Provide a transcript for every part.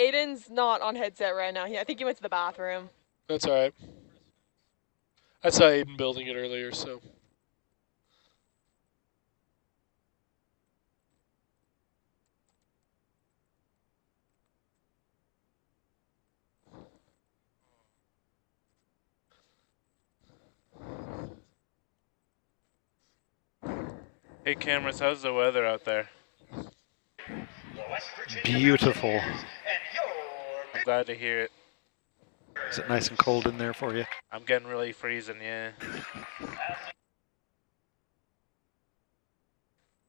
Aiden's not on headset right now. I think he went to the bathroom. That's all right. I saw Aiden building it earlier, so. Hey cameras, how's the weather out there? Beautiful. I'm glad to hear it. Is it nice and cold in there for you? I'm getting really freezing, yeah.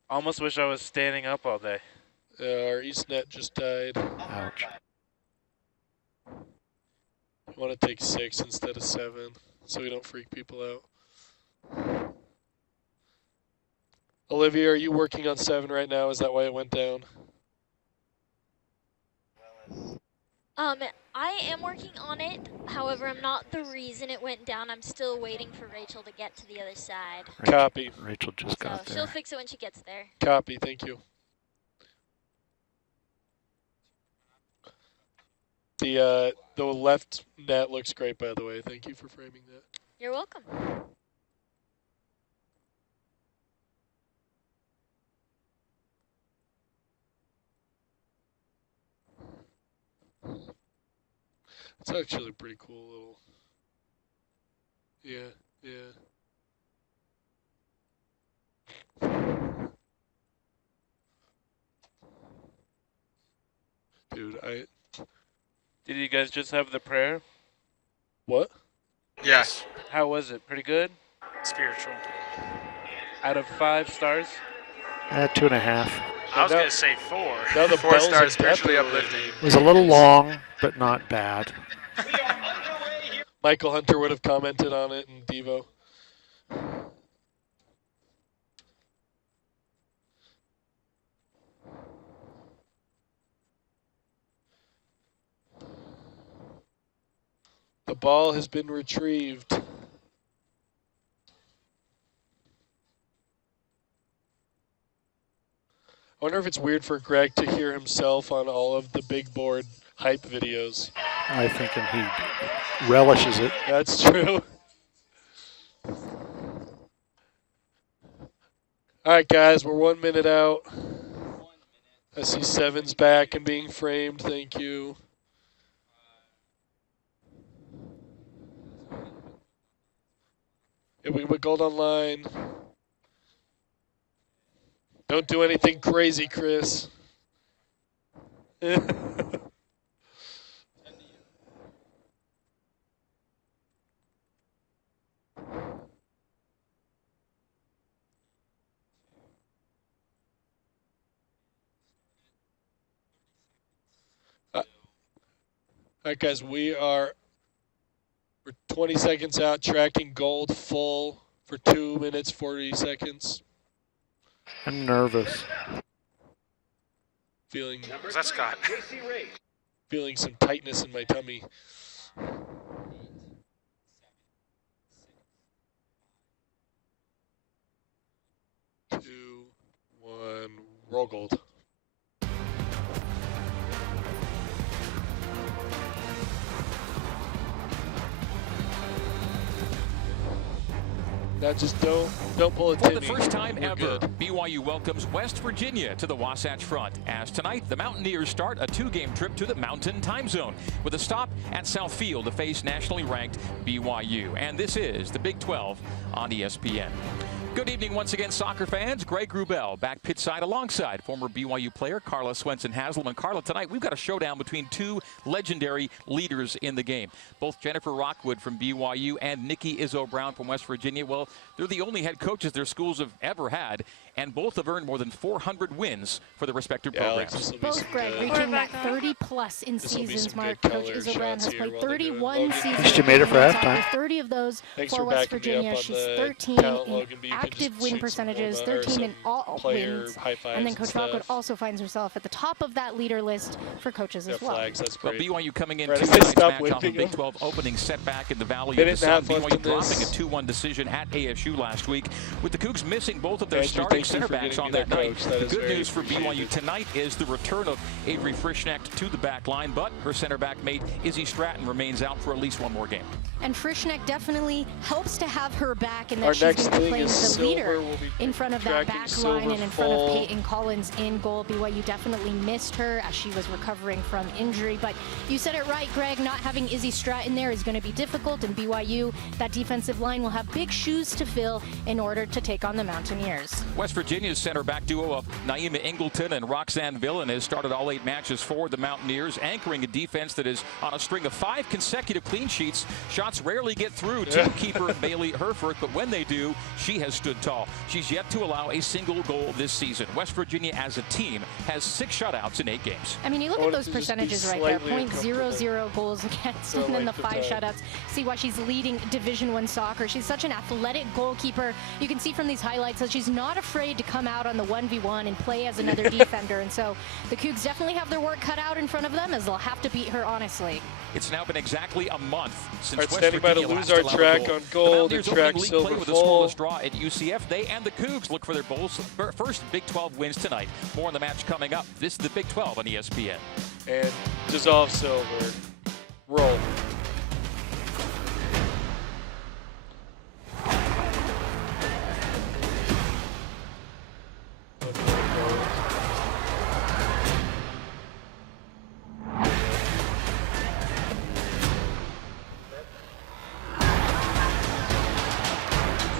Almost wish I was standing up all day. Our East net just died. Ouch. I want to take 6 instead of 7, so we don't freak people out. Olivia, are you working on 7 right now? Is that why it went down? I am working on it. However, I'm not the reason it went down. I'm still waiting for Rachel to get to the other side. Copy. Rachel just got there. She'll fix it when she gets there. Copy, thank you. The left net looks great, by the way. Thank you for framing that. You're welcome. It's actually a pretty cool little. Yeah, yeah. Dude, Did you guys just have the prayer? What? Yes. How was it? Pretty good? Spiritual. Out of 5 stars? 2.5. I was going to say 4. Now the 4 bells stars are spiritually definitely uplifting. It was a little long, but not bad. Michael Hunter would have commented on it in Devo. The ball has been retrieved. I wonder if it's weird for Greg to hear himself on all of the big board hype videos. I think he relishes it. That's true. All right, guys, we're 1 minute out. I see 7's back and being framed. Thank you. Yeah, we went gold online. Don't do anything crazy, Chris. All right, guys, we're 20 seconds out, tracking gold full for 2 minutes, 40 seconds. I'm nervous. Feeling That's Scott. feeling some tightness in my tummy. 2, 1, roll gold. Now just don't pull a For Timmy. the first time We're ever, good. BYU welcomes West Virginia to the Wasatch Front. As tonight, the Mountaineers start a 2-game trip to the Mountain Time Zone with a stop at South Field to face nationally ranked BYU. And this is the Big 12 on ESPN. Good evening once again, soccer fans. Greg Wrubell back pitside alongside former BYU player Carla Swenson-Haslam. And Carla, tonight we've got a showdown between 2 legendary leaders in the game. Both Jennifer Rockwood from BYU and Nikki Izzo-Brown from West Virginia. Well, they're the only head coaches their schools have ever had, and both have earned more than 400 wins for their respective programs. Both, Greg, reaching that 30-plus in seasons mark. Coach Izzo-Brown has played 31 seasons. She made it for halftime. 30 of those Thanks for for West backing me up Virginia. on She's the 13 talent, in Logan, but you can active just win shoot some percentages, or 13 in some all player wins. high fives And then and Coach stuff. Rockwood also finds herself at the top of that leader list for coaches as well. Flags, that's Well, great. BYU coming in Right, to I tonight's stopped match off a whipping Big them. 12 opening setback in the Valley Minute of the and a Sun. half left BYU in dropping this. a 2-1 decision at ASU last week, with the Cougs missing both of their Andrew, starting center backs on that night. That The is good very news for BYU appreciated. tonight is the return of Avery Frischnecht to the back line, but her center back mate Izzy Stratton remains out for at least one more game. And Frischnecht definitely helps to have her back, and that Our she's next going to be thing playing is the leader Silver will be in front of that tracking back line and in front of Silver Peyton Collins in goal. BYU definitely missed her as she was recovering from injury. But you said it right, Greg, not having Izzy Stratton there is going to be difficult, and BYU, that defensive line, will have big shoes to fill in order to take on the Mountaineers. West Virginia's center back duo of Naima Ingleton and Roxanne Villan has started all 8 matches for the Mountaineers, anchoring a defense that is on a string of 5 consecutive clean sheets. Shots rarely get through to keeper Bailey Herford, but when they do, she has stood tall. She's yet to allow a single goal this season. West Virginia as a team has 6 shutouts in 8 games. I mean, you look at those percentages right there, .00 goals against, and then the 5 shutouts. See why she's leading Division I soccer. She's such an athletic goalkeeper. You can see from these highlights that she's not afraid to come out on the 1v1 and play as another defender. And so the Cougs definitely have their work cut out in front of them, as they'll have to beat her honestly. It's now been exactly a month since Right, West standing by to Virginia lose last our allowed a track goal. on goal, The the Mountaineers track opening league silver play with the full. smallest draw at UCF. They and the Cougs look for their first Big 12 wins tonight. More on the match coming up. This is the Big 12 on ESPN. And dissolve silver. Roll.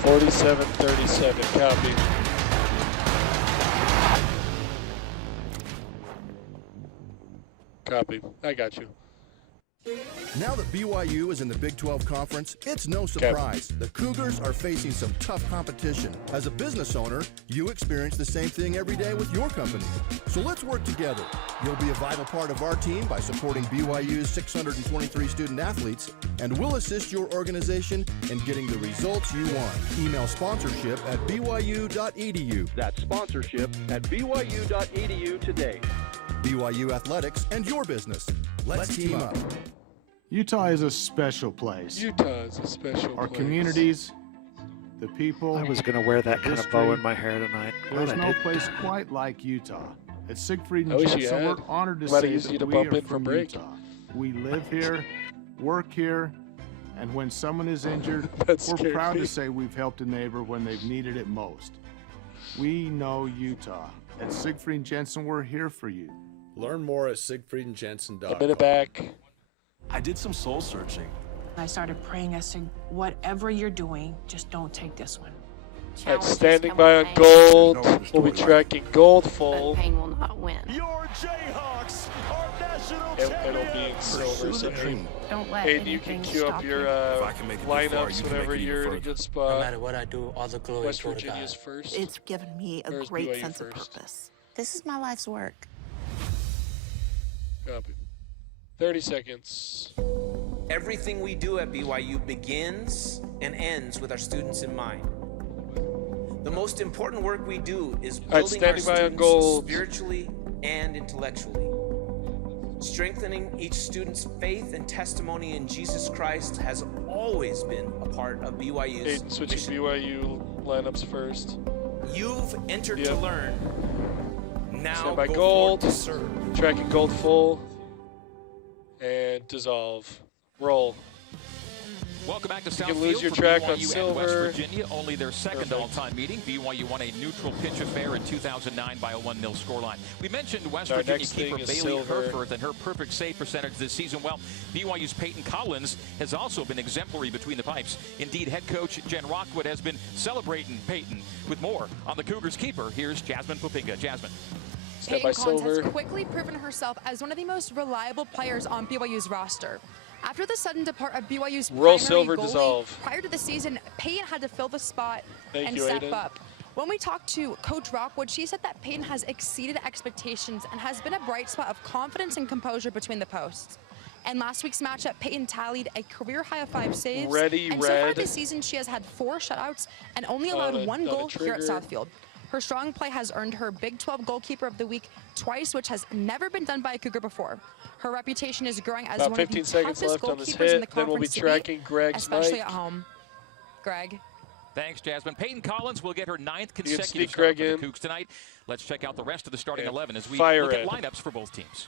.47-37, copy. Copy. I got you. Now that BYU is in the Big 12 Conference, it's no surprise. The Cougars are facing some tough competition. As a business owner, you experience the same thing every day with your company. So let's work together. You'll be a vital part of our team by supporting BYU's 623 student athletes, and we'll assist your organization in getting the results you want. Email sponsorship at byu.edu. That's sponsorship at byu.edu today. BYU Athletics and your business. Let's team up. Utah is a special place. Utah is a special Our place. communities, the people. I was going to wear that kind of bow in my hair tonight. There's no place quite like Utah. At Siegfried I and wish you Jensen, had. we're honored to Might have say used you that to we bump are in for from break. Utah. We live here, work here, and when someone is injured, That we're scared proud me. to say we've helped a neighbor when they've needed it most. We know Utah. At Siegfried and Jensen, we're here for you. Learn more at siegfriedandjensen.com. A minute back. I did some soul searching. I started praying. I said, whatever you're doing, just don't take this one. Right, standing by on gold. We'll be tracking gold full. Pain will not win. Your Jayhawks are national It'll be in silver. So Don't let Aiden, you can queue up your lineups whenever you're in a good spot. No matter what I do, all the glory West go to Virginia's God. first. It's given me a Where's great BYU sense of first? purpose. This is my life's work. Copy. 30 seconds. Everything we do at BYU begins and ends with our students in mind. The most important work we do is building our students spiritually and intellectually. Strengthening each student's faith and testimony in Jesus Christ has always been a part of BYU's Aiden, switching mission. BYU lineups first. You've entered to learn. Now Stand by go gold. forth to serve. Tracking gold full. And dissolve. Roll. Welcome back to You South can lose Field your for track BYU on and silver. West Virginia, only their second all-time meeting. BYU won a neutral pitch affair in 2009 by a 1-0 scoreline. We mentioned West Our Virginia next keeper thing is Bailey silver. Herford and her perfect save percentage this season. Well, BYU's Peyton Collins has also been exemplary between the pipes. Indeed, head coach Jen Rockwood has been celebrating Peyton. With more on the Cougars keeper, here's Jasmine Popinga. Jasmine. Peyton Collins has quickly proven herself as one of the most reliable players on BYU's roster. After the sudden depart of BYU's Roll primary silver, goalie, dissolve. prior to the season, Peyton had to fill the spot and you, step Aiden. up. When we talked to Coach Rockwood, she said that Peyton has exceeded expectations and has been a bright spot of confidence and composure between the posts. And last week's matchup, Peyton tallied a career high of 5 saves. Ready, and so far red. this season, she has had 4 shutouts and only allowed 1 goal here at trigger. Southfield. Her strong play has earned her Big 12 Goalkeeper of the Week twice, which has never been done by a Cougar before. Her reputation is growing as About one of the 15 seconds toughest left on this goalkeepers in the hit. Then we'll be conference to beat, tracking Greg's especially mic. at home. Greg. Thanks, Jasmine. Peyton Collins will get her 9th consecutive sneak start Greg for the in. Cougs tonight. Let's check out the rest of the starting 11 as we Fire look at red. lineups for both teams.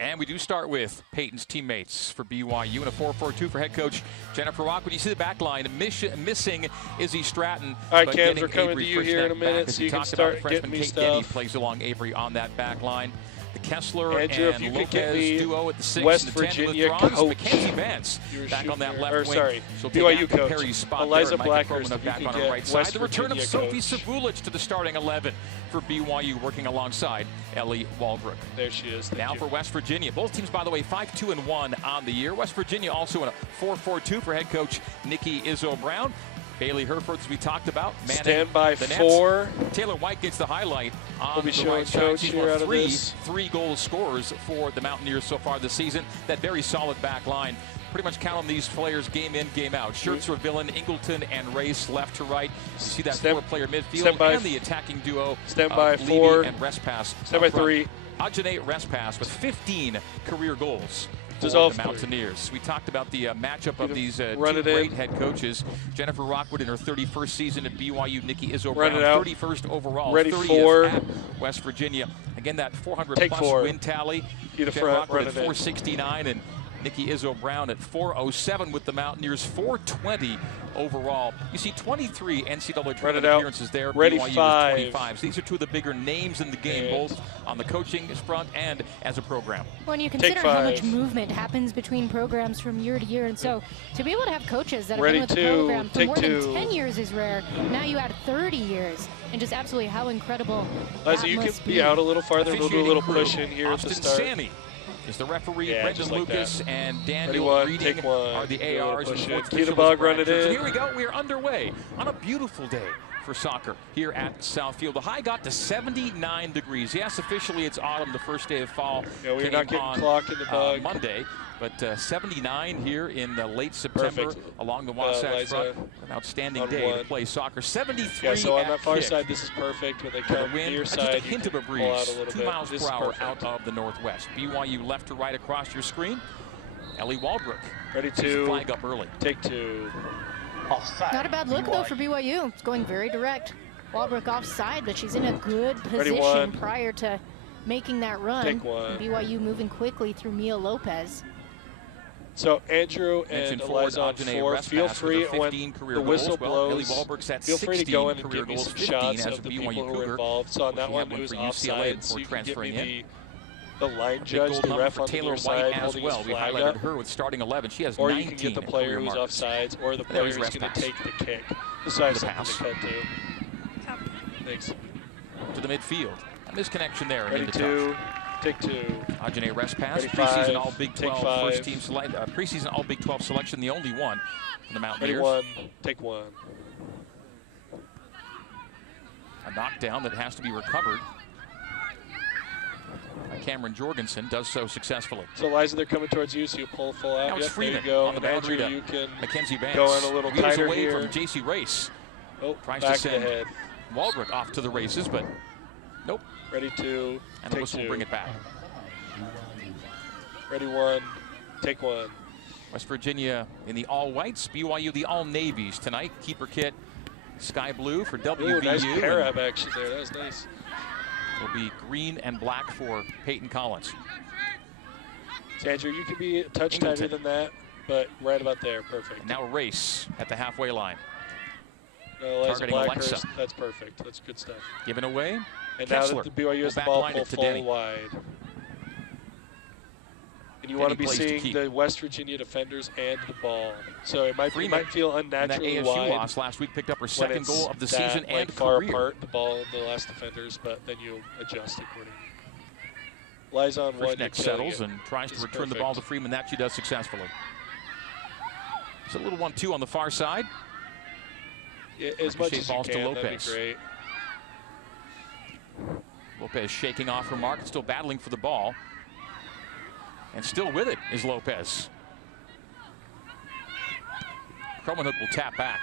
And we do start with Peyton's teammates for BYU in a 4-4-2 for head coach Jennifer Rockwood. You see the back line missing Izzy Stratton. All right, but Cams, getting we're coming Avery to you here in a Frischneck minute, back, as so we you can talked about. start The getting freshman me Kate Denny stuff. plays along Avery on that back line. The Kessler Andrew, if and you could get Lopez me duo at the 6 West and the 10 Virginia with Throngs. coach. Mackenzie Vance You're back on that shooting left there. wing. Sorry, She'll take BYU Anthony coach. Perry's spot Eliza there. Micah Blackhurst, Kromanoff back you on could her get right side. West The return of Virginia Sophie coach. Savulich to the starting 11 for BYU, working alongside Ellie Walbrook. There she is. Now for West Virginia. Both teams, by the way, 5-2-1 on the year. West Virginia also in a 4-4-2 for head coach Nikki Izzo-Brown. Bailey Herford, as we talked about, manning Stand by the nets. 4. Taylor White gets the highlight on We'll be the showing right side. coach She's here one out of of this. three goal scorers for the Mountaineers so far this season. That very solid back line. Pretty much count on these players game in, game out. Schertzer, Villain, Ingleton, and Race left to right. You see that four-player midfield and the attacking duo. Stand by Levy 4. and Respass. Stand by 3. Ajane Respass with 15 career goals for Dissolve the 3. Mountaineers. We talked about the matchup of these two Run it great in. head coaches. Jennifer Rockwood in her 31st season at BYU. Nikki Run Izzo-Brown, it out. 31st overall, Ready 30th 4. at West Virginia. Again, that 400 Take plus 4. win tally. Key to Jen front, Rockwood run at it in. 469 and Nikki Izzo-Brown at 407 with the Mountaineers, 420 overall. You see 23 NCAA tournament appearances there. Ready BYU 5. with 25. So these are two of the bigger names in the game, both on the coaching front and as a program. When you consider how much movement happens between programs from year to year, and so to be able to have coaches that have been with the program for more than 10 years is rare. Now you add 30 years, and just absolutely how incredible Liza, that you can must be out a little farther. We'll do a little Officiating push crew, in here at the Austin start. Sani is the referee. Yeah, Brendan just like Lucas that. and Ready Daniel 1, Reading take 1. are the Go to ARs. push and it. sports Key to official bug, was run it Brad. So in. here we go. We are underway on a beautiful day for soccer here at Southfield. The high got to 79 degrees. Yes, officially it's autumn, the first day of fall. Yeah, we're came not getting on clocked in the bug. Monday, but 79 here in late September Perfect. along the Wasatch Liza, Front. An outstanding on day to 1. play soccer. 73 Yeah, so on at that far kick. side, this is perfect. When they For the come wind, near just side, a hint of a pull out breeze, a little 2 bit. miles This per is hour perfect. out of the northwest. BYU left to right across your screen. Ellie Walbrook. Ready Sees the 2. flag up early. Take 2. Not a bad look, though, for BYU. It's going very direct. Walbrook offside, but she's in a good Ready position 1. prior to making that run. Take 1. BYU moving quickly through Mia Lopez. So Andrew Mentioned and forward Eliza on Ajane 4. Respass Feel with free her 15 when career the whistle goals. Well, Ellie blows. Walbrook's at Feel free to go in 16 and career give me goals, some 15 shots as of a the BYU people who Cougar. were involved. So on She that had one, one it was for UCLA offside. before So you can get transferring in. me the line Big judge, gold the number ref for on the Taylor near White side, as holding well. his We flag highlighted up. her with starting 11. She has Or 19 you can get the career player who's markers. offsides, or the There player is who's going Respass. to take the kick. Besides The something pass. to cut to. Thanks. To the midfield. A misconnection there. Ready into 2. touch. Take 2. Ajane Respass, Ready preseason 5. All Big Take 12 5. first team select, preseason All Big 12 selection, the only one from the Ready Mountaineers. 1. Take 1. A knockdown that has to be recovered. Cameron Jorgensen does so successfully. So Eliza, they're coming towards you, so you pull full out. Now it's Yep, Freeman there you go. on the And boundary Andrew, to you can Mackenzie Vance. go in a little Wheels tighter away here. from JC Race. Oh, Tries back to send ahead. Walbrook off to the races, but nope. Ready 2. And the Take whistle 2. will bring it back. Ready 1. Take 1. West Virginia in the all-whites, BYU the all-navies tonight. Keeper kit sky blue for WVU. Ooh, nice pair-up action there. That was nice. It'll be green and black for Peyton Collins. So Andrew, you can be a touch Ingleton. tighter than that, but right about there. Perfect. And now a race at the halfway line. Eliza Targeting Blackhurst, Alexa. that's perfect. That's good stuff. Given away. And Kessler now that the BYU has the will ball, backline pull it to full Denny. wide. And you Denny want to be plays to seeing keep. the West Virginia defenders and the ball. So it might feel And that unnaturally ASU wide. loss last week picked up her when second it's goal of the that, season and far career. apart, the ball and the last defenders, but then you adjust accordingly. Lies on one. Frischneck settles and tries to This is return the ball to Freeman. That she does successfully. It's a little 1-2 on the far side. Yeah, as much Ricochet as you falls to can, that'd Lopez. be great. Lopez shaking off her mark, still battling for the ball. And still with it is Lopez. Kromanook will tap back.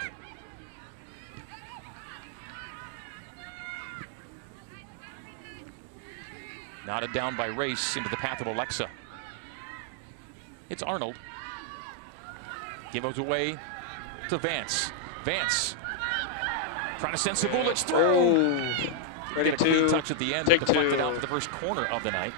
Knotted down by Race into the path of Alexa. It's Arnold. Gives away to Vance. Vance trying to send Savulic through. Ready Get a clean to touch at the end, take deflected two. out to the first corner of the night.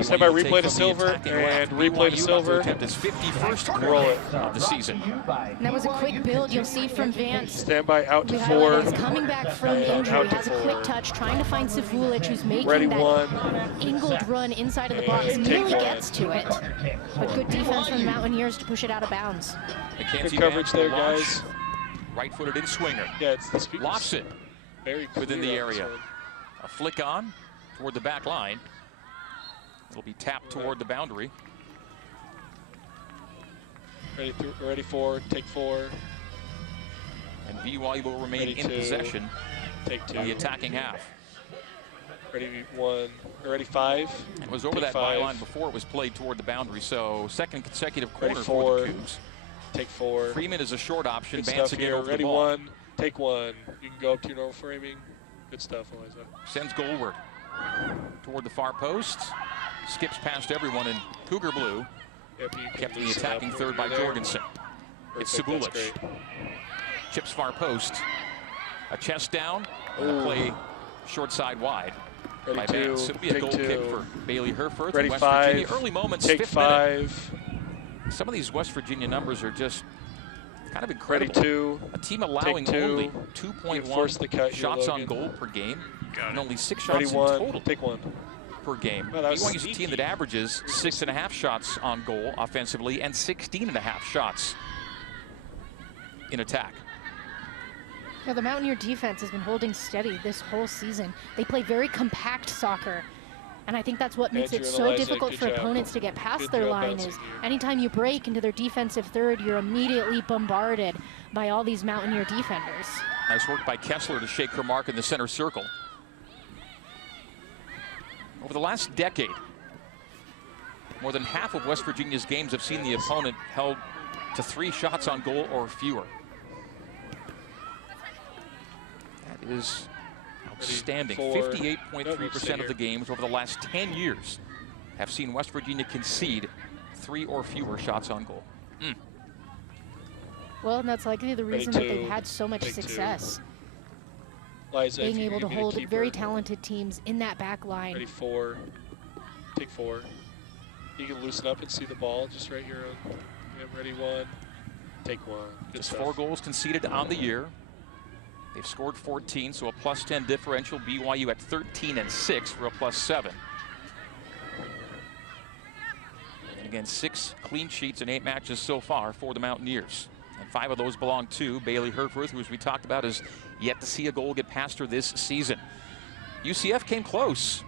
Stand by, BYU will replay take to from the silver, attacking and left. replay BYU to about silver. attempt his 51st Roll corner it. of the season. And that was a quick build you'll see from Vance. Stand by, out to We 4. highlight he's coming back from injury, out to has a 4. quick touch, trying to find Savulic, who's making Ready, that 1. angled run inside of the box. And Nearly take 1. gets to it, but good defense from the Mountaineers to push it out of bounds. McKenzie Good coverage there, launch. guys. Right-footed in swinger. Yeah, it's the speakers. Lofts it Very within the clear on this area. one. A flick on toward the back line. It'll be tapped toward the boundary. Ready 4, take 4. And BYU will remain Ready in 2, possession take 2. in the attacking half. Ready 1, ready 5. It was over take that 5. byline before it was played toward the boundary, so second consecutive Ready corner 4, for the Cougs. take 4. Freeman is a short option. Good Vance stuff again here. over Ready the ball. 1, take 1. You can go up to your normal framing. Good stuff, Eliza. Sends goalward toward the far post. Skips past everyone in Cougar blue. Yep, you can Kept in the loosen attacking up third by over there. Jorgensen. It's Perfect, that's Savulic. great. Chips far post. A chest down. And a play short side wide. Ready By 2, Vance. It'll be a take goal 2. kick for Bailey Herforth. Ready West 5, Virginia. Early moments, take 5th minute. 5. Some of these West Virginia numbers are just kind of incredible. Ready 2, A team allowing take 2. only You can 2.1 force the cut here, shots on Logan. goal per game. And only 6 Ready shots in 1, total take 1. per game. Wow, that was BYU's a sneaky. team that averages 6.5 shots on goal offensively and 16.5 shots in attack. Yeah, the Mountaineer defense has been holding steady this whole season. They play very compact soccer, and I think that's what makes Andrew it and so Eliza, difficult good for job. opponents to get past Good their job line. bouncing Is here. anytime you break into their defensive third, you're immediately bombarded by all these Mountaineer defenders. Nice work by Kessler to shake her mark in the center circle. Over the last decade, more than half of West Virginia's games have seen the opponent held to 3 shots on goal or fewer. That is outstanding. 58.3% of the games over the last 10 years have seen West Virginia concede 3 or fewer shots on goal. Well, and that's likely the Ready reason that 2, they've had so much take 2. success. Liza, if Being you able to give me the hold keeper. very talented teams in that back line. Ready 4, take 4. You can loosen up and see the ball just right here. Ready 1, take 1. Good Just stuff. 4 goals conceded on the year. They've scored 14, so a +10 differential. BYU at 13-6 for a +7. And again, 6 clean sheets in 8 matches so far for the Mountaineers. And 5 of those belong to Bailey Herforth, who, as we talked about, has yet to see a goal get past her this season. UCF came close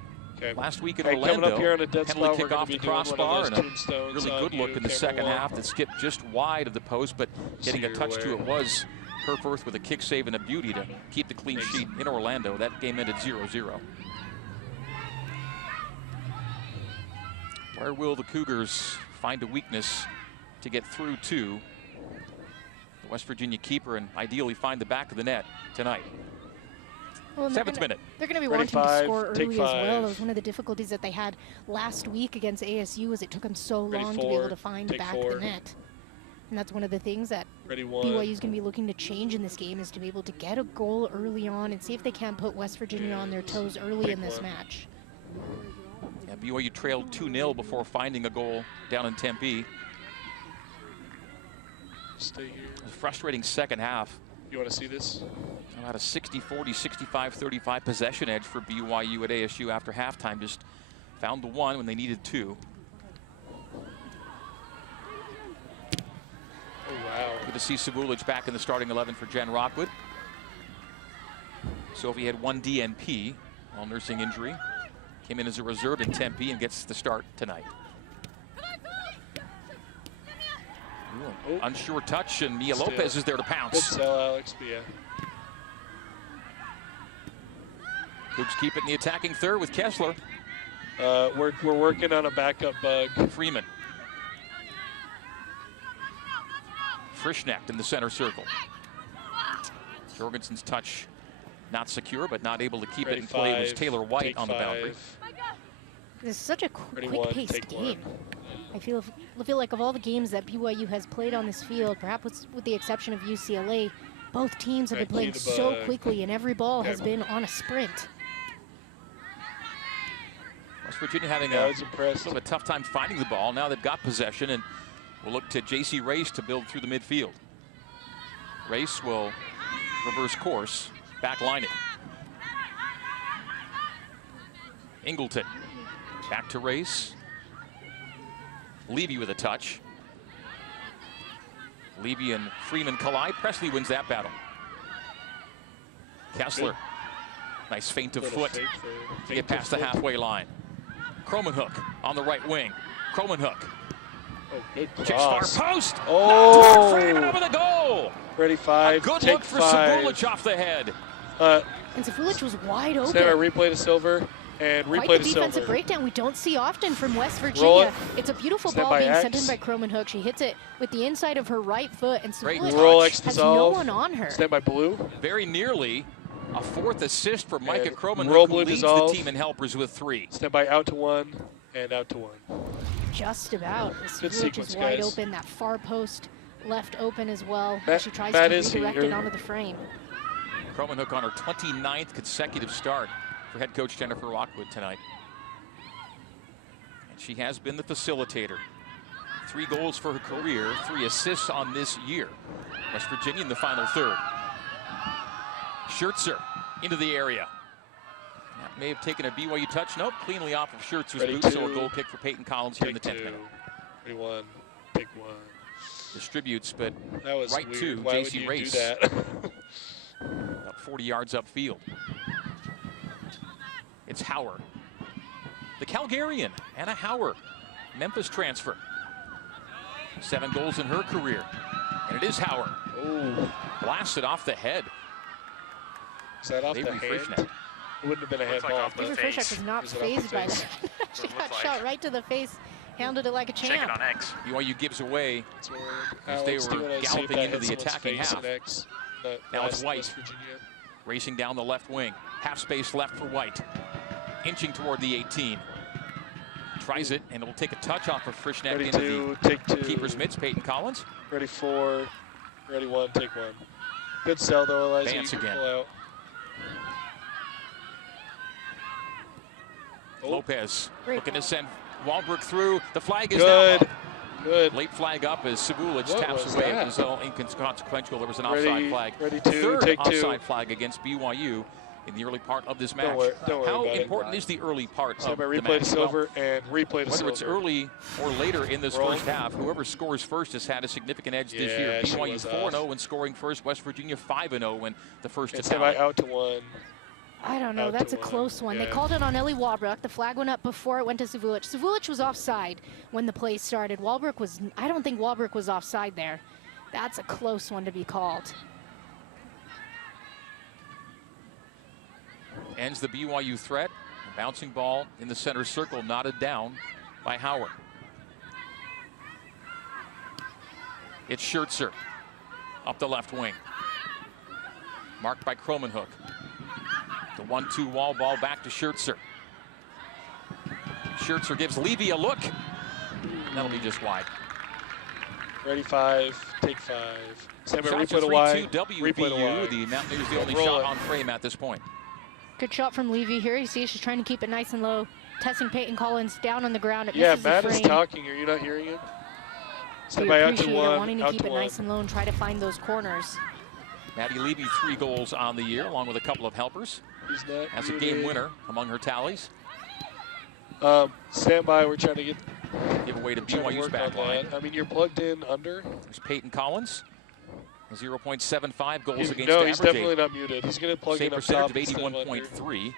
last week in All right, coming Orlando. up here on a dead Penalty spot, we're kick gonna off be the doing one of crossbar those and a tombstones really on good look you, in the camera second 1. half that skipped just wide of the post, but getting a touch to it was Herforth with a kick save and a beauty to keep the clean sheet in Orlando. That game ended 0-0. Where will the Cougars find a weakness to get through to the West Virginia keeper and ideally find the back of the net tonight? Well, 7th minute. They're going to be Ready wanting 5, to score take early as well. 5. That was one of the difficulties that they had last week against ASU, was it took them so Ready long to 4, be able to find the take back 4. of the net. And that's one of the things that Ready 1, BYU is going to be looking to change in this game, is to be able to get a goal early on and see if they can put West Virginia on their toes early Take in this 1. match. Yeah, BYU trailed 2-0 before finding a goal down in Tempe. stay here. A frustrating second half. You want to see this? About a 60-40, 65-35 possession edge for BYU at ASU after halftime. Just found the 1 when they needed 2. Oh, wow. Good to see Savulic back in the starting 11 for Jen Rockwood. Sophie had 1 DNP while nursing injury. Came in as a reserve in Tempe and gets the start tonight. Ooh, unsure touch, and Mia Lopez is there to Good pounce. sell, Alex, but yeah. Cougs keep it in the attacking third with Kessler. We're working on a backup bug. Freeman. Frischnecht in the center circle. Jorgensen's touch not secure, but not able to keep Ready it in play. It was 5, Taylor White take on the 5. boundary. This is such a quick-paced game. I feel like of all the games that BYU has played on this field, perhaps with the exception of UCLA, both teams have been playing so quickly, and every ball has been on a sprint. West Virginia having a little bit tough time finding the ball. Now they've got possession, and we'll look to J.C. Race to build through the midfield. Race will reverse course, backline it. Ingleton back to Race. Levy with a touch. Levy and Freeman collide. Presley wins that battle. Kessler, nice feint of foot to get past the halfway line. Cromanhook on the right wing. Cromanhook. Chicks far post. Oh! Freeman over the goal. Ready 5. A good look for Savulich off the head. And Savulich was wide open. Stand by, replay to Silver. And replay Quite to the defensive Silver. breakdown we don't see often from West Virginia. It's a beautiful ball being sent in by Cromanhook. She hits it with the inside of her right foot, and Savulich has no one on her. Stand by Blue. Very nearly a 4th assist for Micah Cromanhook, who leads the team in helpers with 3. Stand by out to 1 and out to 1. Just about. Good Savulich sequence, is wide guys. open. That far post left open as well. She tries Matt to is redirect it here. onto the frame. Cromanhook on her 29th consecutive start for head coach Jennifer Rockwood tonight. And she has been the facilitator. 3 goals for her career, 3 assists on this year. West Virginia in the final third. Schertzer into the area. That may have taken a BYU touch. Nope, cleanly off of Scherzer's boot, so a goal kick for Peyton Collins here in the 10th minute. 21, take 1. Distributes, but that was right weird. to Why J.C. would you Race. do that? About 40 yards upfield. It's Hauer. The Calgarian, Anna Hauer, Memphis transfer. 7 goals in her career. And it is Hauer. Oh. Blasted off the head. Is that off the hand? It wouldn't have been a handball. off the face. Frischneck was not phased by that. She got shot right to the face, handled it like a champ. Shake it on X. BYU gives away as they were galloping into the attacking half. Now it's White racing down the left wing. Half space left for White. Inching toward the 18. Tries it, and it will take a touch off of Frischneck Ready into the keeper's mitts. Peyton Collins. Ready 4, ready 1, take 1. Good sell though, Eliza. Vance you can again. pull out. Lopez looking to send Walbrook through. The flag is Good. now up. Good. Late flag up as Savulich What taps was away. that? It was all inconsequential. There was an Ready, offside flag. ready 2, Third take 2. offside flag against BYU in the early part of this match. Don't worry How about it. important is the early part Stand of by, the replay match? to Silver and replay to Whether Silver. it's early or later in this Roll. first half, whoever scores first has had a significant edge this year. Yeah, she BYU was 4-0 when scoring first. West Virginia 5-0 when the first to Stand by tally. out to 1. I don't know. Out That's to a 1. close one. Yeah. They called it on Ellie Walbrook. The flag went up before it went to Savulich. Savulich was offside when the play started. Walbrook was, I don't think Walbrook was offside there. That's a close one to be called. Ends the BYU threat. A bouncing ball in the center circle, knotted down by Howard. It's Schertzer up the left wing. Marked by Cromanhook. The 1-2 wall ball back to Schertzer. Schertzer gives Levy a look. That'll be just wide. Ready 5, take 5. Stand by, Shots replay to are Y. 3-2 Replay to WVU. Y. The Mountaineers the only Roll shot it. on frame at this point. Good shot from Levy here. You see she's trying to keep it nice and low. Testing Peyton Collins down on the ground. It Yeah, misses Matt the is frame. talking. Are you not hearing him? We Stand by out to appreciate 1. her wanting to out keep to it 1. nice and low and try to find those corners. Maddie Levy, 3 goals on the year, along with a couple of helpers. He's not As a muted. game winner among her tallies. Stand by. We're trying to get Give away to trying to BYU's work back on line. that. I mean, you're plugged in under. There's Peyton Collins. 0.75 goals against No, average. he's definitely not muted. He's going to plug Save in up percentage top of instead of under. 81.3.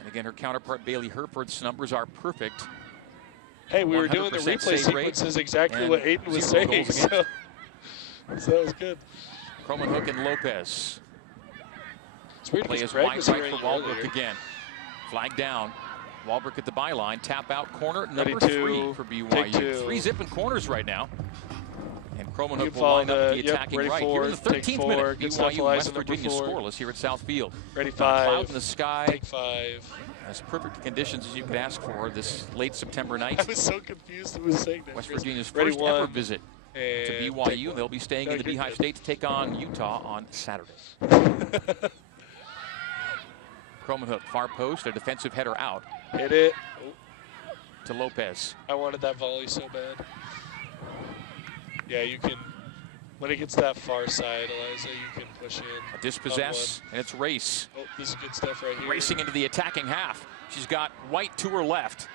And again, her counterpart Bailey Herford's numbers are perfect. Hey, we were doing the 100% replay save rate sequences exactly and what Aiden was 0 saying, goals so against. that was good. Cromanhook and Lopez. It's weird Play because is Greg wide was right hearing for you Walbrook earlier. again. Flag down. Walbrook at the byline. Tap out corner Ready number 2, 3 for take BYU. 2. 3 zipping corners right now. And Cromanhook will follow line up the the- attacking ready right. 4, Here in the take 13th 4. minute, Good stuff, BYU and West Eliza, number Virginia 4. scoreless here at Southfield. Ready Not a 5. cloud in the sky. Take 5. As perfect conditions as you could ask for this late September night. I was so confused who was saying that. West Virginia's Ready, first ever visit to BYU. They'll be staying in the Beehive State to take on Utah on Saturday. Cromanhook, far post, a defensive header out. Hit it. To Lopez. I wanted that volley so bad. Yeah, you can, when it gets that far side, Eliza, you can push in. A dispossess, and it's Race. Oh, this is good stuff right here. Racing into the attacking half. She's got White to her left.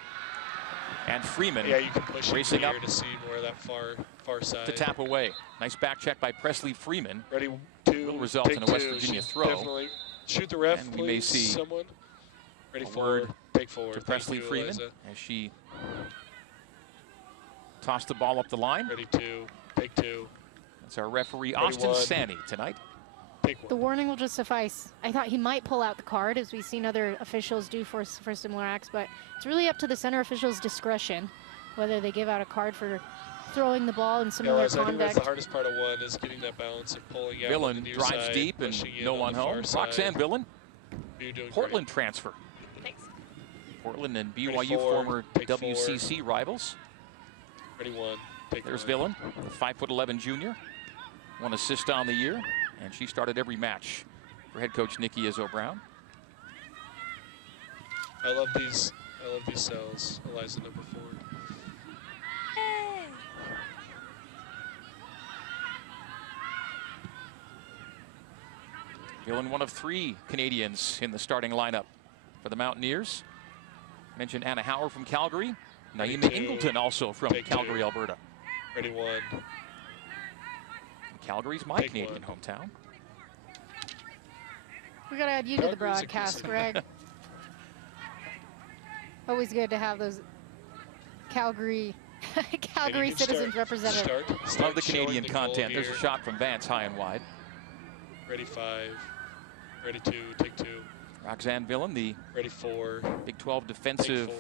And Freeman. Yeah, you can push racing here up to see more of that far side. to tap away. Nice back check by Presley Freeman. Ready, two. Will result in a West Virginia throw. Definitely shoot the ref, and please, we may see someone. Ready, forward. Take forward. To Presley Freeman Eliza. as she tossed the ball up the line. Ready, two. Take two. That's our referee, Ready, Austin one. Sanny, tonight. Take one. The warning will just suffice. I thought he might pull out the card, as we've seen other officials do for similar acts, but it's really up to the center official's discretion whether they give out a card for throwing the ball in similar I think conduct. that's the hardest part of one, is getting that balance and pulling out. Villain on the near drives side, deep and pushing in no on one the home. far side. Roxanne Villain, You're doing Portland transfer. Thanks. Portland and Ready, BYU four. former Take WCC rivals. Ready, one. Take There's one. Villain, a 5'11" junior, 1 assist on the year, and she started every match for head coach Nikki Izzo-Brown. I love these cells. Eliza, number 4. Villain, one of 3 Canadians in the starting lineup for the Mountaineers. Mentioned Anna Hauer from Calgary. Ready, Naima two. Ingleton also from Take Calgary, two. Alberta. Ready, one. Calgary's my Take Canadian one. hometown. We gotta add you to the Calgary's a broadcast, city. Greg. Always good to have those Calgary And you can citizens start represented. Love the showing Canadian the goal content. There's a here. shot from Vance, high and wide. Ready, 5. Ready, 2. Take 2. Roxanne Villain, the Ready, 4. Big 12 Take Defensive 4.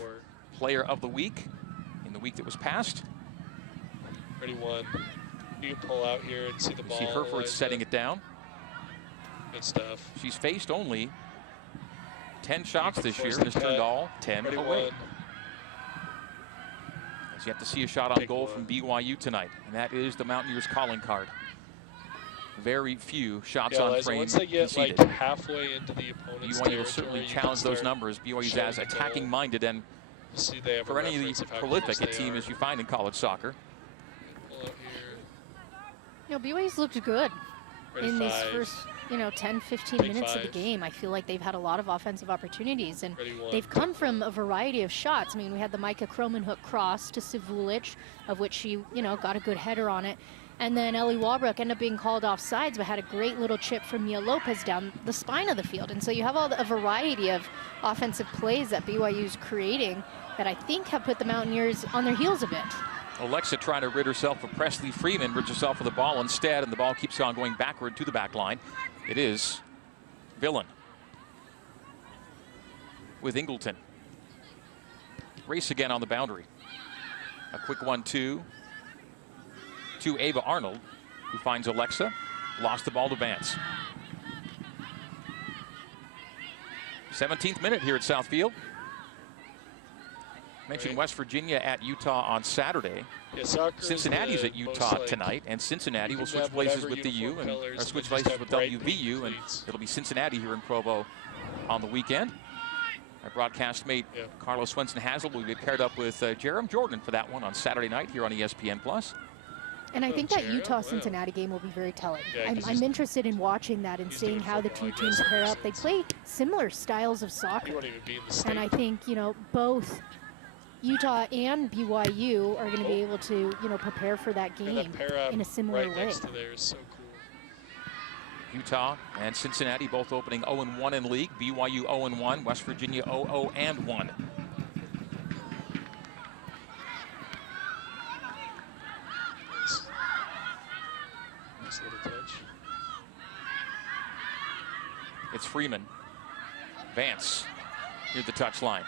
Player of the Week in the week that was passed. Ready, 1. You can pull out here and see the You ball. see Herford Eliza. setting it down. Good stuff. She's faced only 10 shots can this year force and the has turned cut. all 10 Ready, away. 1. As you have to see a shot on Take goal one. from BYU tonight, and that is the Mountaineers' calling card. Very few shots Yeah, on Eliza, frame once they get conceded. like halfway into the opponent's BYU will certainly territory, you can challenge those start numbers. BYU's showing as the goal. attacking minded, and See, they have a for any reference of of the how prolific close a they team are. as you find in college soccer. Pull out here. You know, BYU's looked good Ready, in these 5. first, 10, 15 Take minutes of the 5. game. I feel like they've had a lot of offensive opportunities, and Ready, 1. they've come from a variety of shots. I mean, we had the Micah Cromanhook cross to Sivulic, of which she, got a good header on it. And then Ellie Walbrook ended up being called off sides, but had a great little chip from Mia Lopez down the spine of the field. And so you have a variety of offensive plays that BYU's creating that I think have put the Mountaineers on their heels a bit. Alexa trying to rid herself of Presley Freeman, rids herself of the ball instead, and the ball keeps on going backward to the back line. It is Villain with Ingleton. Race again on the boundary. A quick 1-2 to Ava Arnold, who finds Alexa. Lost the ball to Vance. 17th minute here at Southfield. Mentioned West Virginia at Utah on Saturday. Yeah, soccer is Cincinnati's the at Utah most, tonight, and Cincinnati you will can switch have places whatever with the U uniform and colors, or switch but just places have with bright WVU, and cleats. it'll be Cincinnati here in Provo on the weekend. Our broadcast mate Carlos Swenson-Hazel will be paired up with Jerem Jordan for that one on Saturday night here on ESPN+. And I think that Utah-Cincinnati game will be very telling. Yeah, 'cause I'm interested in watching that and seeing how the two teams pair up. They play similar styles of You soccer. won't even be in the state. And I think, both Utah and BYU are going to be able to, prepare for that And game that pair up in a similar right way. next to there is so cool. Utah and Cincinnati both opening 0-1 in league. BYU 0-1, West Virginia 0-0-1. Nice little touch. It's Freeman. Vance near the touch line.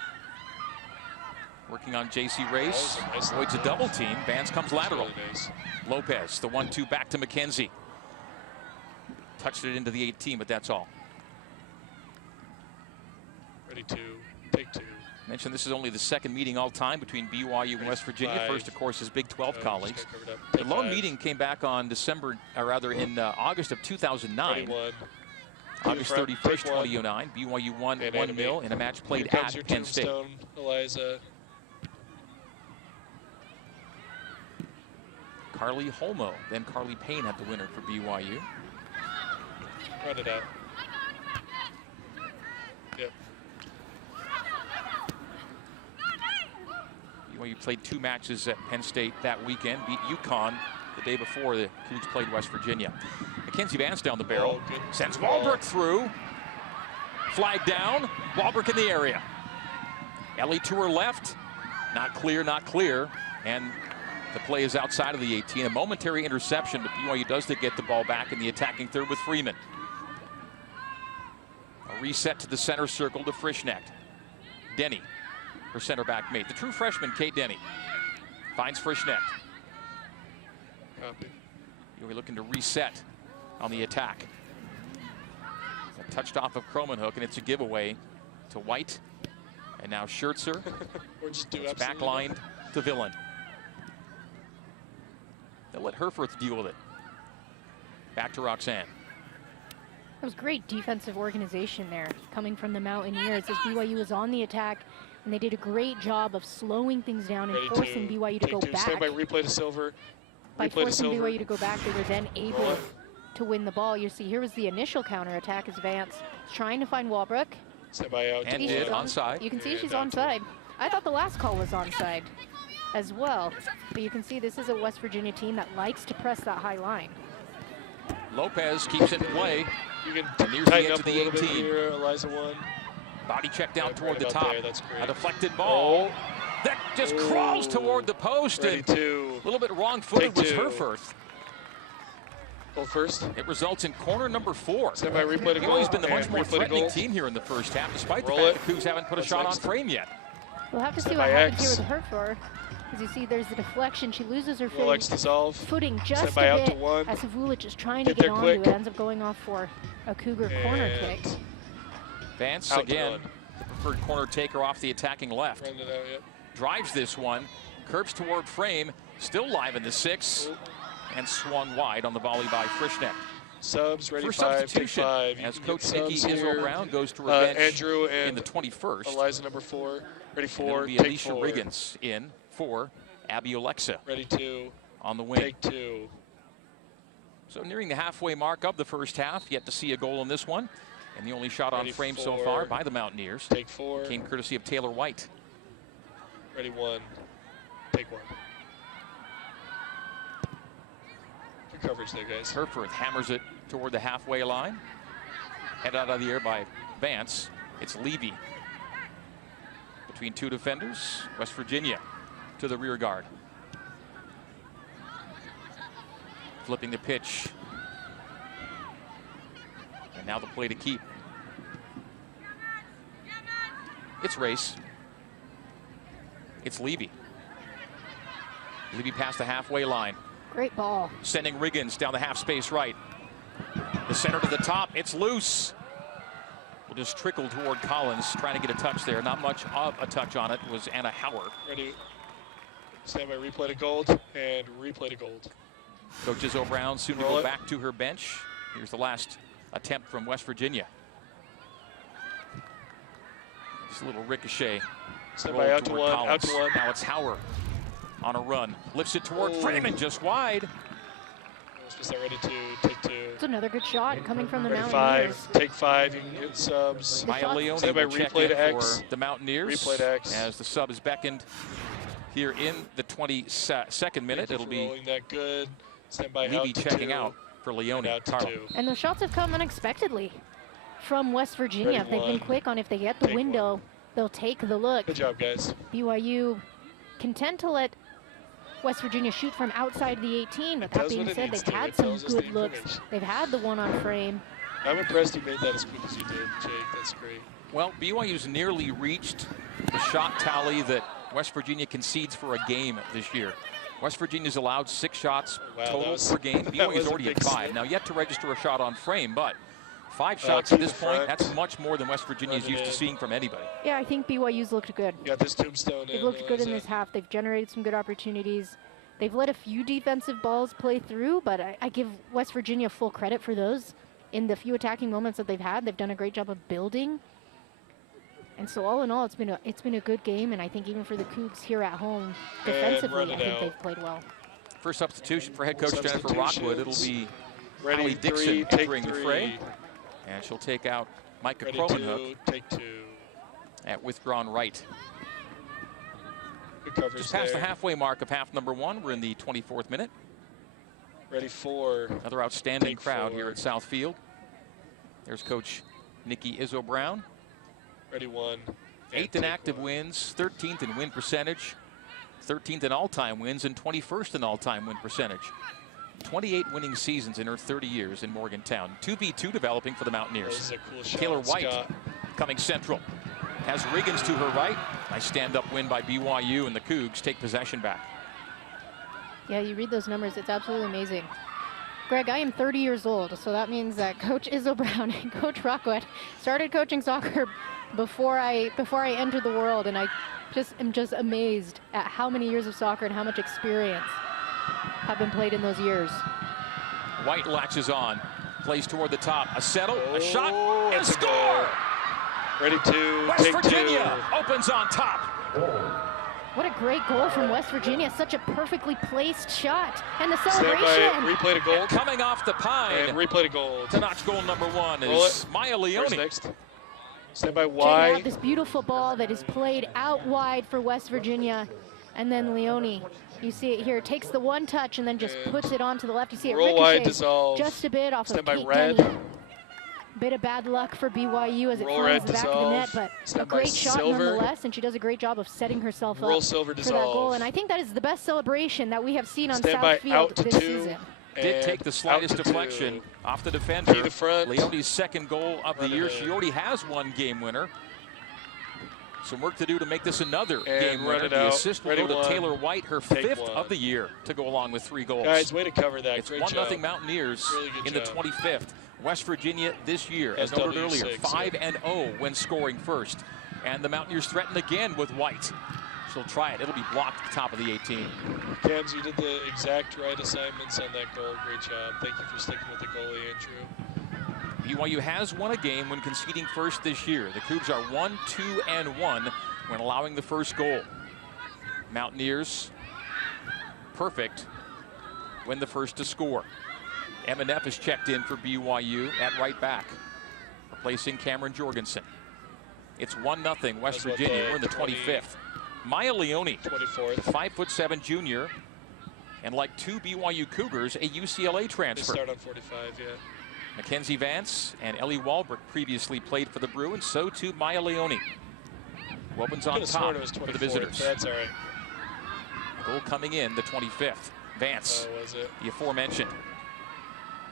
Working on J.C. Race. Nice Avoids a little double team. Vance comes lateral. Really nice. Lopez, the 1-2 back to McKenzie. Touched it into the 18, but that's all. Ready, 2. Take 2. Mentioned this is only the second meeting all time between BYU and West Virginia. 5. First, of course, is Big 12 colleagues. The The lone meeting came back on August of 2009. August 31st, 2009. BYU won 1-0 in a match played at Penn State. Eliza. Carly Holmo, then Carly Payne had the winner for BYU. Run it out. Yep. BYU played 2 matches at Penn State that weekend, beat UConn the day before the Cougs played West Virginia. Mackenzie Vance down the barrel, sends Walbrook through, flag down, Walbrook in the area. Ellie to her left, not clear, and the play is outside of the 18. A momentary interception, but BYU does get the ball back in the attacking third with Freeman. A reset to the center circle to Frischnecht. Denny, her center back mate. The true freshman, Kate Denny, finds Frischnecht. Copy. BYU looking to reset on the attack. Touched off of Kromenhoek, and it's a giveaway to White. And now Schertzer. It's backlined to Villan. They'll let Herforth deal with it. Back to Roxanne. That was great defensive organization there, coming from the Mountaineers as BYU was on the attack, and they did a great job of slowing things down and forcing BYU to go back. Stand by, replay to Silver. By forcing BYU to go back, they were then able to win the ball. You see, here was the initial counterattack as Vance trying to find Walbrook. Stand by out. And did onside. You can see she's onside. I thought the last call was onside as well. But you can see this is a West Virginia team that likes to press that high line. Lopez keeps it in play. You can nears the tighten edge up of a the little 18. bit here, Eliza 1. Body check down toward the about top. there, that's great. A deflected ball that just crawls toward the post. Ready And to. a little bit wrong-footed was Take 2. Herforth. Goal first. It results in corner number 4. Stand by, replay to goal. BYU's been the much and more replay to threatening goal. team here in the first half, despite Roll the fact it. the Cougs haven't put a What's shot next? on frame yet. We'll have to see Stand what by happens X. here with Herfor. As you see, there's the deflection. She loses her Roll X dissolve. footing just Stand by a out to bit 1. as Savulic is trying to Get get there onto quick. it. Ends up going off for a Cougar corner kick. Vance Out to again, 1. the preferred corner taker off the attacking left. Run it out, yep. Drives this one, curves toward frame, still live in the 6, and swung wide on the volley by Frischnecht. Subs, ready For 5, take substitution, 5. You as can Coach get Nikki subs Israel here. Brown goes to her bench Andrew and in the 21st. Eliza number 4. Ready And 4, it'll be take Alicia 4. Riggins in for Abby Alexa Ready 2, on the wing. take 2. So nearing the halfway mark of the first half, yet to see a goal in this one. And the only shot on Ready frame so 4. far by the Mountaineers Take 4. came courtesy of Taylor White. Ready 1, take 1. Good coverage there, guys. Herforth hammers it toward the halfway line. Head out of the air by Vance. It's Levy. Between 2 defenders, West Virginia to the rear guard. Flipping the pitch. And now the play to keep. It's Race. It's Levy. Levy past the halfway line. Great ball. Sending Riggins down the half space right. The center to the top. It's loose. Will just trickle toward Collins, trying to get a touch there. Not much of a touch on it was Anna Hauer. Ready. Stand by, replay to gold, and replay to gold. Coach Izzo Brown soon to Roll go it. back to her bench. Here's the last attempt from West Virginia. Just a little ricochet. Stand roll by, out to toward 1, Collins. out to 1. Now it's Hauer on a run. Lifts it toward Oh. Freeman, just wide. Just that ready 2, take 2. It's another good shot coming from the Ready Mountaineers. 5, take 5. You can get subs. Maya Leone Stand by, will check replay in to X. for the Mountaineers Replay to X. as the sub is beckoned here in the 22nd minute. Thank you It'll for be rolling that good. Stand by, Levy out to checking 2. out for Leone. Out to Carl. 2. And the shots have come unexpectedly from West Virginia. Ready They've been 1, quick on if they get the take window, they'll take the look. Good job, guys. BYU content to let West Virginia shoot from outside the 18, but that does being what it said, needs they've to. had It some tells us the good looks. information. They've had the one on frame. I'm impressed you made that as quick as you did, Jake. That's great. Well, BYU's nearly reached the shot tally that West Virginia concedes for a game this year. West Virginia's allowed 6 shots Wow, that total was- per game. that BYU's was a already at big 5. swing. Now, yet to register a shot on frame, but 5 shots at this point. That's much more than West Virginia is used to seeing from anybody. Yeah, I think BYU's looked good. Got this tombstone. They've looked good in this half. They've generated some good opportunities. They've let a few defensive balls play through, but I give West Virginia full credit for those. In the few attacking moments that they've had, they've done a great job of building. And so all in all, it's been a good game, and I think even for the Cougs here at home, defensively, I think they've played well. First substitution for head coach Jennifer Rockwood. It'll be Allie Ready, Dixon entering the fray. And she'll take out Micah Kromenhoek Take 2. at withdrawn right. Good coverage Just past there. the halfway mark of half number 1. We're in the 24th minute. Ready 4. Another outstanding Take crowd 4. here at Southfield. There's Coach Nikki Izzo-Brown. Ready 1. 8th in active wins, 13th in win percentage, 13th in all-time wins, and 21st in all-time win percentage. 28 winning seasons in her 30 years in Morgantown. 2v2 developing for the Mountaineers. This is a cool shot, Taylor White Scott. coming central. Has Riggins to her right. Nice stand-up win by BYU, and the Cougs take possession back. Yeah, you read those numbers, it's absolutely amazing. Greg, I am 30 years old, so that means that Coach Izzo-Brown and Coach Rockwood started coaching soccer before I entered the world, and I am just amazed at how many years of soccer and how much experience have been played in those years. White latches on, plays toward the top, a settle, a shot, and it's a score! goal. Ready 2, West take Virginia 2. opens on top. What a great goal from West Virginia. Such a perfectly placed shot. And the Stand celebration. by, replay to goal. And coming off the pine. And replay to goal. To notch goal number 1 Roll is it. Maya Where's Leone. next? Stand by Check Y. out this beautiful ball that is played out wide for West Virginia. And then Leone, you see it here, takes the one touch and then just puts it onto the left. You see it Roll wide, ricochet dissolve. just a bit off Stand of by Kate red. Denny. Bit of bad luck for BYU as it Roll finds red, the back of the net, dissolve. but Stand a by great shot silver. nonetheless, and she does a great job of setting herself Roll up silver, for that goal. dissolve. And I think that is the best celebration that we have seen on Stand by out Southfield to this 2. season. Did take the slightest out to deflection 2. off the defender. Key the front. Leone's second goal of the Run it year. in. She already has one game winner. Some work to do to make this another And game run winner. it The out. assist will Ready, go to 1. Taylor White, her Take 5th 1. of the year, to go along with 3 goals. Guys, way to cover that. It's Great 1-0 job. Mountaineers Really good in job. the 25th. West Virginia this year, as noted earlier, SW6, 5-0 when scoring first. And the Mountaineers threaten again with White. She'll try it. It'll be blocked at the top of the 18. Cams, you did the exact right assignments on that goal. Great job. Thank you for sticking with the goalie, Andrew. BYU has won a game when conceding first this year. The Cougs are 1-2-1 when allowing the first goal. Mountaineers perfect when the first to score. Emma Neff is checked in for BYU at right back, replacing Cameron Jorgensen. It's 1-0 West Virginia. We're in the 25th. Maya Leone, 24th. 5'7" junior, and like 2 BYU Cougars, a UCLA They transfer. start on 45, yeah. Mackenzie Vance and Ellie Walbrook previously played for the Bruins, so too Maya Leone. Who opens on top for the visitors. That's all right. Goal coming in, the 25th. Vance, Oh, was it? the aforementioned.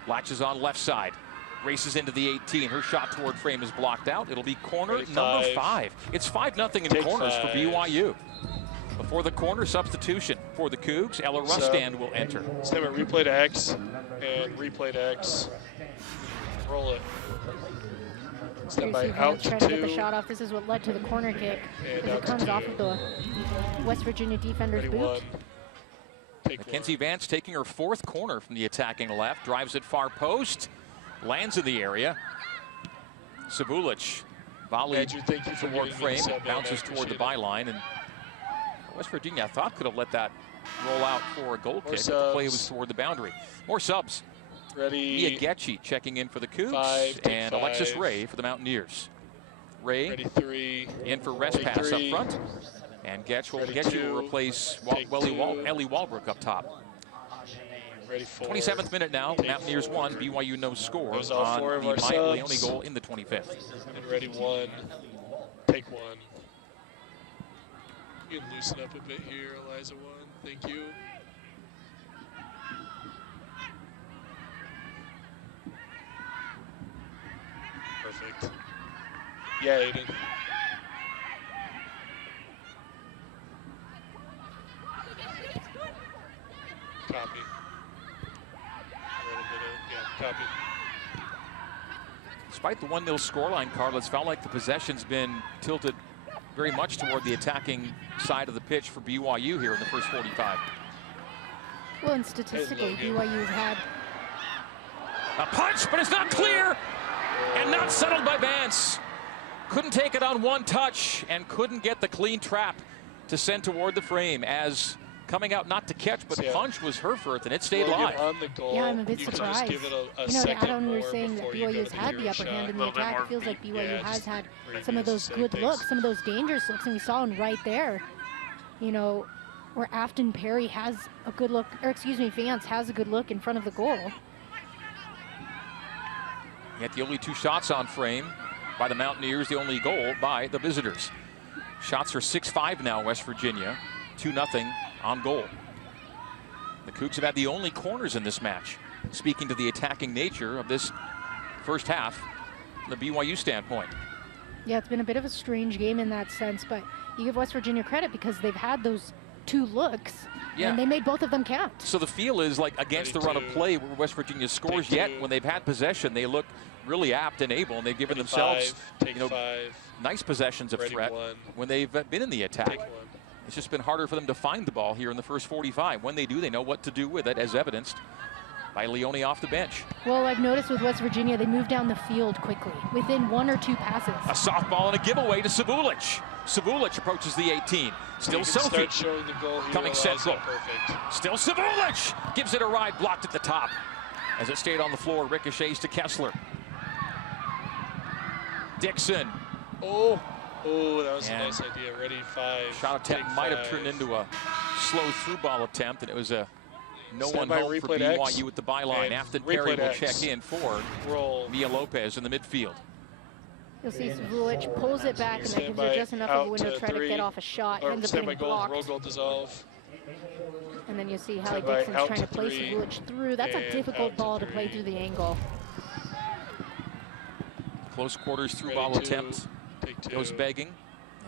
Latches on left side. Races into the 18. Her shot toward frame is blocked out. It'll be corner Ready, number 5. 5. It's 5-0 in Take corners 5. for BYU. Before the corner, substitution for the Cougs. Ella Rustand will enter. Stand by replay to X and replay to X. Roll it. Stand by Seriously, out Vance to trying to get the 2. shot off. This is what led to the corner kick. And As out it to comes 2. off of the West Virginia defender's Ready, boot. 1. Take Mackenzie 1. Vance taking her 4th corner from the attacking left. Drives it far post. Lands in the area. Savulich volleyed Andrew, thank you for toward getting me frame. the sub in. Bounces I toward the appreciate it. byline. And West Virginia, I thought, could have let that roll out for a goal kick. But the subs. play was toward the boundary. More subs. Ready. Mia Getchy checking in for the Cougs. 5, take and 5. Alexis Ray for the Mountaineers. Ray Ready, 3. in for rest Take pass 3. up front. And Getchy Ready, will 2. replace Take 2. Ellie Walbrook up top. Ready, 4. 27th minute now. Take Mountaineers 4. 1. BYU no score Those all on 4 of the our Maya Leone subs. goal in the 25th. And ready, 1. Take 1. You can loosen up a bit here, Eliza 1. Thank you. Perfect. Yeah, Aiden. Copy. A little bit of, yeah, copy. despite the 1-0 scoreline, Carl, it's felt like the possession's been tilted very much toward the attacking side of the pitch for BYU here in the first 45. Well, and statistically, BYU's had a punch, but it's not clear and not settled by Vance. Couldn't take it on one touch and couldn't get the clean trap to send toward the frame, as coming out not to catch but punch was Herfurth, and it stayed live. On the goal, yeah, I'm a bit surprised. Give it a you know, to add on, we were saying that BYU's had the upper hand in the attack. It feels like BYU has had some of those good looks, some of those dangerous looks, and we saw them right there. You know, where Afton Perry has a good look, or excuse me, Vance has a good look in front of the goal. Yet the only 2 shots on frame by the Mountaineers, the only goal by the visitors. Shots are 6-5 now, West Virginia, 2-0 on goal. The Cougs have had the only corners in this match, speaking to the attacking nature of this first half from the BYU standpoint. Yeah, it's been a bit of a strange game in that sense, but you give West Virginia credit because they've had those 2 looks, and they made both of them count. So the feel is like against the run of play where West Virginia scores, yet when they've had possession, they look really apt and able, and they've given themselves nice possessions of threat when they've been in the attack. It's just been harder for them to find the ball here in the first 45. When they do, they know what to do with it, as evidenced by Leone off the bench. Well, I've noticed with West Virginia, they move down the field quickly, within 1 or 2 passes. A softball and a giveaway to Savulich. Savulich approaches the 18. Still Sophie coming central. Still Savulich gives it a ride, blocked at the top. As it stayed on the floor, ricochets to Kessler. Dixon. Oh, that was a nice idea. Ready, 5. Shot attempt might have turned into a slow through ball attempt, and it was a no one home for BYU at the byline. Afton Perry will check in for Mia Lopez in the midfield. You'll see Savulich pulls it back, and that gives her just enough of a window to try to get off a shot. Ends up getting blocked. Roll goal dissolve. And then you see Hallie Dixon's trying to play Savulich through. That's a difficult ball to play through the angle. Close quarters through ball attempt goes begging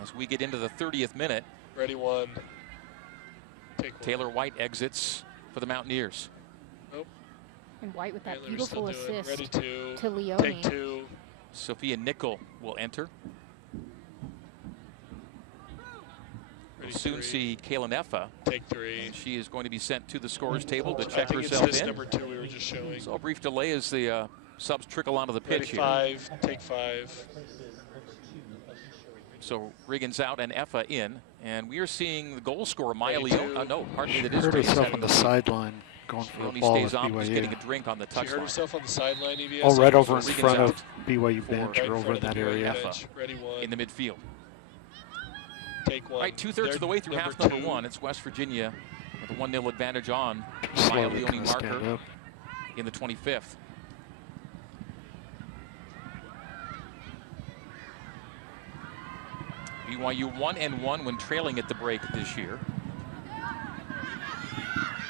as we get into the 30th minute. Ready, 1. Taylor White exits for the Mountaineers. Nope. And White with that beautiful assist Ready, 2. to Leone. Take 2. Sophia Nickel will enter. We'll soon see Kaylin Effa. Take 3. She is going to be sent to the scores table to check herself it's this in. number 2 we were just showing. So a brief delay as the subs trickle onto the pitch here. 5. Take 5. So Riggins out and Effa in, and we are seeing the goal scorer Maya Leone. No, pardon me, that is hurt herself on the sideline going for a ball stays with off, just getting BYU. a drink on the touchline. She hurt herself on the sideline, EBS. Oh, right over in front of BYU bench, or over in that area. Ready, 1. In the midfield. Take 1. Right, 2/3 of the way through half number 1. It's West Virginia with a 1-0 advantage on Maya Leone marker in the 25th. BYU 1-1 when trailing at the break this year.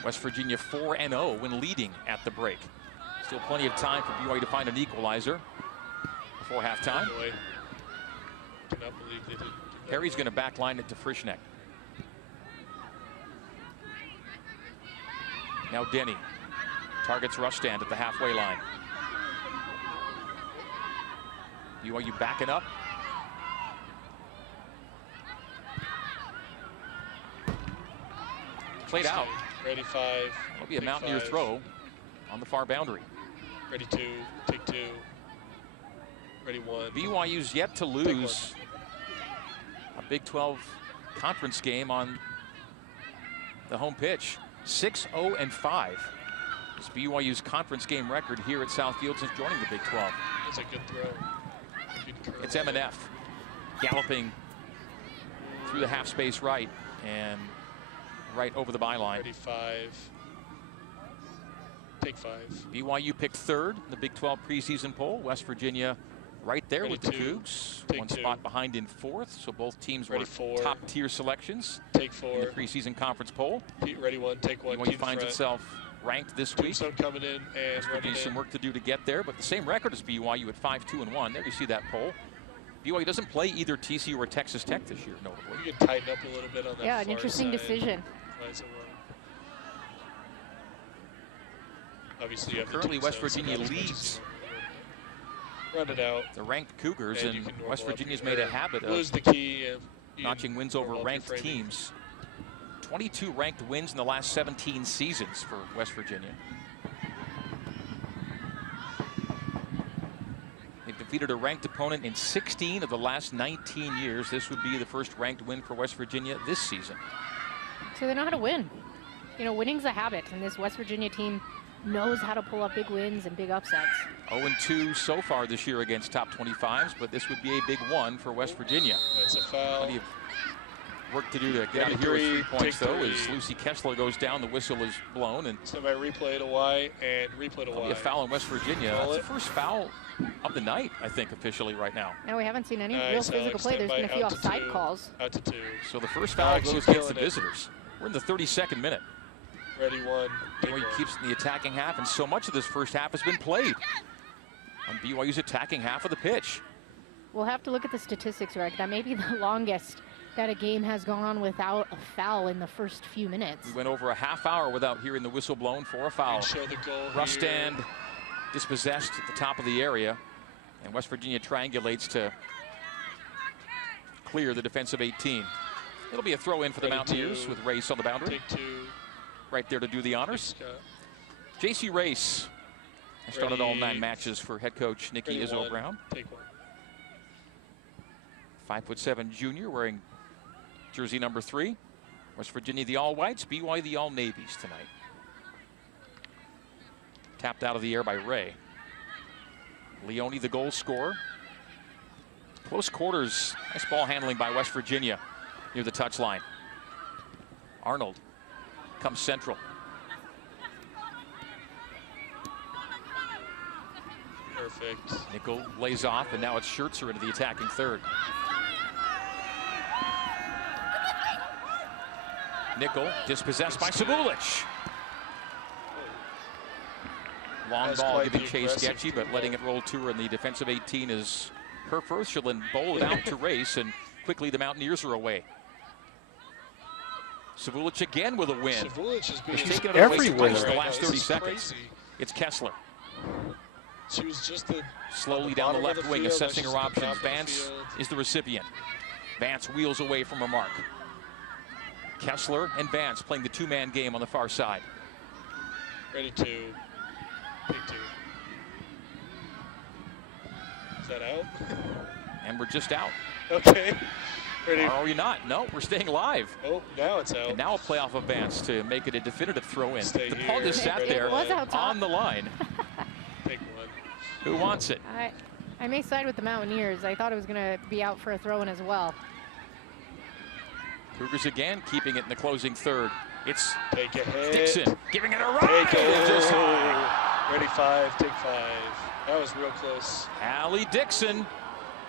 West Virginia 4-0 when leading at the break. Still plenty of time for BYU to find an equalizer before halftime. Oh boy. Cannot believe they didn't. Perry's going to backline it to Frischneck. Now Denny targets Rustand at the halfway line. BYU backing up. Played out. Ready, 5. It'll be a Mountaineer throw on the far boundary. Ready, 2. Take 2. Ready, 1. BYU's yet to lose a Big 12 conference game on the home pitch. 6-0-5 is BYU's conference game record here at Southfield since joining the Big 12. That's a good throw. It's M&F galloping through the half space right and right over the byline. Ready, 5. Take 5. BYU picked 3rd in the Big 12 preseason poll. West Virginia right there Ready, with the 2. Cougs. Take 1 2. spot behind in 4th. So both teams Ready, were 4. top tier selections Take 4. in the preseason conference poll. Ready, 1. Take 1. BYU finds itself ranked this week. Coming in and There's some work to do to get there, but the same record as BYU at 5-2-1. There you see that poll. BYU doesn't play either TCU or Texas Tech this year, notably. You can tighten up a little bit on that. Yeah, an interesting decision. Obviously, you have currently West Virginia leads Run it out. The ranked Cougars, And and West Virginia's made a habit lose of the key. notching wins over ranked teams. 22 ranked wins in the last 17 seasons for West Virginia. They've defeated a ranked opponent in 16 of the last 19 years. This would be the first ranked win for West Virginia this season. So they know how to win. You know, winning's a habit, and this West Virginia team knows how to pull up big wins and big upsets. 0-2 so far this year against top 25s, but this would be a big one for West Virginia. That's a foul. Plenty of work to do to get out of here with 3 points, though, as Lucy Kessler goes down. The whistle is blown, and somebody replay to Y and replay to Y. A foul in West Virginia. That's the first foul of the night, I think, officially right now. No, we haven't seen any real physical play. There's been a few offside calls. Out to 2. So the first foul goes against the visitors. We're in the 32nd minute. Ready one. BYU keeps in the attacking half, and so much of this first half has been played on BYU's attacking half of the pitch. We'll have to look at the statistics, Rick. That may be the longest that a game has gone on without a foul in the first few minutes. We went over a half hour without hearing the whistle blown for a foul. Show the goal. Rustand dispossessed at the top of the area, and West Virginia triangulates to clear the defensive 18. It'll be a throw in for the Mountaineers with Race on the boundary. Take 2. Right there to do the honors. J.C. Race has started all 9 matches for head coach Nikki Izzo Brown. Take 1. 5'7" junior wearing jersey number 3. West Virginia the all whites, BYU the all navies tonight. Tapped out of the air by Ray. Leone the goal scorer. Close quarters, nice ball handling by West Virginia near the touchline. Arnold comes central. Perfect. Nickel lays off, and now it's Schertzer into the attacking third. Nickel dispossessed by Savulich. Long ball giving chase Getchy, but letting it roll to her in the defensive 18 is Herfurth. She'll then bowl it out to Race, and quickly the Mountaineers are away. Savulich again with a win. Savulich has been taken it away twice in the last 30 seconds. Crazy. It's Kessler. She was just slowly down the left wing, assessing her options. Vance is the recipient. Vance wheels away from her mark. Kessler and Vance playing the 2-man game on the far side. Ready to take 2. Is that out? And we're just out. Okay. Ready. Or are we not? No, we're staying live. Oh, now it's out. And now a playoff advance to make it a definitive throw in. Stay the ball just sat there on the line. Take 1. Who wants it? I may side with the Mountaineers. I thought it was going to be out for a throw-in as well. Cougars again keeping it in the closing third. It's take a hit. Dixon giving it a ride. Take a just ready 5, take 5. That was real close. Allie Dixon.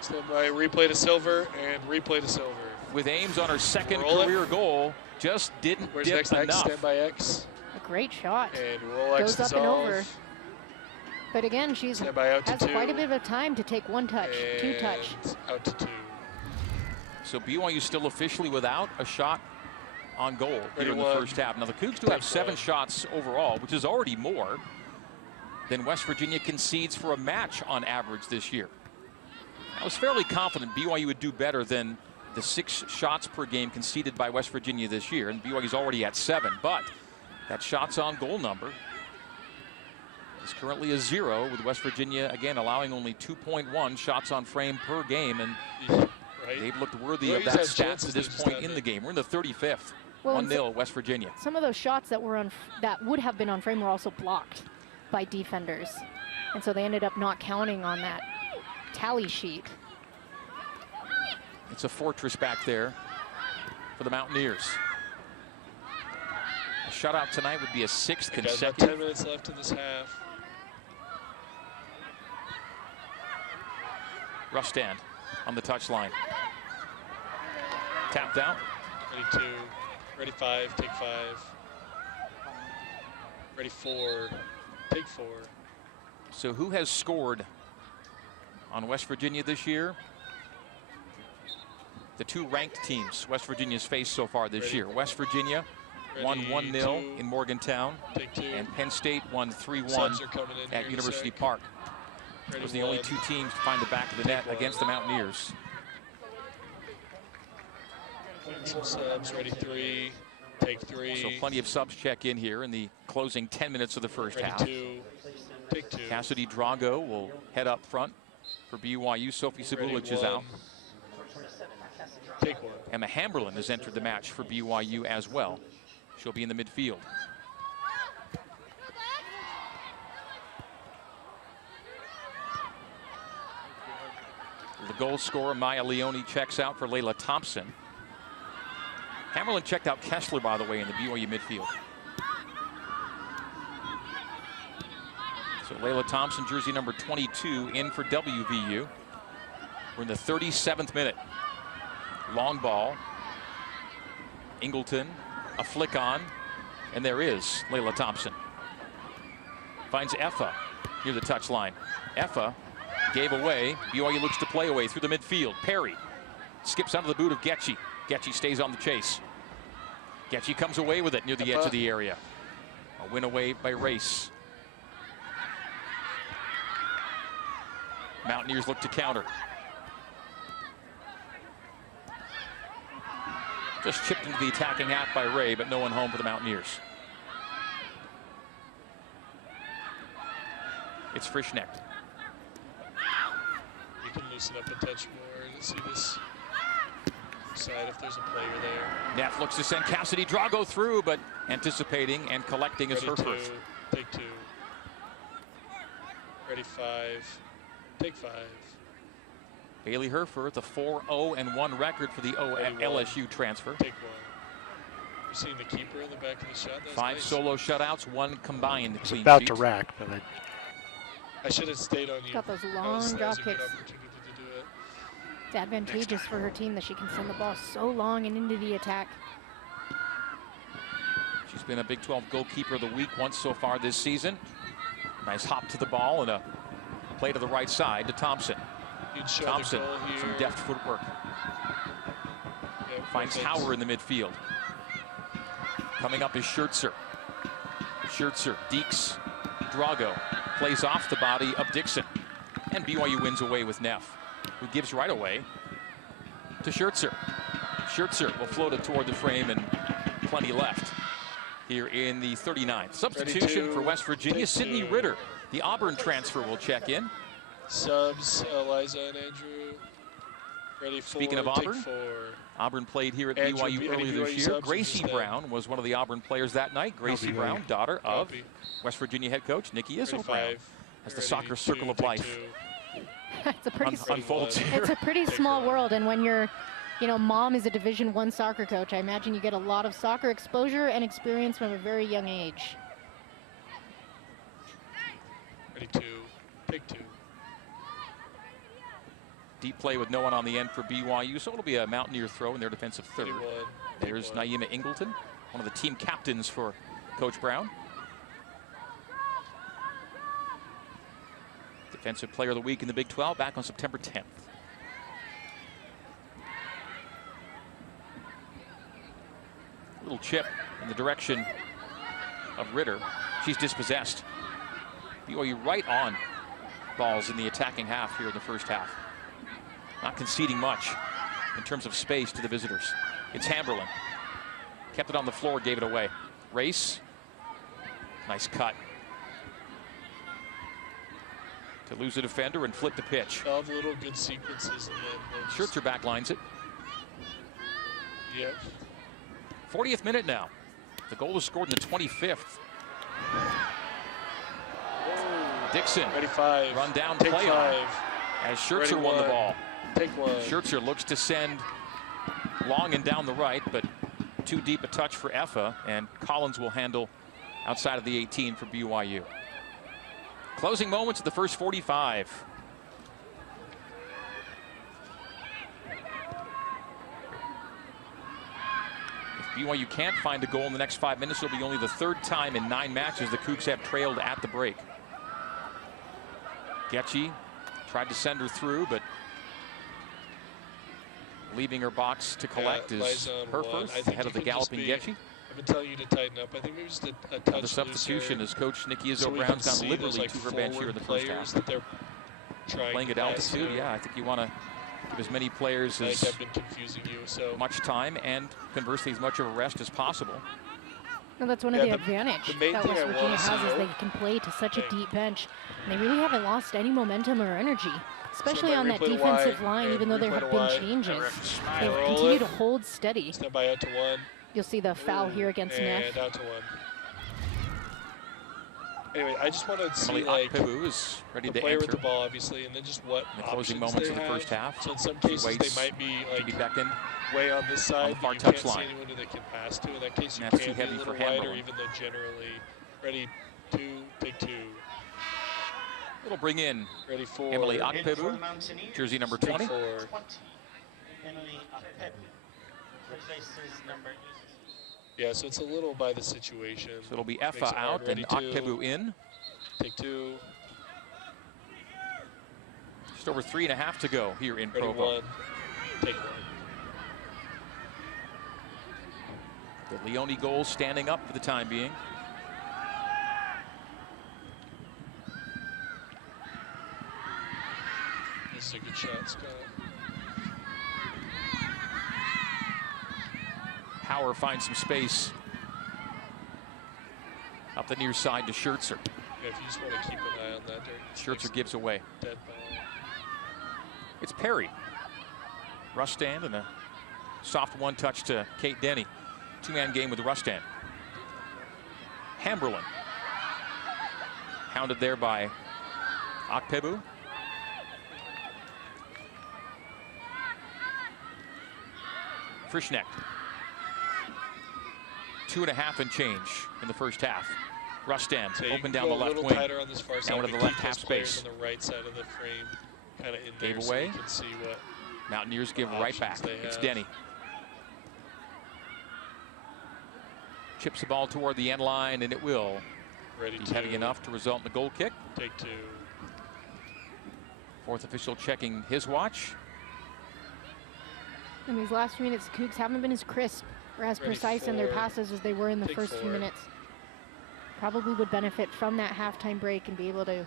Stand by, replay to Silver, and replay to Silver. With Ames on her second career goal, just didn't Where's dip next enough. X? Stand by X. A great shot. And roll X goes up and over. But again, she's has quite a bit of time to take 1 touch, 2 touch. Out to 2. So BYU still officially without a shot on goal here in the first half. Now the Cougs do have 7 shots overall, which is already more than West Virginia concedes for a match on average this year. I was fairly confident BYU would do better than the 6 shots per game conceded by West Virginia this year, and BYU's already at 7, but that shots on goal number is currently a 0, with West Virginia again allowing only 2.1 shots on frame per game, and they've looked worthy of that stat to this point in the game. We're in the 35th. 1-0 West Virginia. Some of those shots that were that would have been on frame were also blocked by defenders, and so they ended up not counting on that tally sheet. It's a fortress back there for the Mountaineers. A shutout tonight would be a 6th consecutive. About 10 minutes left in this half. Rustand on the touchline. Tapped out. Ready 2. Ready 5. Take 5. Ready 4. Take 4. So who has scored on West Virginia this year? The 2 ranked teams West Virginia's faced so far this year. West Virginia won 1-0 in Morgantown, and Penn State won 3-1 at University Park. It was the only two teams to find the back of the net against the Mountaineers. Some subs, ready 3, take 3. So plenty of subs check in here in the closing 10 minutes of the first half. 2, take 2. Cassidy Drago will head up front for BYU. Sophie Sabulich is out. Take 1. Emma Hamberlin has entered the match for BYU as well. She'll be in the midfield. The goal scorer, Maya Leone, checks out for Layla Thompson. Hamberlin checked out Kessler, by the way, in the BYU midfield. So Layla Thompson, jersey number 22, in for WVU. We're in the 37th minute. Long ball. Ingleton, a flick on, and there is Layla Thompson. Finds Effa near the touchline. Effa gave away. BYU looks to play away through the midfield. Perry skips under the boot of Getchy. Getchy stays on the chase. Getchy comes away with it near the edge of the area. A win away by Race. Mountaineers look to counter. Just chipped into the attacking half by Ray, but no one home for the Mountaineers. It's Frischneck. You can loosen up a touch more to see this side if there's a player there. Neff looks to send Cassidy Drago through, but anticipating and collecting is Herford. Take 2. Ready 5. Take 5. Bailey Herford, the 4-0-1 record for the LSU transfer. Take 1. You're seeing the keeper in the back of the shot. 5 nice. solo shutouts, 1 combined clean about sheet. to rack, but I should have stayed on you. Got those long drop kicks. It's advantageous for her team that she can send the ball so long and into the attack. She's been a Big 12 goalkeeper of the week once so far this season. Nice hop to the ball and a play to the right side to Thompson. Thompson, some deft footwork. Finds Hauer in the midfield. Coming up is Schertzer. Schertzer, Deeks, Drago. Plays off the body of Dixon. And BYU wins away with Neff, who gives right away to Schertzer. Schertzer will float it toward the frame and plenty left here in the 39th. Substitution for West Virginia, Sydney Ritter. The Auburn transfer will check in. Subs, Eliza and Andrew. Ready 4. Speaking of Auburn, 4. Auburn played here at BYU earlier this year. Gracie Brown was one of the Auburn players that night. Gracie Brown, daughter of West Virginia head coach Nikki Izzo Brown, as the soccer circle of life It's a pretty unfolds here. It's a pretty small world, and when your mom is a Division I soccer coach, I imagine you get a lot of soccer exposure and experience from a very young age. Ready 2. Take 2. Deep play with no one on the end for BYU, so it'll be a Mountaineer throw in their defensive third. There's Naima Ingleton, one of the team captains for Coach Brown. Defensive Player of the Week in the Big 12, back on September 10th. Little chip in the direction of Ritter. She's dispossessed. BYU right on balls in the attacking half here in the first half. Not conceding much in terms of space to the visitors. It's Hamberlin. Kept it on the floor, gave it away. Race. Nice cut. To lose a defender and flip the pitch. 12 little good sequences. And Schertzer backlines it. Yep. 40th minute now. The goal was scored in the 25th. Dixon. Ready 5. Run down Take play 5. on as Schertzer won the ball. Take 1. Schertzer looks to send long and down the right, but too deep a touch for Effa, and Collins will handle outside of the 18 for BYU. Closing moments of the first 45. If BYU can't find a goal in the next 5 minutes, it'll be only the 3rd time in 9 matches the Cougs have trailed at the break. Getchy tried to send her through, but leaving her box to collect is Herford, ahead of the galloping Getchy. I've been telling you to tighten up. I think maybe just a touch The substitution looser, as Coach Nikki Izzo so we Brown's can gone see liberally those, to her bench here in the first half. That they're playing at altitude. Yeah, I think you want to give as many players as I've been confusing you, so much time and conversely as much of a rest as possible. No, that's one of the advantages that West Virginia has is they can play to such a deep bench. And they really haven't lost any momentum or energy, especially on that defensive line, even though there have been changes. They continue to hold steady. Stand by out to 1. You'll see the foul here against Neff. And out to 1. Anyway, I just want to see like is ready the to player enter with the ball, obviously, and then just what in the closing options moments they of the first have. half. So in some cases they might be like way on this side, far but you can't touchline. see anyone who they can pass to. In that case, you That's can too be a heavy little for wider, Hammerlin. even though generally ready 2, take 2. It'll bring in ready 4. Emily Akpebu, jersey number 20. 4. Yeah, so it's a little by the situation. So it'll be Makes Effa it hard. out and Ready 2. Akpebu in. Take 2. Just over 3.5 to go here in Ready Provo. 1. Take 1. The Leone goal standing up for the time being. This is a good shot, Scott. Hauer finds some space up the near side to Schertzer. Yeah, if you just want to keep an eye on that. Schertzer gives away. Dead ball. It's Perry. Rustand and a soft one touch to Kate Denny. Two-man game with Rustand. Hamberlin. Hounded there by Akpebu. Frischnecht. 2.5 and change in the first half. Rustand So open down the left wing. Tighter on this far side, down into the but left keep half those players space. on the right side of the frame, kind of in there, Gave so away. you can see what Mountaineers give right back. they It's have. Denny. Chips the ball toward the end line, and it will Ready be to heavy enough to result in a goal kick. take 2. Fourth official checking his watch. In these last few minutes, the Cougs haven't been as crisp or as Ready precise in their 4. passes as they were in the Take first few 4. minutes. Probably would benefit from that halftime break and be able to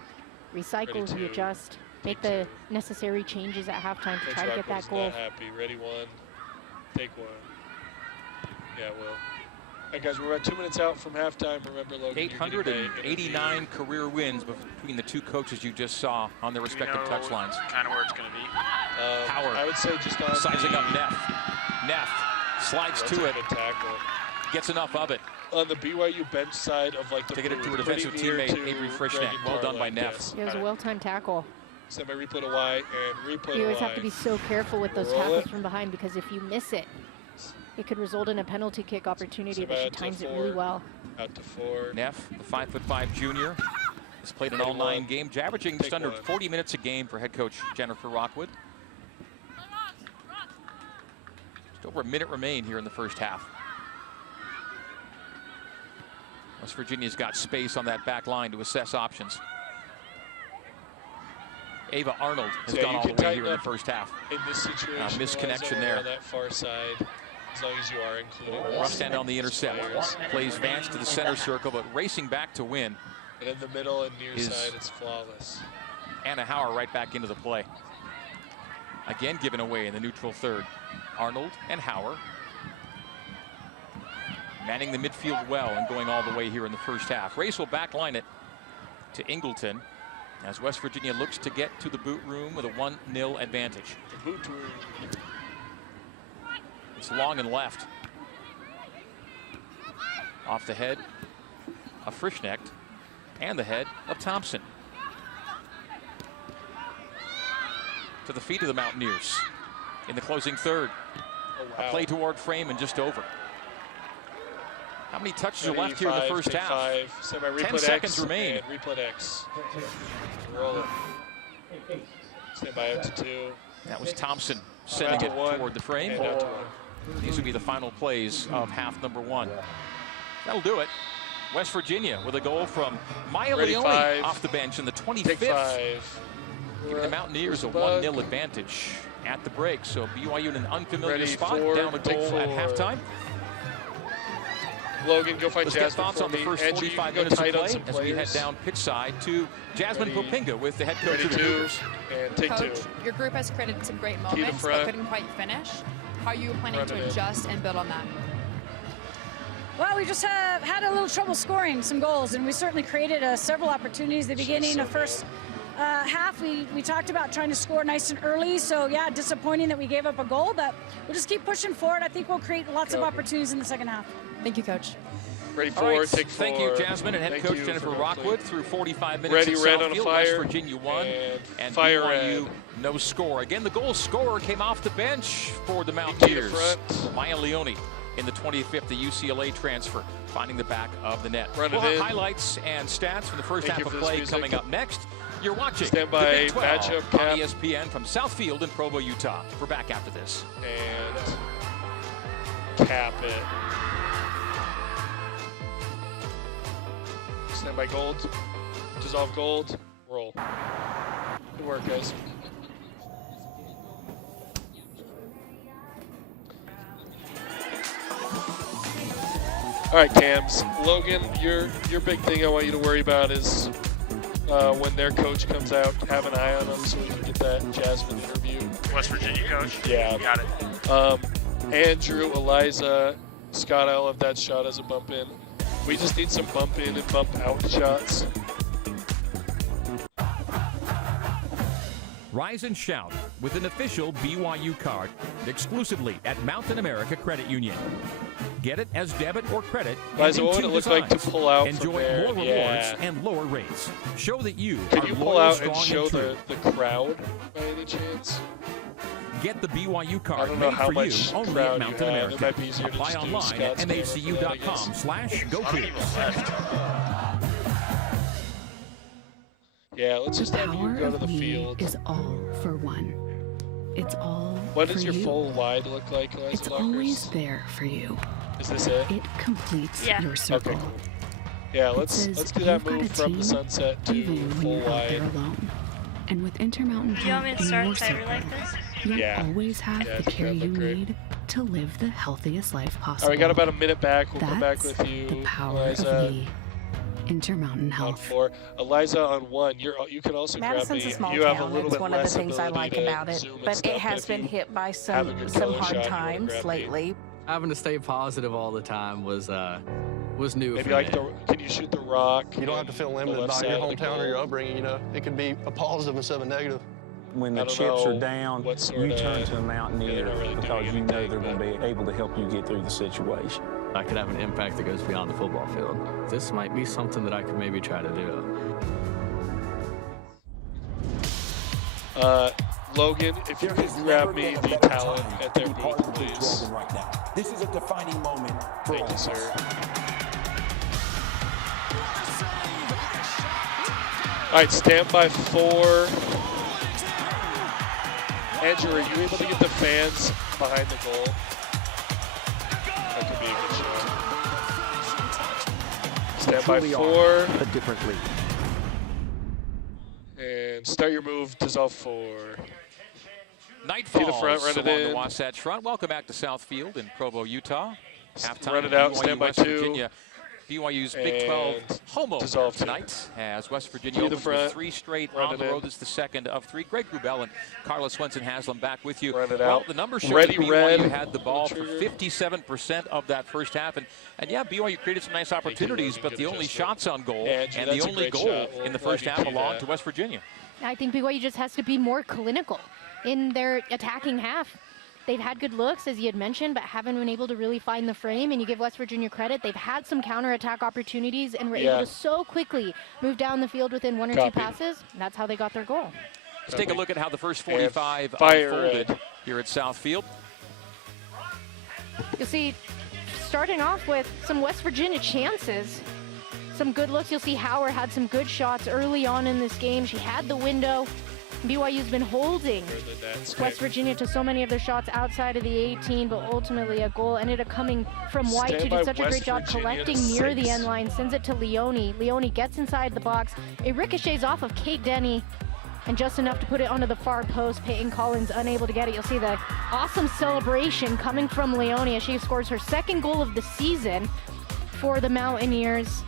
recycle, Ready 2. readjust, make Take the 2. necessary changes at halftime to Coach try to get Rockwell's that goal. not happy. Ready 1. Take 1. Yeah, it will. All right, guys, we're about 2 minutes out from halftime. Remember, Logan, 889 career wins between the two coaches you just saw on their respective touchlines. Kind of where it's going to be. Howard I would say just on sizing up Neff. Neff slides That's to a it, good tackle. gets enough of it On the BYU bench side of like the to get it to her booth, defensive pretty near teammate, to Avery Frischnecht. Reagan Well done by Carlin, Neff. yes. It was a well-timed tackle. Send my replay to Y and replay You to always Y. have to be so careful with those Roll tackles it. from behind, because if you miss it, it could result in a penalty kick opportunity, but she out to times it 4. really well. Out to 4. Neff, the 5'5" junior, has played in all 9 games, averaging just under 40 minutes a game for head coach Jennifer Rockwood. Just over a minute remain here in the first half. West Virginia's got space on that back line to assess options. Ava Arnold has Yeah, gone you all can the way tighten here in the up first half. In this situation, misconnection over there. on that far side, as long as you are including Rustand on the intercept. Plays Vance to the center circle, but racing back to win. And in the middle and near is side, it's flawless. Anna Hauer right back into the play. Again given away in the neutral third. Arnold and Hauer manning the midfield well and going all the way here in the first half. Race will backline it to Ingleton as West Virginia looks to get to the boot room with a 1-0 advantage. The boot room. It's long and left. Off the head of Frischnecht and the head of Thompson. To the feet of the Mountaineers in the closing third. Oh, wow. A play toward frame and just over. How many touches are Ready, left here in the 5, first take half? 5. Send my 10 replay seconds X remain. And replay X. Roll it. Stand by out to 2. That was Thompson sending it toward the frame. And out to 1. These would be the final plays of half number 1. That'll do it. West Virginia with a goal from Maya Ready, Leone 5. off the bench in the Take 25th. 5. Giving the Mountaineers a Bug. 1-0 advantage at the break. So BYU in an unfamiliar Ready, spot, 4, down a take goal at 4. halftime. Logan, go find Let's get Jasmine thoughts for on the me. first Andrew, you 45 can go minutes of tight on play some as we head players. down pitch side to Jasmine Ready. Popinga with the head coach Ready of the two, Cougars. and take Coach, two. your group has created some great Key to moments, but front. couldn't quite finish. How are you planning Running to in. adjust and build on that? Well, we just had a little trouble scoring some goals, and we certainly created several opportunities at the beginning of first half. We talked about trying to score nice and early, so yeah, disappointing that we gave up a goal, but we'll just keep pushing forward. I think we'll create lots of opportunities in the second half. Thank you, Coach. Ready All four, right, take four. thank you, Jasmine, and head Thank coach you Jennifer for going Rockwood clean. through 45 minutes Ready in red on a Southfield. fire. West Virginia won, and fire BYU red. no score. Again, the goal scorer came off the bench for the Key to Mountaineers. front. Maya Leone in the 25th, the UCLA transfer, finding the back of the net. Run it We'll have in. highlights and stats from the first Thank half you of for this play music. coming up next. You're watching Stand the by, Big 12 matchup cap. on ESPN from Southfield in Provo, Utah. We're back after this. And cap it. Stand by gold. Dissolve gold. Roll. Good work, guys. All right, Cams. Logan, your big thing I want you to worry about is when their coach comes out, have an eye on them so we can get that Jasmine interview. West Virginia coach? Yeah. Got it. Andrew, Eliza, Scott, I'll have that shot as a bump in. We just need some bump in and bump out shots. Rise and shout with an official BYU card exclusively at Mountain America Credit Union. Get it as debit or credit. Liza, and in what would two it look like to designs. pull out Enjoy from there? more rewards Yeah. and lower rates. Show that you Can are you pull loyal, out strong, and show true. the crowd by any chance? Get the BYU I card don't know made how for much you only crowd at you Mountain have. America. It might be easier to Apply just do online at Scott's camera for that, I guess. macu.com/GoCougars. Yeah, let's just have you go to the field. Is all for one. It's all What for does your you. full wide look like, Eliza It's Lockers? always there for you. Is this it? It completes Yeah. your circle. Okay, cool. Yeah, It let's says do that you've got move a from the team, sunset to even when full you're out there wide. alone. And with Intermountain Do you want me Health to in start your tighter circle, like this? you'll Yeah. always have Yeah, I the think care that'd you look great. need to live the healthiest life possible. All right, we got about a minute back. We'll come back That's with you, the power Eliza, of the Intermountain on Health. 4. Eliza on 1. You can also Madison's grab a me. small You have a town. little It's bit one of the less things I ability like to about it, zoom and but stuff, it has if been you hit by have a some good some color hard shot, you wanna times grab me. lately. Having to stay positive all the time was new Maybe for like me. can you shoot the rock? You don't have to feel the limited left by side your of the hometown or your goal? upbringing. You know, it could be a positive instead of a negative. When the I don't chips know are down, what sort you turn of- to a Mountaineer they're not really because doing you know anything, they're going to be able to help you get through the situation. I could have an impact that goes beyond the football field. This might be something that I could maybe try to do. Logan, if you could grab me the talent at their booth, please. Right now. This is a defining moment for Thank you, sir. All right, stand by 4. Andrew, are you able to get the fans behind the goal? That could be a good shot. Stand by 4. A different league. And start your move, dissolve 4. Night Feet falls to front, run it along the in. Wasatch Front. Welcome back to Southfield in Provo, Utah. Halftime Run it out, BYU stand by West 2. Virginia. BYU's Big 12 And home opener dissolve 2. tonight as West Virginia Feet to opens front, with 3 straight run on it the in. road. It's the second of 3. Greg Grubel and Carla Swenson-Haslam back with you. Run it Well, out. the numbers show Ready, that BYU red. had the ball for Trigger. 57% of that first half. And yeah, BYU created some nice opportunities, Logan. but Good the only adjustment. shots on goal Andrew, and the that's a only great goal shot. in the We'll first have half you key belonged that. to West Virginia. I think BYU just has to be more clinical in their attacking half. They've had good looks, as you had mentioned, but haven't been able to really find the frame. And you give West Virginia credit. They've had some counterattack opportunities and were able to so quickly move down the field within 1 or 2 passes. And that's how they got their goal. Let's take a look at how the first 45 fire unfolded here at Southfield. You'll see, starting off with some West Virginia chances, some good looks. You'll see Hauer had some good shots early on in this game. She had the window. BYU's been holding West Virginia to so many of their shots outside of the 18, but ultimately a goal ended up coming from White. Stand She by did such a West great job Virginia collecting to near 6. the end line, sends it to Leone. Leone gets inside the box. It ricochets off of Kate Denny, and just enough to put it onto the far post. Peyton Collins unable to get it. You'll see the awesome celebration coming from Leone as she scores her 2nd goal of the season. for the Mountaineers.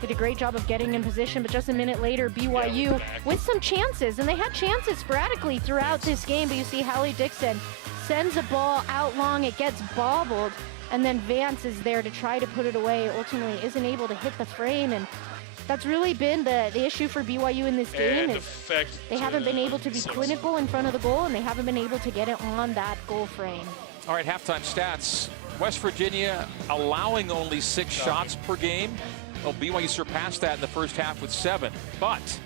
Did a great job of getting in position, but just a minute later, BYU with some chances, and they had chances sporadically throughout this game, but you see Hallie Dixon sends a ball out long, it gets bobbled, and then Vance is there to try to put it away, ultimately isn't able to hit the frame, and that's really been the issue for BYU in this game. Is they haven't been able to be clinical in front of the goal, and they haven't been able to get it on that goal frame. All right, halftime stats. West Virginia allowing only 6 shots per game. Well, BYU surpassed that in the first half with 7, but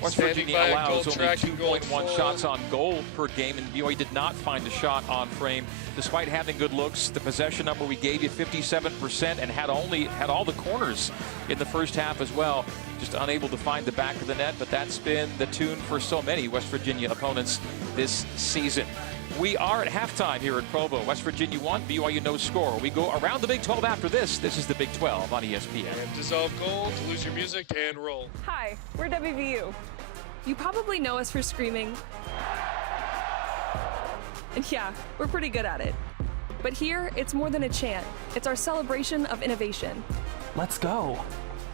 West Virginia allows only 2.1 shots on goal per game, and BYU did not find a shot on frame, despite having good looks. The possession number we gave you, 57%, and had all the corners in the first half as well. Just unable to find the back of the net, but that's been the tune for so many West Virginia opponents this season. We are at halftime here at Provo. West Virginia 1, BYU no score. We go around the Big 12 after this. This is the Big 12 on ESPN. And dissolve gold, lose your music, and roll. Hi, we're WVU. You probably know us for screaming. And yeah, we're pretty good at it. But here, it's more than a chant. It's our celebration of innovation. Let's go.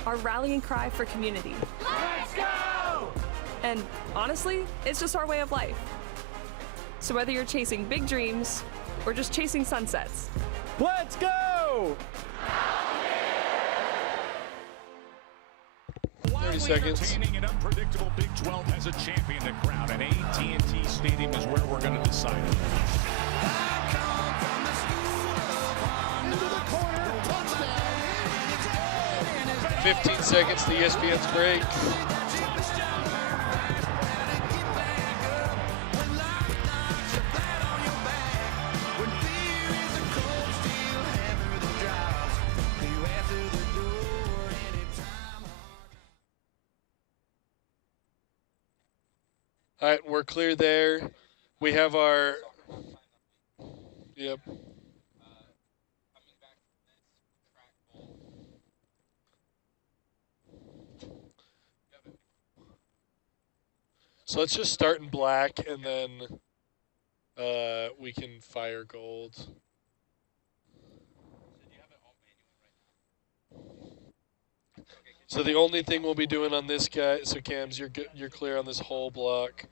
Our rallying cry for community. Let's go! And honestly, it's just our way of life. So whether you're chasing big dreams or just chasing sunsets, let's go! 30 seconds. Entertaining and unpredictable Big 12 has a champion to crown, and AT&T Stadium is where we're going to decide it. 15 seconds to ESPN's break. All right, we're clear there. We have our, yep. So let's just start in black, and then we can fire gold. So the only thing we'll be doing on this guy, so Cams, you're clear on this whole block.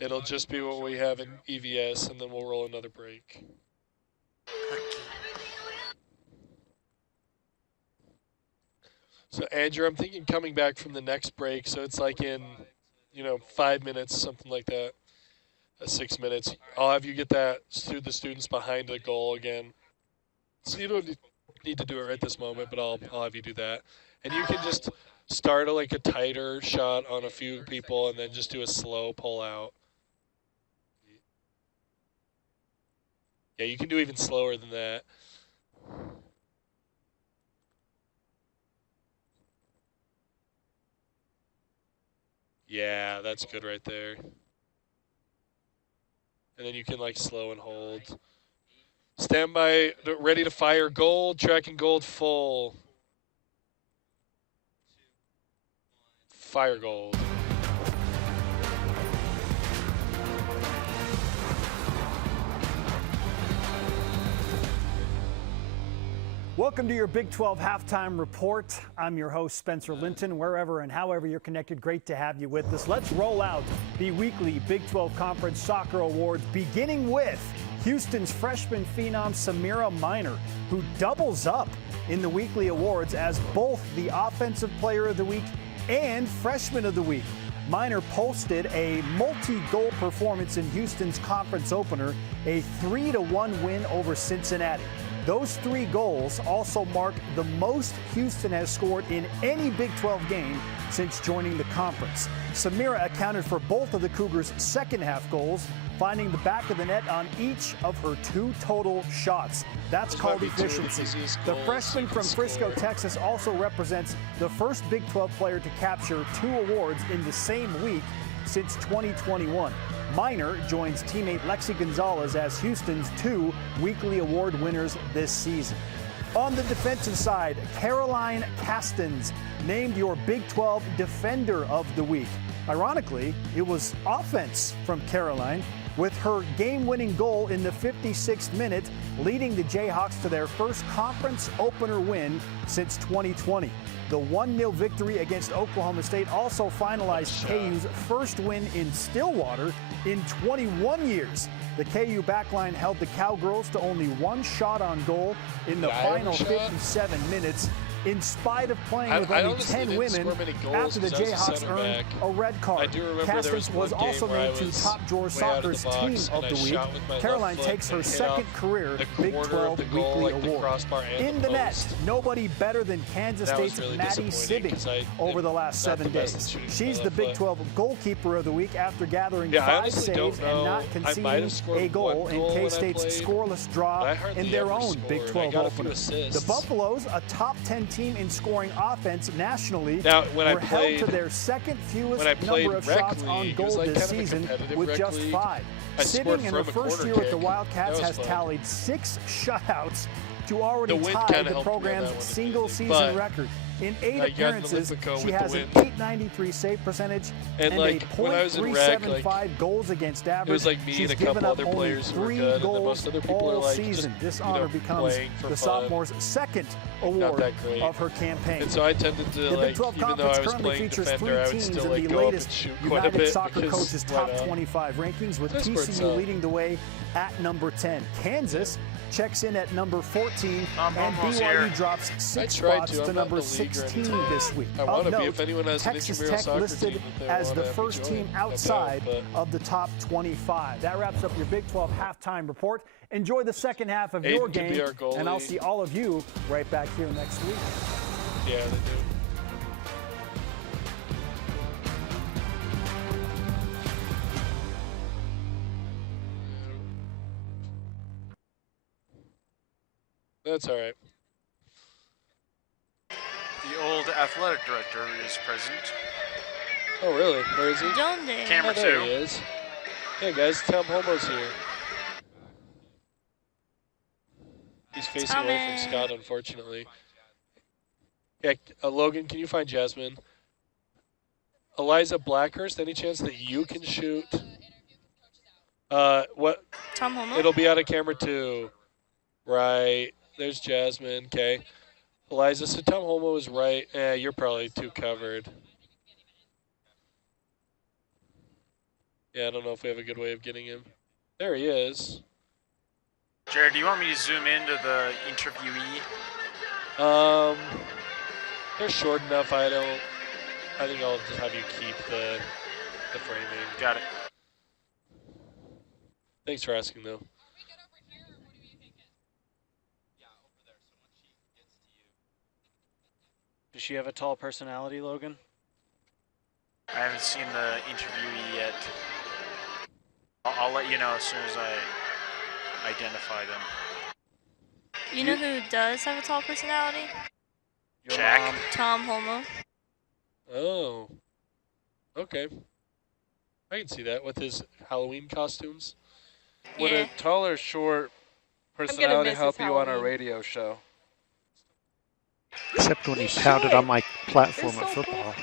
It'll just be what we have in EVS, and then we'll roll another break. So Andrew, I'm thinking coming back from the next break, so it's like in, 5 minutes, something like that, 6 minutes. I'll have you get that to the students behind the goal again. So you don't need to do it right this moment, but I'll have you do that. And you can just start a tighter shot on a few people and then just do a slow pull out. Yeah, you can do even slower than that. Yeah, that's good right there. And then you can slow and hold. Stand by, ready to fire gold, tracking gold full. Fire gold. Welcome to your Big 12 Halftime Report. I'm your host, Spencer Linton. Wherever and however you're connected, great to have you with us. Let's roll out the weekly Big 12 Conference Soccer Awards, beginning with Houston's freshman phenom, Samira Minor, who doubles up in the weekly awards as both the Offensive Player of the Week and Freshman of the Week. Minor posted a multi-goal performance in Houston's conference opener, a 3-1 win over Cincinnati. Those 3 goals also mark the most Houston has scored in any Big 12 game since joining the conference. Samira accounted for both of the Cougars' second half goals, finding the back of the net on each of her 2 total shots. That's called efficiency. The freshman from Frisco, Texas also represents the first Big 12 player to capture 2 awards in the same week since 2021. Minor joins teammate Lexi Gonzalez as Houston's 2 weekly award winners this season. On the defensive side, Caroline Castens named your Big 12 Defender of the Week. Ironically, it was offense from Caroline. with her game-winning goal in the 56th minute, leading the Jayhawks to their first conference opener win since 2020. The 1-0 victory against Oklahoma State also finalized KU's first win in Stillwater in 21 years. The KU backline held the Cowgirls to only one shot on goal in the final 57 minutes. In spite of playing with only 10 women, after the Jayhawks earned a red card. Castings was also named to Top Drawer Soccer's Team of the Week. Caroline takes her second career Big 12 Weekly Award. In the net, nobody better than Kansas State's Maddie Sibbing over the last 7 days. She's the Big 12 Goalkeeper of the Week after gathering 5 saves and not conceding a goal in K-State's scoreless draw in their own Big 12 opener. The Buffaloes, a top 10 team in scoring offense nationally, were held to their second fewest number of shots on goal this season with just 5. Sibbing in her first year with the Wildcats has tallied 6 shutouts to already tie the program's single-season record. In 8 appearances, she has an .893 save percentage and a .375 goals against average. It was like me She's and a couple other only players who were 3 good, and then goals most other people all are like season. just, This honor becomes the sophomore's second award of her campaign. And so I tended to, The like, Big 12 even though Conference I was currently playing features 3 defender, I would teams still in like the go up and latest shoot quite a United bit Soccer because Coaches why Top not? 25 rankings, with That's TCU where it's leading the way at number 10. Kansas checks in at number 14, and BYU drops 6 spots to number 16 this week. I want Of to be. note, If anyone has Texas an intramural Tech soccer listed team that they as the wanna first join, team help outside out, of the top 25. That wraps up your Big 12 halftime report. Enjoy the second half of your Aiden can be game, our goalie. and I'll see all of you right back here next week. Yeah, they do. That's all right. The old athletic director is present. Oh, really? Where is he? Camera oh, there 2. he is. Hey, guys, Tom Homo's here. He's facing away from Scott, unfortunately. Yeah, Logan, can you find Jasmine? Eliza Blackhurst, any chance that you can shoot? What? Tom Homo? It'll be out of camera 2. Right. There's Jasmine. Okay. Eliza, so Tom Homo is right. You're probably too covered. Yeah, I don't know if we have a good way of getting him. There he is. Jared, do you want me to zoom into the interviewee? They're short enough. I think I'll just have you keep the framing. Got it. Thanks for asking, though. Does she have a tall personality, Logan? I haven't seen the interviewee yet. I'll let you know as soon as I identify them. You know who does have a tall personality? Jack. Tom Homo. Oh. Okay. I can see that with his Halloween costumes. Would a tall or short personality help you on a radio show? Except when he pounded on my platform at football.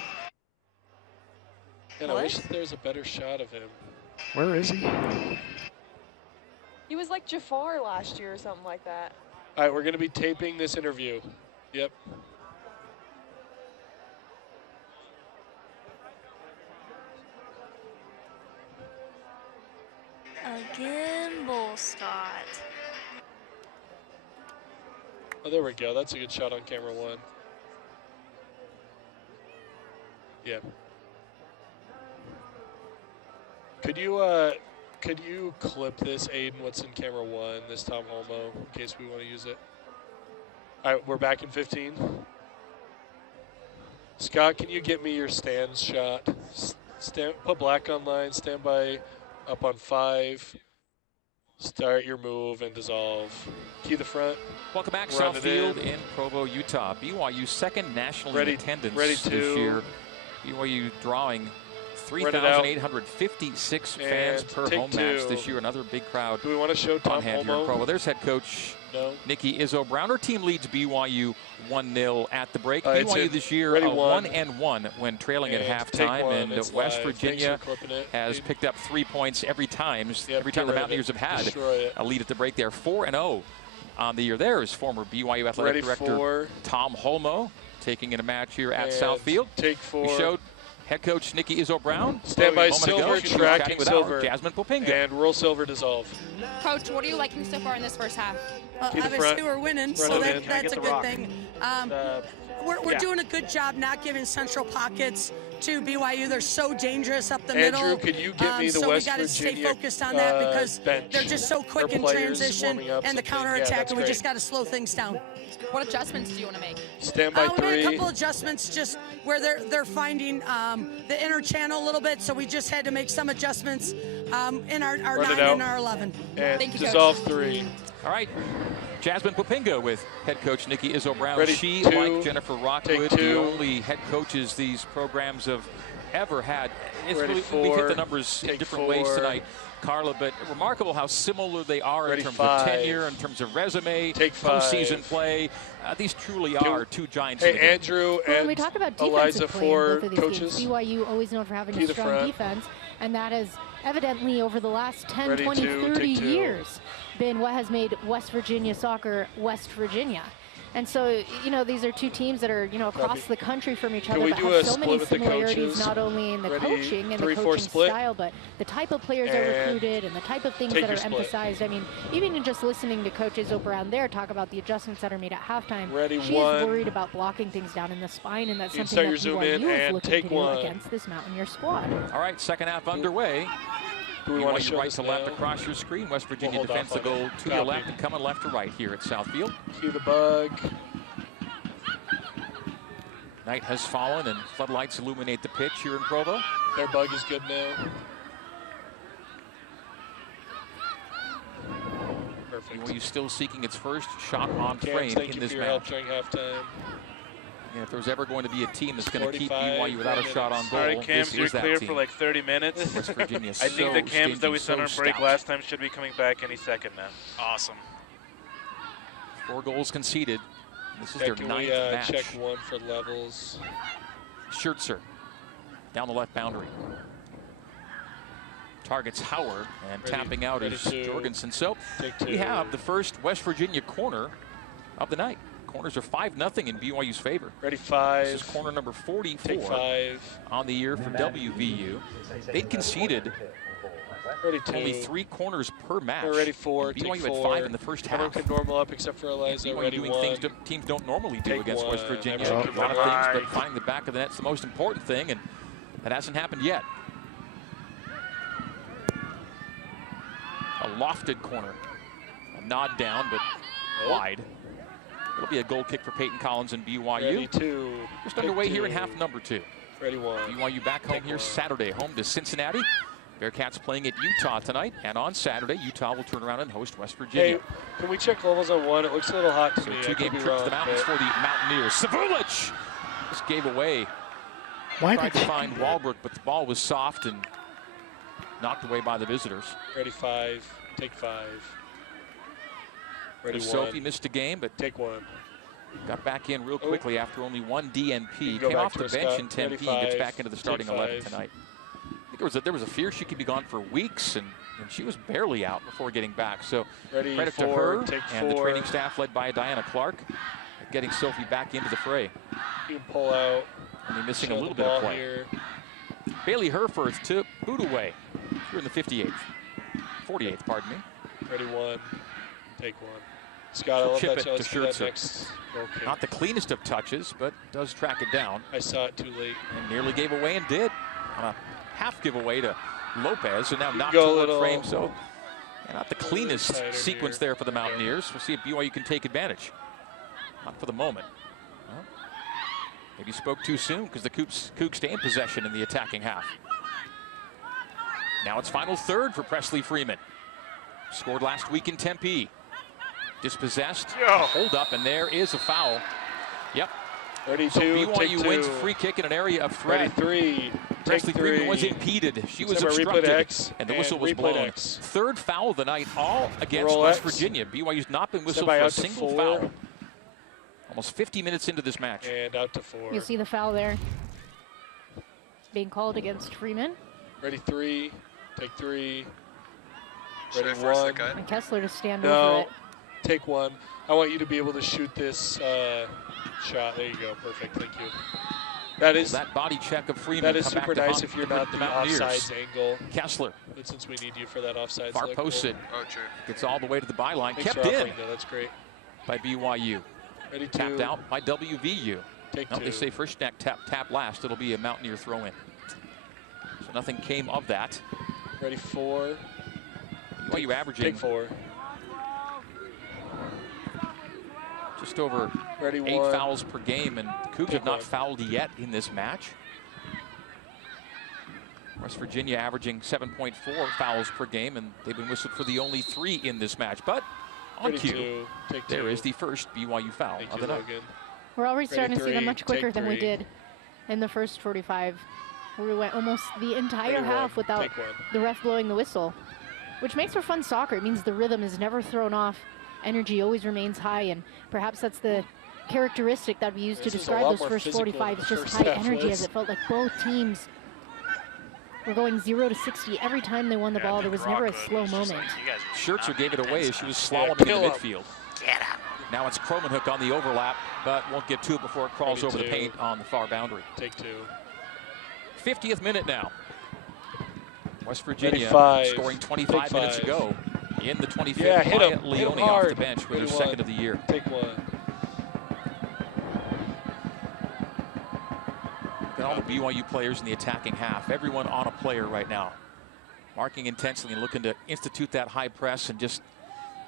And I wish there was a better shot of him. Where is he? He was like Jafar last year or something like that. All right, we're going to be taping this interview. Yep. Again, Bull Scott. Oh, there we go. That's a good shot on camera 1. Yeah. Could you clip this, Aiden, what's in camera 1, this Tom Homo, in case we want to use it? All right, we're back in 15. Scott, can you get me your stands shot? Put black on line, stand by up on 5. Start your move and dissolve. Key the front. Welcome back, Southfield in Provo, Utah. BYU second nationally in attendance this year. BYU drawing 3,856 fans per home match this year. Another big crowd. Do we want to show Tom on hand Homo? here in Provo. There's head coach No. Nikki Izzo-Brown. Her team leads BYU 1-0 at the break. BYU this year 1-1 when trailing at halftime, and West Virginia has picked up 3 points every time the Mountaineers have had a lead at the break. They're 4-0 on the year. There is former BYU athletic director Tom Holmoe taking in a match here at Southfield. Take 4. We showed head coach Nikki Izzo-Brown. Standby silver, tracking silver, Jasmine Popinga. and roll silver dissolve. Coach, what are you liking so far in this first half? Obviously, we're winning, so that's a good thing. We're doing a good job not giving central pockets to BYU. They're so dangerous up the middle. Andrew, can you give me the so West we got to Virginia stay focused on that because bench? they're just so quick in transition and the counterattack, and we just got to slow things down. What adjustments do you want to make? Standby 3. We made a couple adjustments just where they're finding the inner channel a little bit, so we just had to make some adjustments in our 9 and our 11. And thank you, dissolve Coach. 3. All right. Jasmine Popinga with head coach Nikki Izzo-Brown. Ready, she, 2, like Jennifer Rockwood, the only head coaches these programs have ever had. It's Ready, really, 4, we hit the numbers in different 4, ways tonight, Carla, but remarkable how similar they are Ready, in terms 5, of tenure, in terms of resume, take 5. postseason play. These truly are two giants. Hey, in the game. Andrew When and we talk about Eliza defensive play in both of these coaches. games, BYU always known for having a strong defense, and that has evidently over the last 10, Ready, 20, 2, 30 take 2. years been what has made West Virginia soccer West Virginia. And so, you know, these are two teams that are, you know, across the country from each other, but have so many similarities, not only in the coaching and the coaching style, but the type of players that are recruited and the type of things that are emphasized. I mean, even in just listening to Coach Izzo-Brown there talk about the adjustments that are made at halftime, she is worried about blocking things down in the spine, and that's something that BYU is looking to do against this Mountaineer squad. All right, second half underway. Do we want to right to left across your screen. West Virginia defends the goal to your left and coming left to right here at Southfield. Cue the bug. Night has fallen and floodlights illuminate the pitch here in Provo. Their bug is good now. Perfect. BYU still seeking its first shot on Cam, frame thank in you this for your match. help during halftime. And if there's ever going to be a team that's going to keep BYU without a shot on goal, all right, Cams, this you're is that clear team. for like 30 minutes. West Virginia I think the Cams that we sent on break stout. last time should be coming back any second now. Awesome. 4 goals conceded. This is Okay, their can 9th we match. check 1 for levels? Schertzer down the left boundary. Targets Howard, and tapping out is Jorgensen. So we have the first West Virginia corner of the night. Corners are 5-0 in BYU's favor. Ready, 5. This is corner number 44 Take 5. on the year for WVU. They conceded Ready, 2. only 3 corners per match. They're ready, 4. BYU Take had 4. 5 in the first half. Everyone can normal up except for Eliza. BYU Ready, doing 1. things teams don't normally do Take against 1. West Virginia. Everyone A can lot of normal things, up. but finding the back of the net's the most important thing, and that hasn't happened yet. A lofted corner. A nod down, but wide. It'll be a goal kick for Peyton Collins and BYU. Ready, 2. Just underway here in half number 2. Ready, 1. BYU back home here Saturday, home to Cincinnati. Bearcats playing at Utah tonight, and on Saturday, Utah will turn around and host West Virginia. Hey, can we check levels on 1? It looks a little hot to So me. a 2-game trip to the mountains for the Mountaineers. Savulich just gave away. Tried to find Walbrook, but the ball was soft and knocked away by the visitors. Ready, 5. Take 5. Ready, 1. Sophie missed a game, but take 1. Got back in real quickly after only 1 DNP. Go Came back off to the her, bench Scott. in Tempe. Ready, Gets 5. back into the starting Take 11 5. tonight. I think there was a fear she could be gone for weeks, and she was barely out before getting back. So Ready, credit 4. to her Take and 4. the training staff led by Diana Clark, getting Sophie back into the fray. You can pull out. Only missing a Show little the bit of ball play. here. Bailey Herforth to boot away. Here in the 58th. 48th, pardon me. Ready, 1. Take 1. Scott, I love Chip that. it So to let's do that Schertzer. next. Okay. Not the cleanest of touches, but does track it down. I saw it too late. And nearly gave away and did. On a half giveaway to Lopez, and now knocked go toward frame. So not the cleanest tighter sequence here. there for the Mountaineers. We'll see if BYU can take advantage. Not for the moment. Well, maybe spoke too soon because the Cougs stay in possession in the attacking half. Now it's final third for Presley Freeman. Scored last week in Tempe. Dispossessed, hold up, and there is a foul. Yep, Ready So two, BYU wins free kick in an area of threat. Ready three. Presley Freeman was impeded. She was obstructed, and the whistle was blown. Third foul of the night, all against West Virginia. BYU's not been whistled for a single foul. Almost 50 minutes into this match. And out to 4. You see the foul there being called against Freeman. Ready three. Take 3. Ready 1. And Kessler to stand over it. Take 1. I want you to be able to shoot this shot. There you go. Perfect. Thank you. That body check of Freeman. That is super nice if you're not the offsides angle. Kessler. But since we need you for that offsides. Far posted. Gets all the way to the byline. Thanks Kept in. That's great. By BYU. Ready Tapped out by WVU. Take 2. They say Frischneck tap last. It'll be a Mountaineer throw-in. So nothing came of that. Ready 4. BYU averaging. Take 4. Just over 8 fouls per game, and the Cougs have not fouled yet in this match. West Virginia averaging 7.4 fouls per game, and they've been whistled for the only 3 in this match. But on cue, there is the first BYU foul of the night. We're already starting to see them much quicker than we did in the first 45. We went almost the entire half without the ref blowing the whistle, which makes for fun soccer. It means the rhythm is never thrown off. Energy always remains high, and perhaps that's the characteristic that we use to describe those first 45. It's just high energy, as it felt like both teams were going 0 to 60 every time they won the ball. There was never a slow moment. Schertzer gave it away as she was slaloming in the midfield. Now it's Cromanhook on the overlap, but won't get to it before it crawls over the paint on the far boundary. Take 2. 50th minute now. West Virginia scoring 25 minutes ago. In the 25th, Wyatt Leone off the bench with her second of the year. Take 1. And all the BYU players in the attacking half, everyone on a player right now. Marking intensely and looking to institute that high press and just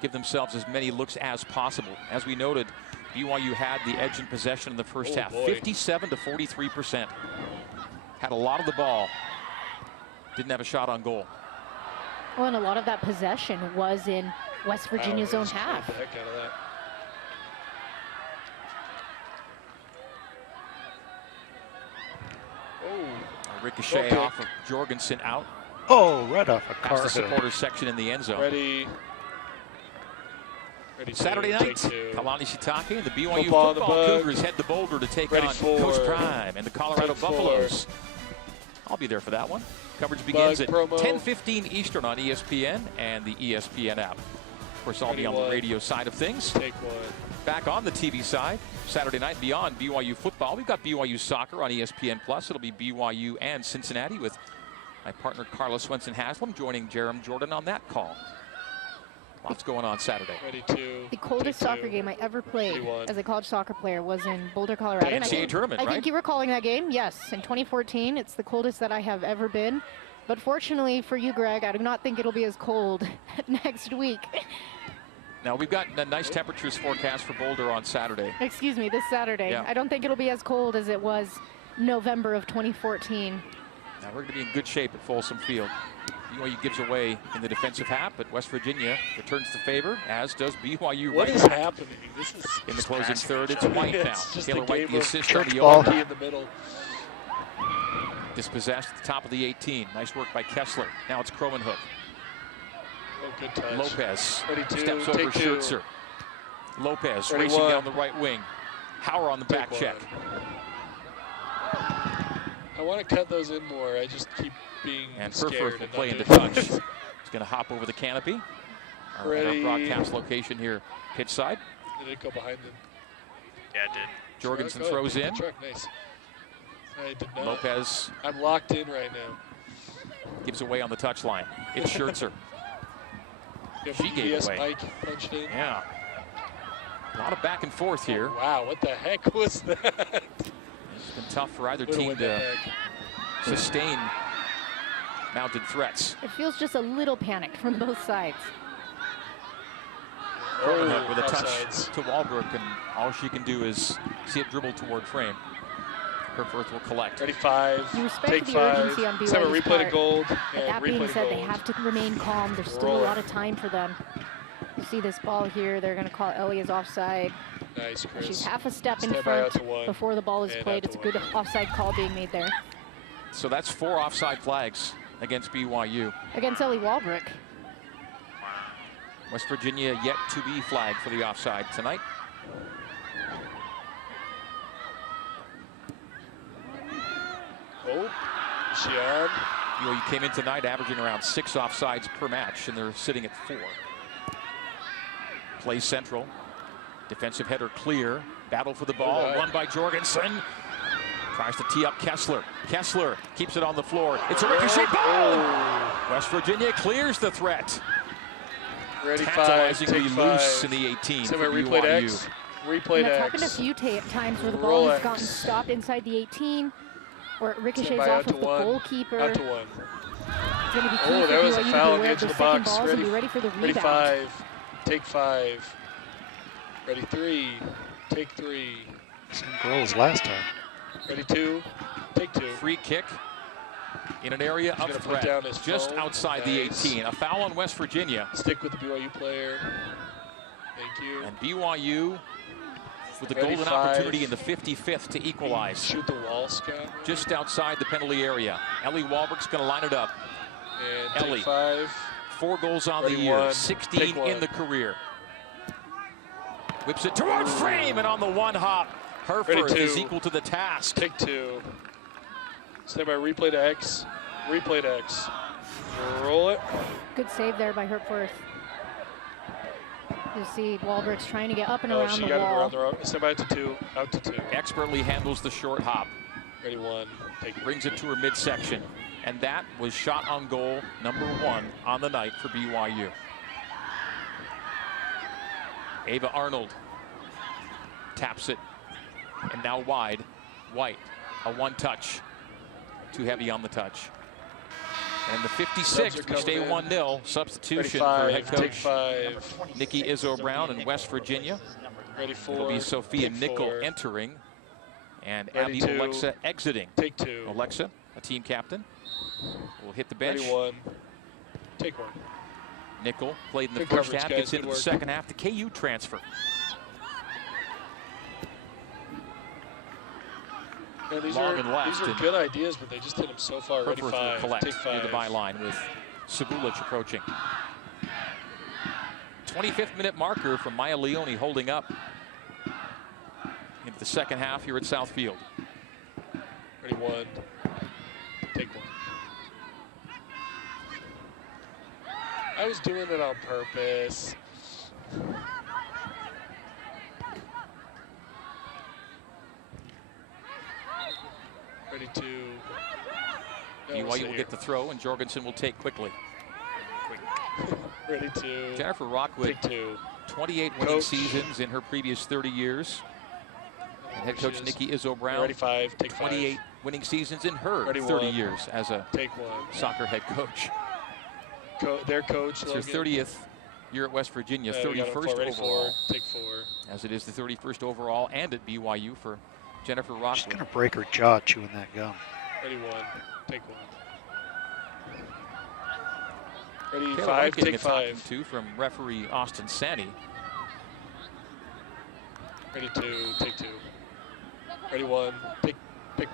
give themselves as many looks as possible. As we noted, BYU had the edge in possession in the first half, 57 to 43%. Had a lot of the ball, didn't have a shot on goal. Well, and a lot of that possession was in West Virginia's own half. The heck out of that. A ricochet off of Jorgensen out. Oh, right off a car. Past the supporters section in the end zone. Ready Saturday night, Kalani Shiitake and the BYU football Cougars head to Boulder to take on Coach Prime and the Colorado Buffaloes. I'll be there for that one. Coverage begins at 10:15 Eastern on ESPN and the ESPN app. Of course, I'll be on the radio side of things. Take 1. Back on the TV side, Saturday night beyond BYU football. We've got BYU soccer on ESPN+. It'll be BYU and Cincinnati with my partner Carla Swenson-Haslam joining Jerem Jordan on that call. Lots going on Saturday. Ready 2. The coldest soccer game I ever played as a college soccer player was in Boulder, Colorado. NCAA tournament, I think you were calling that game. Yes, in 2014. It's the coldest that I have ever been. But fortunately for you, Greg, I do not think it'll be as cold next week. Now, we've got a nice temperatures forecast for Boulder on Saturday. Excuse me, this Saturday. Yeah. I don't think it'll be as cold as it was November of 2014. Now, we're going to be in good shape at Folsom Field. BYU gives away in the defensive half, but West Virginia returns the favor, as does BYU. What is happening? This is in the closing third. It's White now. Taylor White, the assist on the ball over. in the middle. Dispossessed at the top of the 18. Nice work by Kessler. Now it's Cromanhook. Oh, good touch. Lopez steps over Schertzer. Lopez racing down the right wing. Hauer on the back check. I want to cut those in more. I just keep being scared. Herford will play into touch. He's going to hop over the canopy. Our broadcast location here, pitch side. Did it go behind them? Yeah, it did. Jorgensen throws in. Nice. I did not. Lopez. I'm locked in right now. Gives away on the touchline. It's Schertzer. She gave away. Mike punched in. Yeah. A lot of back and forth here. Oh, wow, what the heck was that? It's been tough for either team to sustain mounted threats. It feels just a little panicked from both sides. Cromanhook with a touch to Walbrook, and all she can do is see it dribble toward frame. Herford will collect. Ready 5. You respect take the 5. urgency on BYU's Have a replay to gold. But that being said, they have to remain calm. There's still a lot of time for them. You see this ball here. They're going to call Elias offside. Nice, Chris. She's half a step in Stand by front out to one. before the ball is And played. out to It's a good offside call being made there. So that's 4 offside flags against BYU. Against Ellie Walbrook. West Virginia yet to be flagged for the offside tonight. Oh, is she on? BYU came in tonight averaging around 6 offsides per match, and they're sitting at 4. Play central. Defensive header clear. Battle for the ball. Won by Jorgensen. Tries to tee up Kessler. Kessler keeps it on the floor. It's a ricochet ball. West Virginia clears the threat. Ready, Tantalizingly 5, loose in the 18 for replay BYU. X. Replay That's X. happened a few times where the Roll ball has X. gotten stopped inside the 18, or it ricochets Out off to of the one. goalkeeper. Out to one. It's going to be key Oh, for there was a BYU to foul be aware into of the those second box. balls Ready, and be ready for the ready rebound. 5. Take 5. Ready 3. Take 3. Some goals last time. Ready 2. Take 2. Free kick in an area He's of gonna put threat, down his just phone. outside Nice. the 18. A foul on West Virginia. Stick with the BYU player. Thank you. And BYU with the Ready, golden 5. opportunity in the 55th to equalize. Shoot the wall, Scott. Just outside the penalty area. Ellie Walbrook's going to line it up. And Ellie, take 5. 4 goals on Ready, the year, 1. 16 Take 1. in the career. Whips it toward frame, and on the one hop, her Ready, first 2. is equal to the task. Take 2. Stand by, replay to X. Replay to X. Roll it. Good save there by Herpworth. You see Walbrook's trying to get up and Oh, around she the got wall. it around the rope. Stand by to 2. Out to 2. Expertly handles the short hop. Ready 1. Take it. Brings it to her midsection. And that was shot on goal number 1 on the night for BYU. Ava Arnold taps it. And now wide. White. A 1-touch. Too heavy on the touch. And the 56th, we stay 1-0. Substitution for head coach Nikki Izzo-Brown in West Virginia. Ready 4. It'll be Sophia Take Nickel 4. entering and Ready, Abby 2. Alexa exiting. Take 2. Alexa, a team captain, will hit the bench. Ready 1. Take 1. Nickel played in the Good first coverage, half, guys. gets Good into the work. second half. The KU transfer. Yeah, these Long are, and left, these are and good ideas, but they just hit them so far. Ready Herforth will 5. collect Take 5. near the byline with Sabulich approaching. 25th minute marker from Maya Leone holding up into the second half here at Southfield. Ready 1. Take 1. I was doing it on purpose. Ready 2. BYU will get the throw, and Jorgensen will take quickly. Ready 2. Jennifer Rockwood, Take 2. 28 winning Coach. seasons in her previous 30 years. And head coach Nikki Izzo-Brown, Ready 5. Take 5. 28 winning seasons in her Ready 30 1. years as a Take 1. soccer head coach. Their coach. It's her 30th year at West Virginia, We got him 31st for ready overall. 4. Take 4. As it is the 31st overall and at BYU for Jennifer She's Rockwood. going to break her jaw chewing that gum. Ready 1. Take 1. Ready Taylor 5. Rankin Take gets talking 5. to from referee Austin Sani. Ready 2. Take 2. Ready 1. Take 1.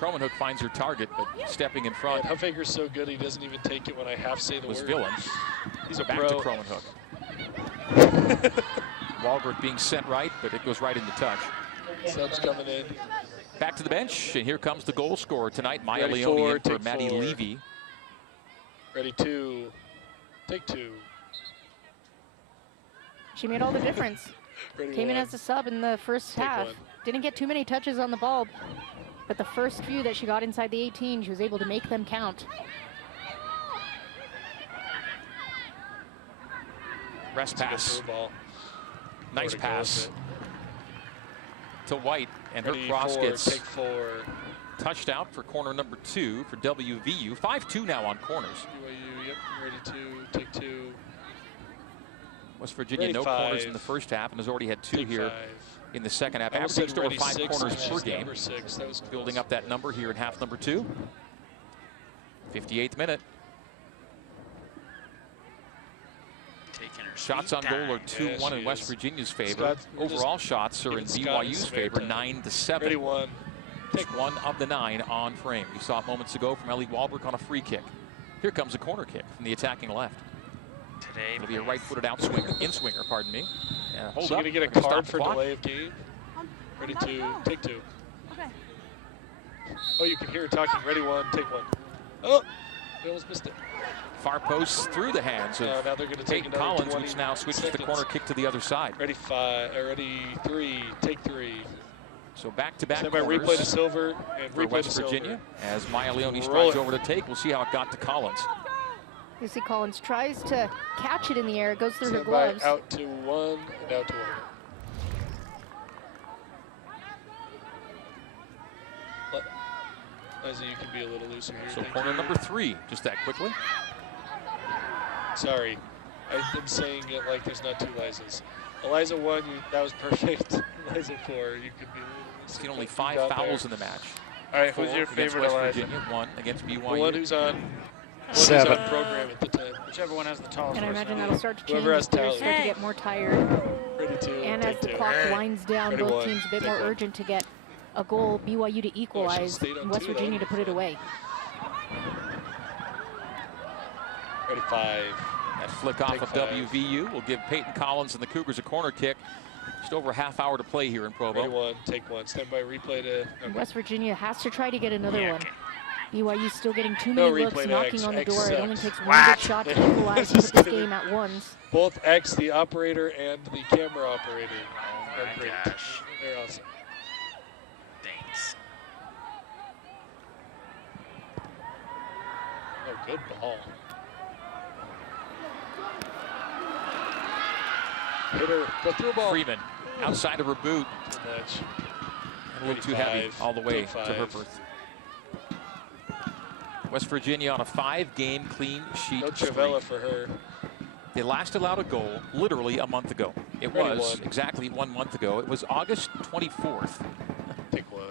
Cromenhook finds her target, but stepping in front Man, Huffaker's so good he doesn't even take it when I half say the was word. Villain. He's a Back pro. to Cromenhook. Walbrook being sent right, but it goes right into touch. Subs coming in. Back to the bench, and here comes the goal scorer tonight, Maya Ready Leone 4, in for take Maddie 4. Levy. Ready 2. Take 2. She made all the difference. Ready Came in 1. as a sub in the first Take half. 1. Didn't get too many touches on the ball, but the first few that she got inside the 18, she was able to make them count. Rest It's a good pass. through ball. Nice Nowhere to go pass with to White, and Ready her cross 4. gets Take 4. touched out for corner number 2 for WVU. 5-2 now on corners. BYU, yep. Ready 2. Take 2. West Virginia, Ready no 5. corners in the first half, and has already had 2 Take here 5. in the second half. I almost Averaging said just over ready 5 6, corners and per she's game. number 6. That was close. Building up that number here in half number 2. 58th minute. Shots on goal are 2-1 in West Virginia's favor. Overall shots are in BYU's favor, 9-7. Ready, one. Take one of the 9 on frame. We saw it moments ago from Ellie Walbrook on a free kick. Here comes a corner kick from the attacking left. Today, it'll be a right-footed outswinger, in-swinger, pardon me. Hold so up. You're going to get a card for delay of game. Ready, two, take two. Okay. Oh, you can hear her talking. Ready, one, take one. Oh, we almost missed it. Far post through the hands of now they're going to take Collins, which now switches the corner kick to the other side. Ready, ready, three, take three. So back-to-back corners replay to Silver and for West Virginia. As Maya Leone strides over to take, we'll see how it got to Collins. You see Collins tries to catch it in the air. It goes through her gloves. Out to one and out to one. Liza, you can be a little looser here. So corner number 3, just that quickly. Sorry, I've been saying it like there's not 2 Lizas. Eliza 1, that was perfect. Eliza 4, you could be a little looser. Seen only 5 fouls in the match. All right, 4 who's your favorite West Eliza? Virginia, 1 against BYU. The one who's on 7. Who's on program at the time. Whichever one has the tallest. And I imagine that'll start to change. Whoever has Players talent. start to get more tired. Ready, two, And as the clock winds down, Ready, both one, teams a bit take more one. urgent to get a goal. BYU to equalize, stayed on and West 2, Virginia to though. put it away. Ready, 5. That flick off Take of 5. WVU will give Peyton Collins and the Cougars a corner kick. Just over a half hour to play here in Provo. Ready, 1, take 1. Stand by, replay to. Okay. West Virginia has to try to get another one. BYU still getting too No many replay looks, to knocking X. on the X door. It only sucks. takes one good shot to equalize and put this game at ones. Both X, the operator, and the camera operator are great. Gosh. They're awesome. Thanks. Oh, good ball. Hit her. Go through a ball. Freeman outside of her boot. Too much. A little too heavy all the way to Herforth. West Virginia on a 5-game clean sheet No streak. Travella for her. They last allowed a goal literally a month ago. It Ready, was one. exactly 1 month ago. It was August 24th. Take 1.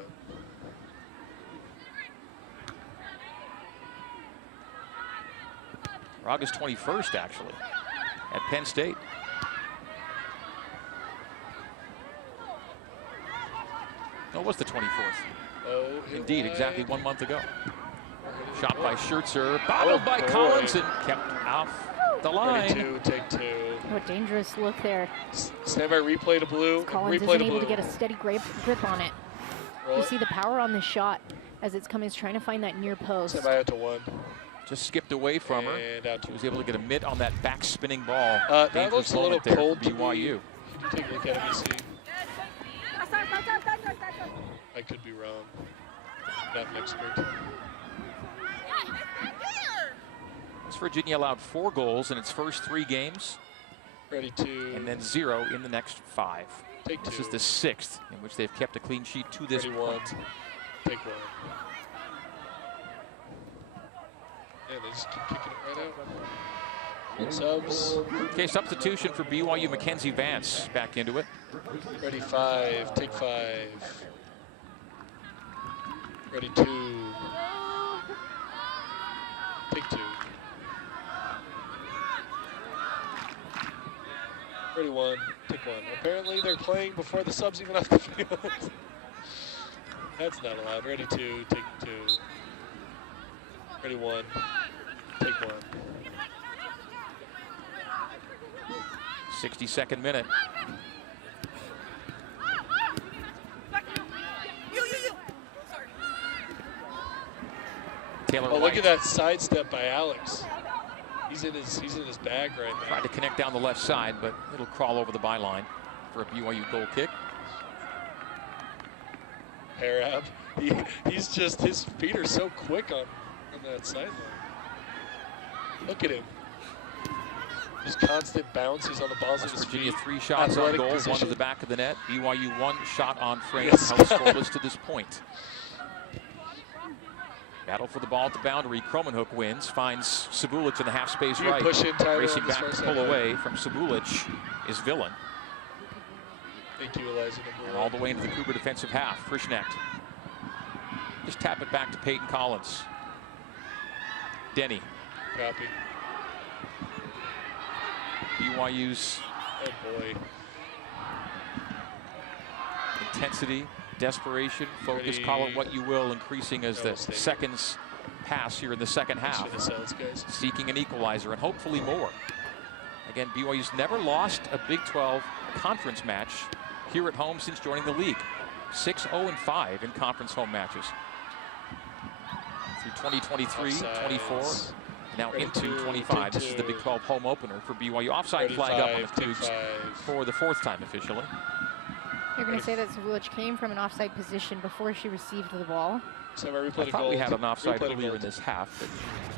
Or August 21st, actually, at Penn State. No, it was the 24th. Oh, Indeed, wide. exactly 1 month ago. Shot by Schertzer, bottled by boy. Collins, and kept off the line. Ready, 2, take 2. What a dangerous look there. Stand by, replay to blue. Collins replay isn't to able blue. to get a steady grip on it. Roll You it. see the power on the shot as it's coming. It's trying to find that near post. Stand by out to 1. Just skipped away from her. And out to She was able to get a mitt on that back spinning ball. That Dangerous looks a little moment there for cold to BYU. me. Can you take a look at it and see? I could be wrong. Not an expert. West Virginia allowed 4 goals in its first 3 games. Ready, 2. And then 0 in the next 5. Take This 2. is the 6th in which they've kept a clean sheet to this Ready, point. 1. Take 1. Yeah, they just keep kicking it right out. Subs. Okay, substitution for BYU. Mackenzie Vance back into it. Ready, 5. Take 5. Ready, 2. Take 2. Ready, 1. Take 1. Apparently they're playing before the subs even off the field. That's not allowed. Ready, 2. Take 2. Ready, 1. Take 1. 62nd minute. Taylor Oh, White look at that sidestep by Alex. He's in his bag right now. tried to connect down the left side, but it'll crawl over the byline for a BYU goal kick. Harab. He's just, his feet are so quick on that sideline. Look at him. Just constant bounces on the balls of his Virginia feet. 3 shots on Athletic goal, 1 position. to the back of the net. BYU 1 shot on frame, Yes. held scoreless to this point. Battle for the ball at the boundary. Kromenhoek wins, finds Sabulic in the half space You right. push in, Tyler, Racing on this back far to side. pull away from Sabulic is Villain. Thank you, Eliza. And all the way into the Cougar defensive half. Frischnecht. Just tap it back to Peyton Collins. Denny. Copy. BYU's oh boy. intensity, desperation, focus, call it what you will, increasing as the seconds pass here in the second half. Seeking an equalizer and hopefully more. Again, BYU's never lost a Big 12 conference match here at home since joining the league. 6-0-5 in conference home matches. Through 2023, 24, now into 25. This is the Big 12 home opener for BYU. Offside flag up on the Cougs for the 4th time officially. You're going to say that Savulich came from an offside position before she received the ball. So I thought we had an offside earlier in this half, but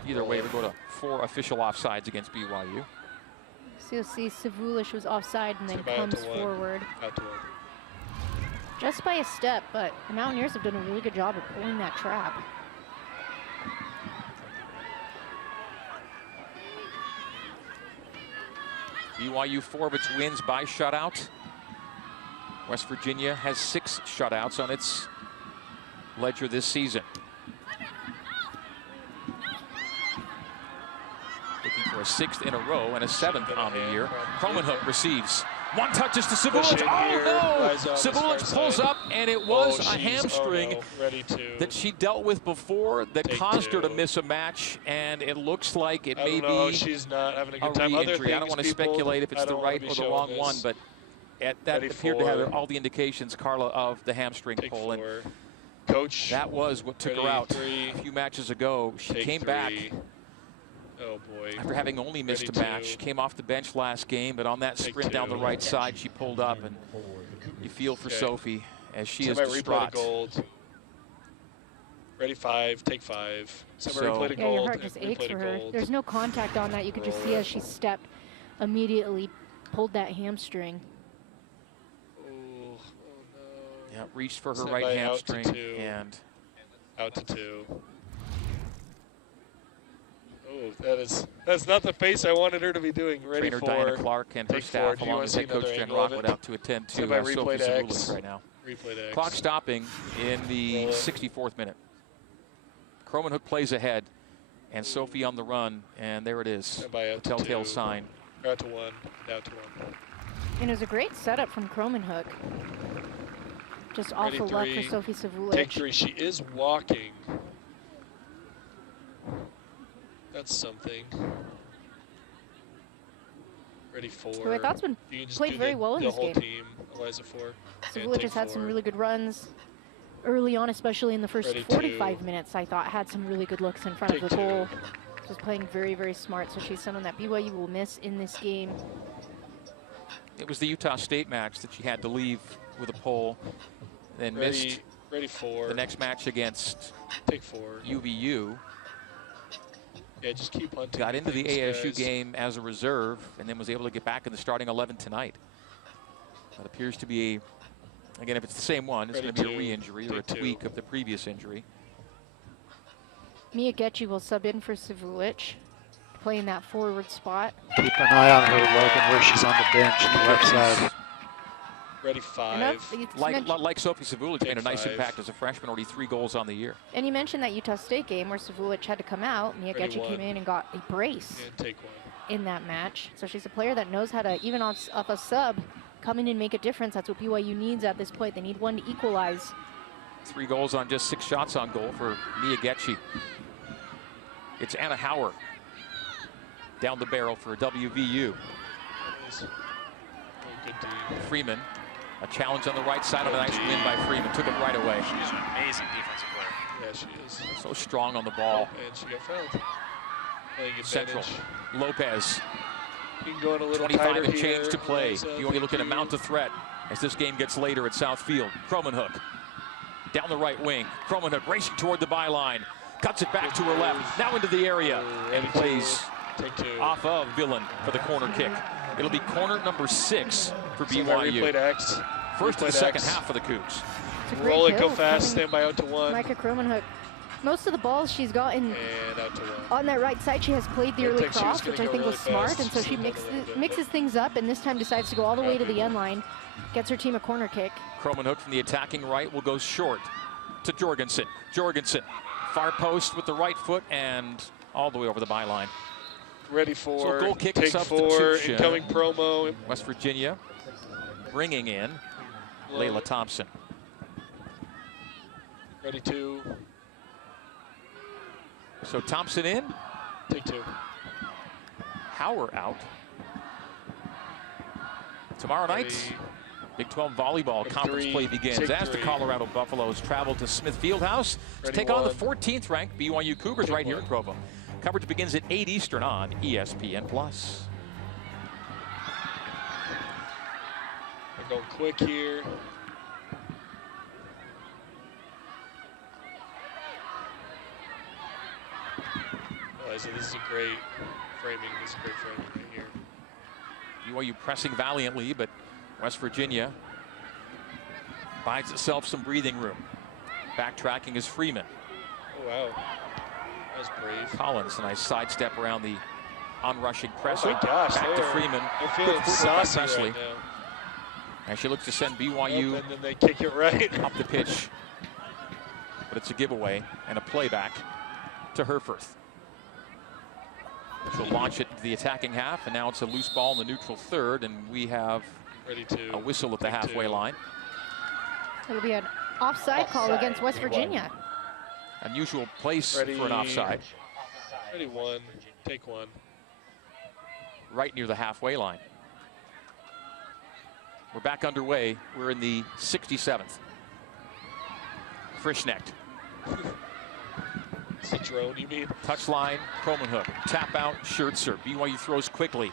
either way, we go to 4 official offsides against BYU. So you'll see Savulich was offside and then comes forward. Just by a step, but the Mountaineers have done a really good job of pulling that trap. BYU 4 of its wins by shutout. West Virginia has 6 shutouts on its ledger this season. Looking for a 6th in a row and a 7th on the year. Kromenhoek receives. One touches to Savulich. Oh no! Savulich pulls up, and it was a hamstring that she dealt with before that caused her to miss a match, and it looks like it may be she's not having a good a time. re-injury. I don't want to speculate if it's the right or the wrong one, but that appeared to have all the indications, Carla, of the hamstring pull. And Coach, that was what took her out a few matches ago. She came back. Oh boy. After having only missed a match, came off the bench last game, but on that sprint down the right side, she pulled up, and you feel for Sophie as she is distraught. Ready 5, take 5. Yeah, your heart just aches for her. There's no contact on that. You could just see as she stepped, immediately pulled that hamstring. Oh, no. Yeah, reached for her right hamstring and out to 2. Oh, that's not the face I wanted her to be doing. Ready Trainer 4. Diana Clark and her staff, along with head coach Jen Rockwood, out to attend to Sophie Savulich right now. Clock stopping in the 64th minute. Kromenhoek plays ahead, and Sophie on the run, and there it is. The telltale sign. Out to 1, down to 1. And it was a great setup from Kromenhoek. Just awful luck for Sophie Savulich. Take 3. She is walking. That's something. Ready 4. Who I thought's been played very well in this game. The whole team, Eliza 4. Savulich has had some really good runs early on, especially in the first 45 minutes. I thought had some really good looks in front of the goal. Was playing very, very smart. So she's someone that BYU will miss in this game. It was the Utah State match that she had to leave with a pull, then missed ready 4. The next match against take 4. UVU. Yeah, just keep hunting. Got into the ASU game as a reserve and then was able to get back in the starting 11 tonight. That appears to be, again, if it's the same one, it's going to be a re-injury or a tweak of the previous injury. Mia Getchie will sub in for Savulich, playing that forward spot. Keep an eye on her, Logan, where she's on the bench on the left side. Ready 5. Like Sophie Savulich made a nice impact as a freshman, already 3 goals on the year. And you mentioned that Utah State game where Savulich had to come out. Mia Getchie came in and got a brace in that match. So she's a player that knows how to, even off a sub, come in and make a difference. That's what BYU needs at this point. They need one to equalize. 3 goals on just 6 shots on goal for Mia Getchie. It's Anna Hauer down the barrel for WVU. Freeman. A challenge on the right side of a nice win by Freeman. Took it right away. She's an amazing defensive player. Yeah, she is. So strong on the ball. And she got fouled. Central. Lopez. You can go in a little 25 and change to play. You only look at amount of threat as this game gets later at South Field. Kromenhoek down the right wing. Kromenhoek racing toward the byline. Cuts it back to her left. Now into the area. And plays off of Villan for the corner kick. It'll be corner number 6 for BYU. First of the second half for the Cougs. Roll it, go fast, stand by out to 1. Micah Kromenhoek. Most of the balls she's gotten on that right side, she has played the early cross, which I think was smart, and so she mixes things up, and this time decides to go all the way to the end line, gets her team a corner kick. Kromenhoek from the attacking right will go short to Jorgensen. Jorgensen, far post with the right foot and all the way over the byline. Ready for. So goal kick take substitution. 4. Incoming promo. West Virginia bringing in Layla Thompson. Ready to. So Thompson in. Take 2. Hauer out. Tomorrow night, Big 12 volleyball conference play begins as the Colorado Buffaloes travel to Smith Fieldhouse to take on the 14th ranked BYU Cougars right here in Provo. Coverage begins at 8 Eastern on ESPN+. They're going quick here. Oh, so this is a great framing. This is great framing right here. BYU pressing valiantly, but West Virginia buys itself some breathing room. Backtracking is Freeman. Oh, wow. That was brave. Collins, a nice sidestep around the onrushing presser. Oh my gosh, back to Freeman. They're feeling saucy right now. And she looks to send BYU and then they kick it right up the pitch. But it's a giveaway and a playback to Herforth. She'll launch it to the attacking half, and now it's a loose ball in the neutral third, and we have a whistle at the halfway line. It'll be an offside call against West Virginia. Unusual place for an offside. Ready 1, take 1. Right near the halfway line. We're back underway. We're in the 67th. Frischnecht. It's a drone, you mean? Touchline, Kromenhoek. Tap out, Schertzer. BYU throws quickly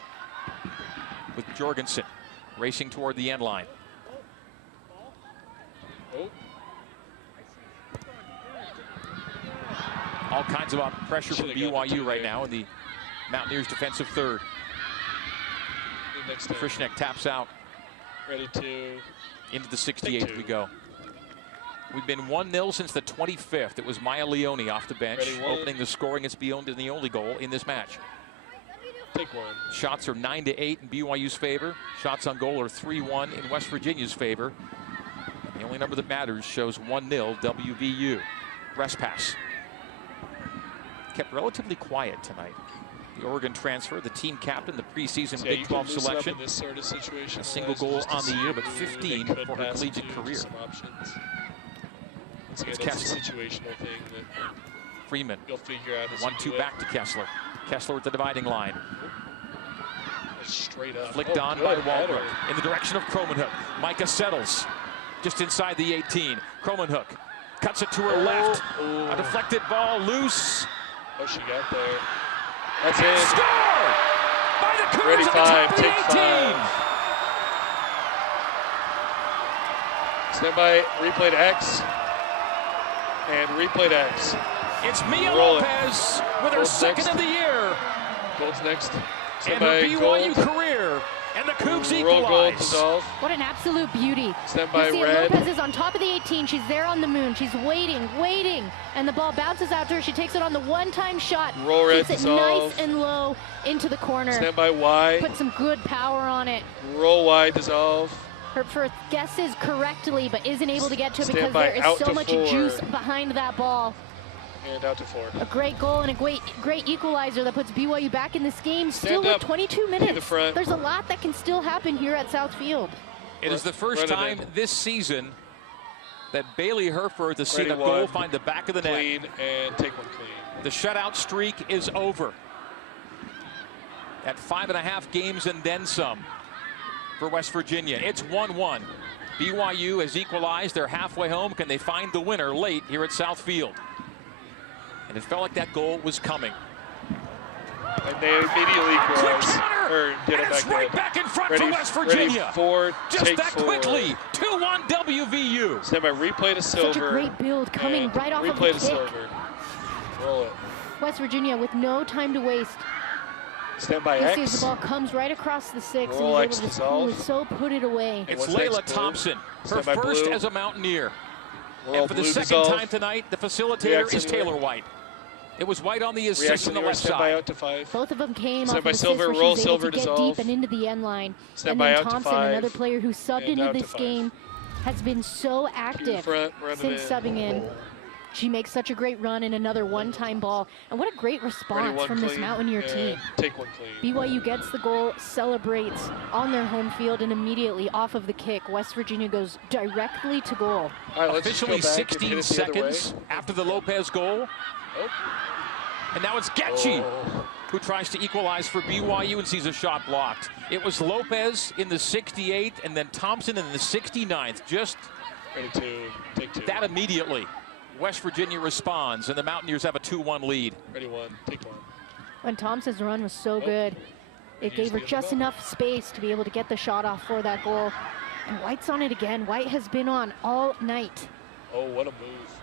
with Jorgensen racing toward the end line. Oh. All kinds of pressure from BYU right now in the Mountaineers' defensive third. Frischnecht taps out. Ready to. Into the 68th we go. We've been 1-0 since the 25th. It was Maya Leone off the bench, opening the scoring. It's beyond the only goal in this match. Take 1. Shots are 9-8 in BYU's favor. Shots on goal are 3-1 in West Virginia's favor. And the only number that matters shows 1-0 WVU. Rest pass. Kept relatively quiet tonight. The Oregon transfer, the team captain, the preseason Big 12 selection. This sort of situation, a single goal on the year, but 15 for her collegiate career. It's Kessler. A situational thing that Freeman. You'll figure out. 1-2 back to Kessler. Kessler at the dividing line. Straight up. Flicked on by Walbrook in the direction of Kromenhoek. Micah settles just inside the 18. Kromenhoek cuts it to her left. A deflected ball loose. Oh, she got there. That's it. Score by the Cougars. Ready 5, take 5. Stand by, replay to X. And replay to X. It's Mia Lopez with her second of the year. Gold's next. And her BYU career. And the Cougs equalize. What an absolute beauty. Stand by you see red. Lopez is on top of the 18. She's there on the moon. She's waiting. And the ball bounces out to her. She takes it on the one-time shot. Roll red, keeps it nice and low into the corner. Stand by Y. Put some good power on it. Roll Y, dissolve. Herforth guesses correctly, but isn't able to get to it because there is so much juice behind that ball. And out to 4. A great goal and a great equalizer that puts BYU back in this game. Still with 22 minutes. There's a lot that can still happen here at Southfield. It is the first time this season that Bailey Herforth has seen a goal find the back of the net. Clean and take 1 clean. The shutout streak is over. At 5.5 games and then some for West Virginia. It's 1-1. BYU has equalized. They're halfway home. Can they find the winner late here at Southfield? And it felt like that goal was coming. And they immediately equalize. And it's right back in front for West Virginia. Ready 4, just take that 4. Quickly. 2-1 WVU. Stand by, replay to Silver. Such a great build coming right off of the replay to kick. Silver. Roll it. West Virginia with no time to waste. Stand by you X. see as the ball comes right across the 6 Roll and X he's able to so put it away. It's Layla Thompson, her first as a Mountaineer. Roll and for the second time tonight, the facilitator is Taylor White. It was White on the assist on the left side. Out to 5. Both of them came off by of Silver, assists roll where she was able to Silver, get deep and into the end line. Stand and by then out to Thompson, 5. another player who subbed into this game, has been so active front, since subbing in. She makes such a great run in another one-time ball. And what a great response from this Mountaineer team. Take one clean. BYU gets the goal, celebrates on their home field, and immediately off of the kick, West Virginia goes directly to goal. All right, officially 16 seconds after the Lopez goal. Oh. And now it's Getchy who tries to equalize for BYU and sees a shot blocked. It was Lopez in the 68th and then Thompson in the 69th. Just ready to take two. That immediately. West Virginia responds, and the Mountaineers have a 2-1 lead. Ready one, take one. When Thompson's run was so good, it gave her just enough space to be able to get the shot off for that goal. And White's on it again. White has been on all night. Oh, what a move.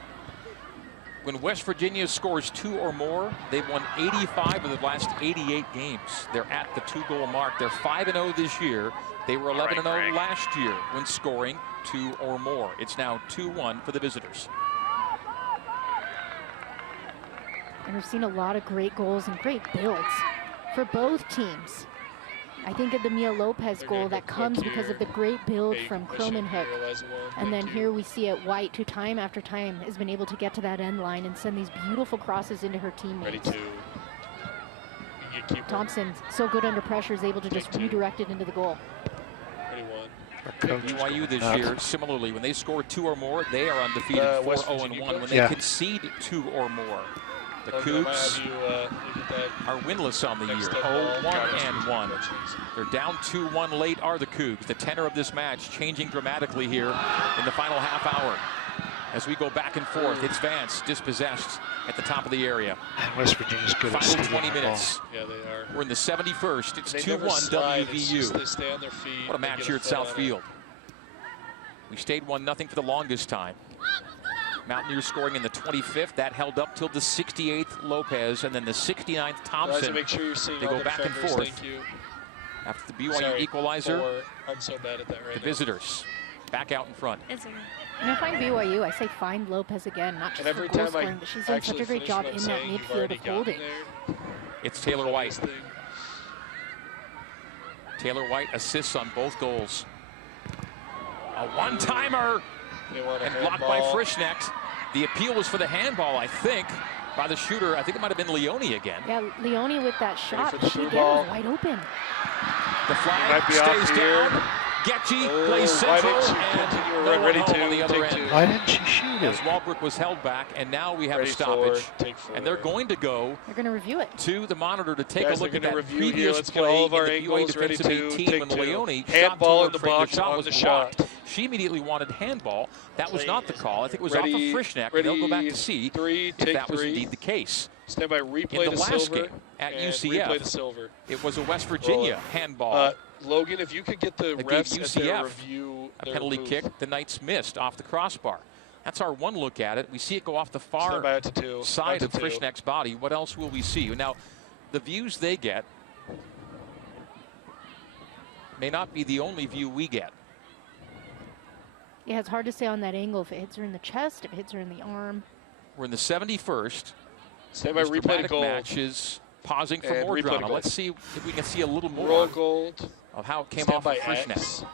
When West Virginia scores 2 or more, they've won 85 of the last 88 games. They're at the 2-goal mark. They're 5-0 this year. They were 11-0 last year when scoring 2 or more. It's now 2-1 for the visitors. And we've seen a lot of great goals and great builds for both teams. I think of the Mia Lopez goal that comes because of the great build from Cromanhook. And then here we see it White, who time after time has been able to get to that end line and send these beautiful crosses into her teammates. Thompson, so good under pressure, is able to just redirect it into the goal. BYU this year, similarly, when they score 2 or more, they are undefeated 4-0-1. When they concede 2 or more, the Cougs are winless on the year, 0-1-1. They're down 2-1 late are the Cougs. The tenor of this match changing dramatically here in the final half hour. As we go back and forth, it's Vance dispossessed at the top of the area. And West Virginia's good at Final stealing 20 the minutes. Yeah, they are. We're in the 71st. It's They 2-1 WVU. They stay on their feet. What a match here at Southfield. We stayed 1-0 for the longest time. Mountaineers scoring in the 25th. That held up till the 68th Lopez, and then the 69th Thompson. Make sure you're seeing they all go the back and defenders. forth. Thank you. After the BYU equalizer, I'm so bad at that right the now. visitors back out in front. When I find BYU, I say find Lopez again, not just for goal scoring, but she's done such a great job in that midfield of holding. It's Taylor White. Taylor White assists on both goals. A one-timer and blocked by Frischnecht. The appeal was for the handball, I think, by the shooter. I think it might have been Leone again. Yeah, Leone with that shot, but she again was wide open. The flag stays down. Getchy plays central, and no one home on the other end. Why didn't she shoot it? As Walbrook was held back, and now we have a stoppage. And they're going to go. They're going to review it to the monitor to take a look at that review previous Let's play get all of our in the BYU angles ready defensive to 18 when Leone handball in shot the box shot on was the blocked. shot. She immediately wanted handball. That was not the call. I think it was off of Frischnecht. They'll go back to see if that was indeed the case. Stand by, replay in the the last silver game at UCF. UCF, Replay the silver. It was a West Virginia handball. Logan, if you could get the refs UCF at their review a penalty kick the Knights missed off the crossbar. That's our one look at it. We see it go off the far side of Frischnecht's body. What else will we see? Now, the views they get may not be the only view we get. Yeah, it's hard to say on that angle if it hits her in the chest, if it hits her in the arm. We're in the 71st. Stand by, replay the gold. Match is pausing for more drama. Let's see if we can see a little more roll gold of how it came off of Frischnecht.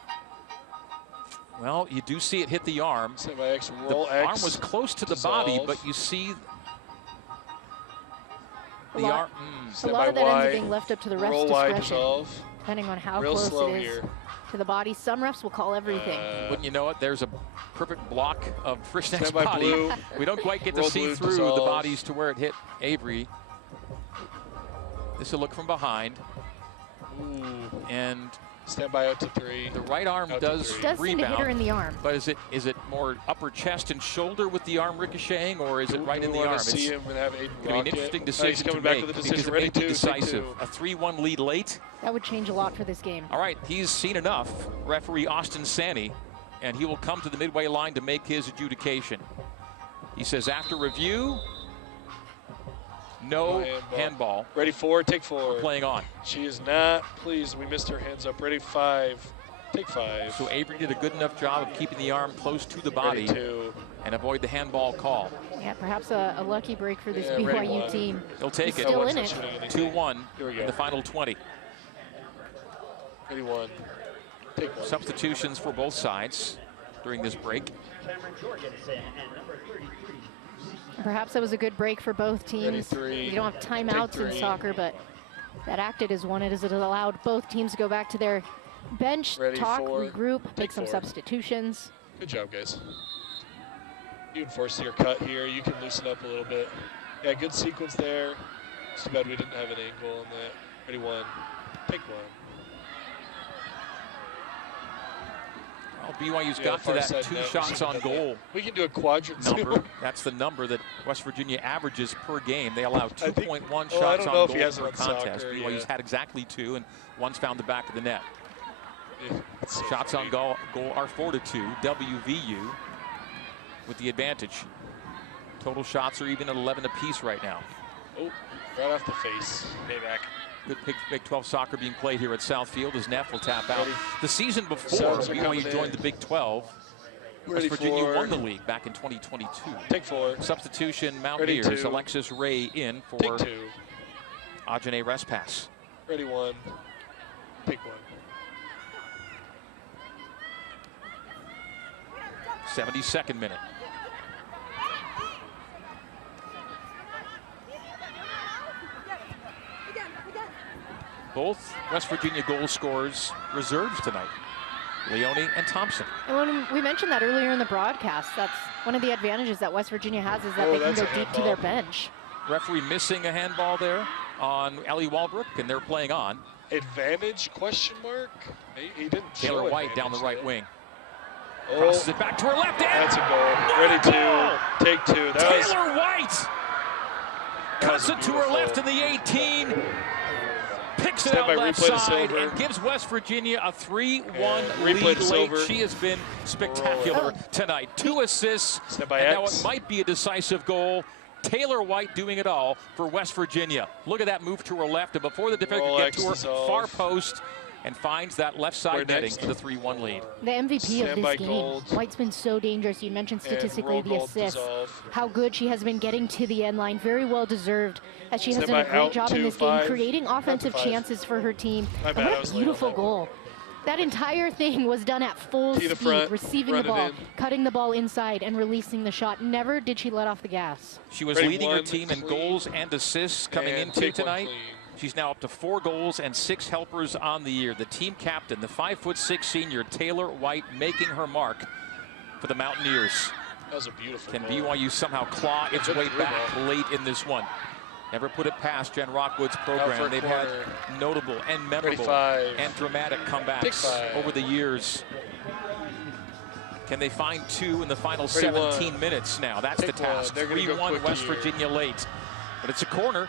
Well, you do see it hit the arm. Stand by X, roll the X, arm was close to the body, but you see the arm. A lot of that ends up being left up to the ref's discretion, depending on how close it is to the body. Some refs will call everything. Wouldn't you know it? There's a perfect block of Frischnecht's body. We don't quite get to see through the bodies to where it hit Avery. This will look from behind. Ooh. And stand by out to 3. The right arm does seem to hit her in the arm. But is it more upper chest and shoulder with the arm ricocheting, or is it right in the arm? It's going to be an interesting decision to make because it may be decisive. A 3-1 lead late. That would change a lot for this game. All right, he's seen enough. Referee Austin Sanny, and he will come to the midway line to make his adjudication. He says after review, no handball. Ready 4, take 4. We're playing on. She is not pleased. We missed her hands up. Ready 5, take 5. So Avery did a good enough job of keeping the arm close to the body and avoid the handball call. Yeah, perhaps a lucky break for this BYU team. They'll take it. Still in it. 2-1 in the final 20. Ready 1, take 1. Substitutions for both sides during this break. Perhaps that was a good break for both teams. Ready, You don't have timeouts in soccer, but that acted as one as it allowed both teams to go back to their bench, talk, regroup, make some substitutions. Good job, guys. You enforce your cut here. You can loosen up a little bit. Yeah, good sequence there. It's too bad we didn't have an angle on that. Ready, one. Take one. Well, BYU's got to that 2 shots on goal. We can do a quadrant number. That's the number that West Virginia averages per game. They allow 2.1 shots on goal per contest. BYU's had exactly 2, and one's found the back of the net. Shots on goal are 4-2. WVU with the advantage. Total shots are even at 11 apiece right now. Oh, right off the face. Payback. Good Big 12 soccer being played here at Southfield as Neff will tap out. The season before BYU joined the Big 12, West Virginia won the league back in 2022. Take 4. Substitution Mountaineers. Alexis Ray in for Ajane Respass. Ready, 1. Take 1. 72nd minute. Both West Virginia goal scorers reserves tonight, Leone and Thompson. And when we mentioned that earlier in the broadcast, that's one of the advantages that West Virginia has is that they can go deep to their bench. Referee missing a handball there on Ellie Walbrook, and they're playing on. Advantage, question mark? He didn't show Taylor White down the right wing. Oh, crosses it back to her left hand. That's a goal. Ready, 2. Take 2. Taylor White cuts it to her left in the 18. Picks it out left side and gives West Virginia a 3-1 lead late. She has been spectacular tonight. 2 assists, and now it might be a decisive goal. Taylor White doing it all for West Virginia. Look at that move to her left, and before the defender can get to her, far post, and finds that left side netting for the 3-1 lead. The MVP of this game. White's been so dangerous. You mentioned statistically the assists. How good she has been getting to the end line. Very well deserved, as she has done a great job in this game, creating offensive chances for her team. And what a beautiful goal. That entire thing was done at full speed, receiving the ball, cutting the ball inside, and releasing the shot. Never did she let off the gas. She was leading her team in goals and assists coming into tonight. She's now up to 4 goals and 6 helpers on the year. The team captain, the 5'6" senior Taylor White, making her mark for the Mountaineers. That was a beautiful Can goal. BYU somehow claw its way back late in this one? Never put it past Jen Rockwood's program. They've had notable and memorable and dramatic comebacks over the years. Can they find 2 in the final 17 minutes now? That's the task. 3-1 West Virginia late. But it's a corner.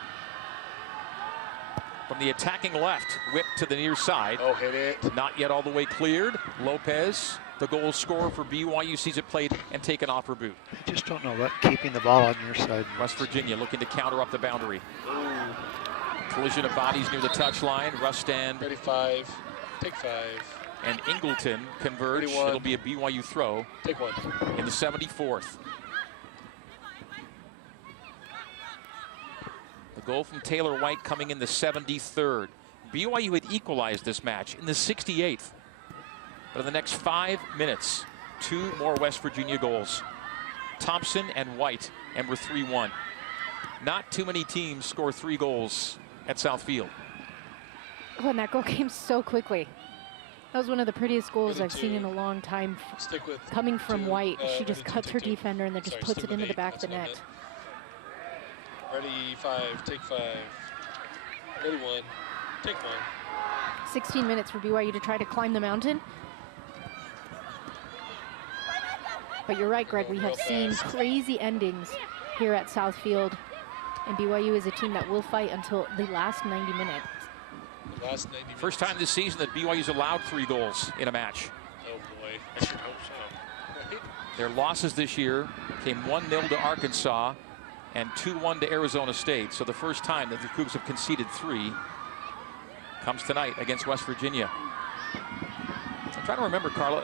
From the attacking left, whip to the near side. Oh, hit it. Not yet all the way cleared. Lopez, the goal scorer for BYU, sees it played and taken off her boot. I just don't know about keeping the ball on your side. West Virginia looking to counter up the boundary. Collision of bodies near the touchline. Rustan. Ready, 5. Take 5. And Ingleton converge. It'll be a BYU throw. Take 1. In the 74th. The goal from Taylor White coming in the 73rd. BYU had equalized this match in the 68th. But in the next 5 minutes, 2 more West Virginia goals. Thompson and White, and we're 3-1. Not too many teams score 3 goals at Southfield. Oh, and that goal came so quickly. That was one of the prettiest goals I've seen in a long time. Coming from White, she just cuts her defender and then just puts it into the back of the net. Ready, 5, take 5. Ready, 1, take 1. 16 minutes for BYU to try to climb the mountain. But you're right, Greg, we have seen crazy endings here at Southfield. And BYU is a team that will fight until the last 90 minutes. First time this season that BYU's allowed 3 goals in a match. Oh boy, I should hope so. Right? Their losses this year came 1-0 to Arkansas and 2-1 to Arizona State. So the first time that the Cougs have conceded 3 comes tonight against West Virginia. I'm trying to remember, Carla,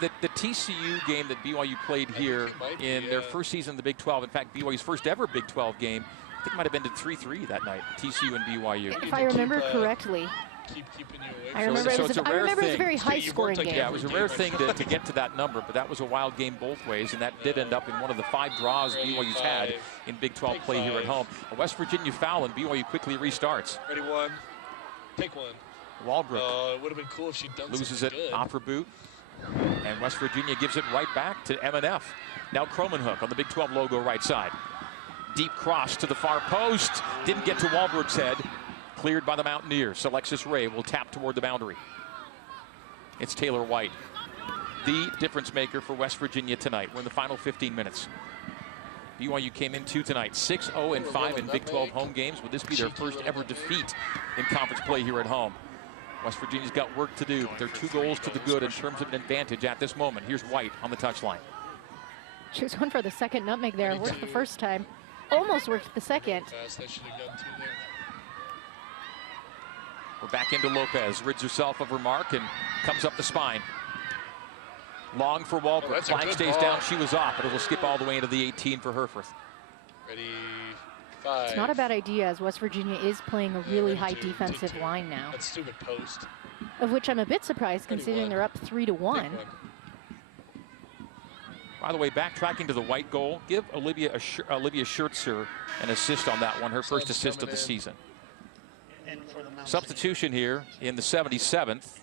the TCU game that BYU played here in their first season in the Big 12. In fact, BYU's first ever Big 12 game, I think it might have ended 3-3 that night, TCU and BYU. If I remember correctly, keeping you away. I remember, so it was a very high-scoring game. Yeah, it was a rare thing to get to that number, but that was a wild game both ways, and that did end up in one of the 5 draws BYU's had in Big 12 play here at home. A West Virginia foul, and BYU quickly restarts. Ready, 1. Take 1. Walbrook it would have been cool if she'd done loses it good. off her boot, and West Virginia gives it right back to M&F. Now Cromanhook on the Big 12 logo right side. Deep cross to the far post. Didn't get to Walbrook's head. Cleared by the Mountaineers. Alexis Ray will tap toward the boundary. It's Taylor White, the difference maker for West Virginia tonight. We're in the final 15 minutes. BYU came in tonight, 6-0-5 in Big 12 home games. Would this be their first ever defeat in conference play here at home? West Virginia's got work to do, but they're 2 goals to the good in terms of an advantage at this moment. Here's White on the touchline. She was going for the second nutmeg there. Worked the first time. Almost worked the second. We're back into Lopez. Rids herself of her mark and comes up the spine. Long for Walbrook. Flag stays down. She was off, but it will skip all the way into the 18 for Herforth. Ready, 5. It's not a bad idea, as West Virginia is playing a really high defensive line now. That stupid post. Of which I'm a bit surprised, considering they're up 3-1. By the way, backtracking to the White goal, give Olivia Schertzer an assist on that one, her first assist of the season. Substitution here in the 77th.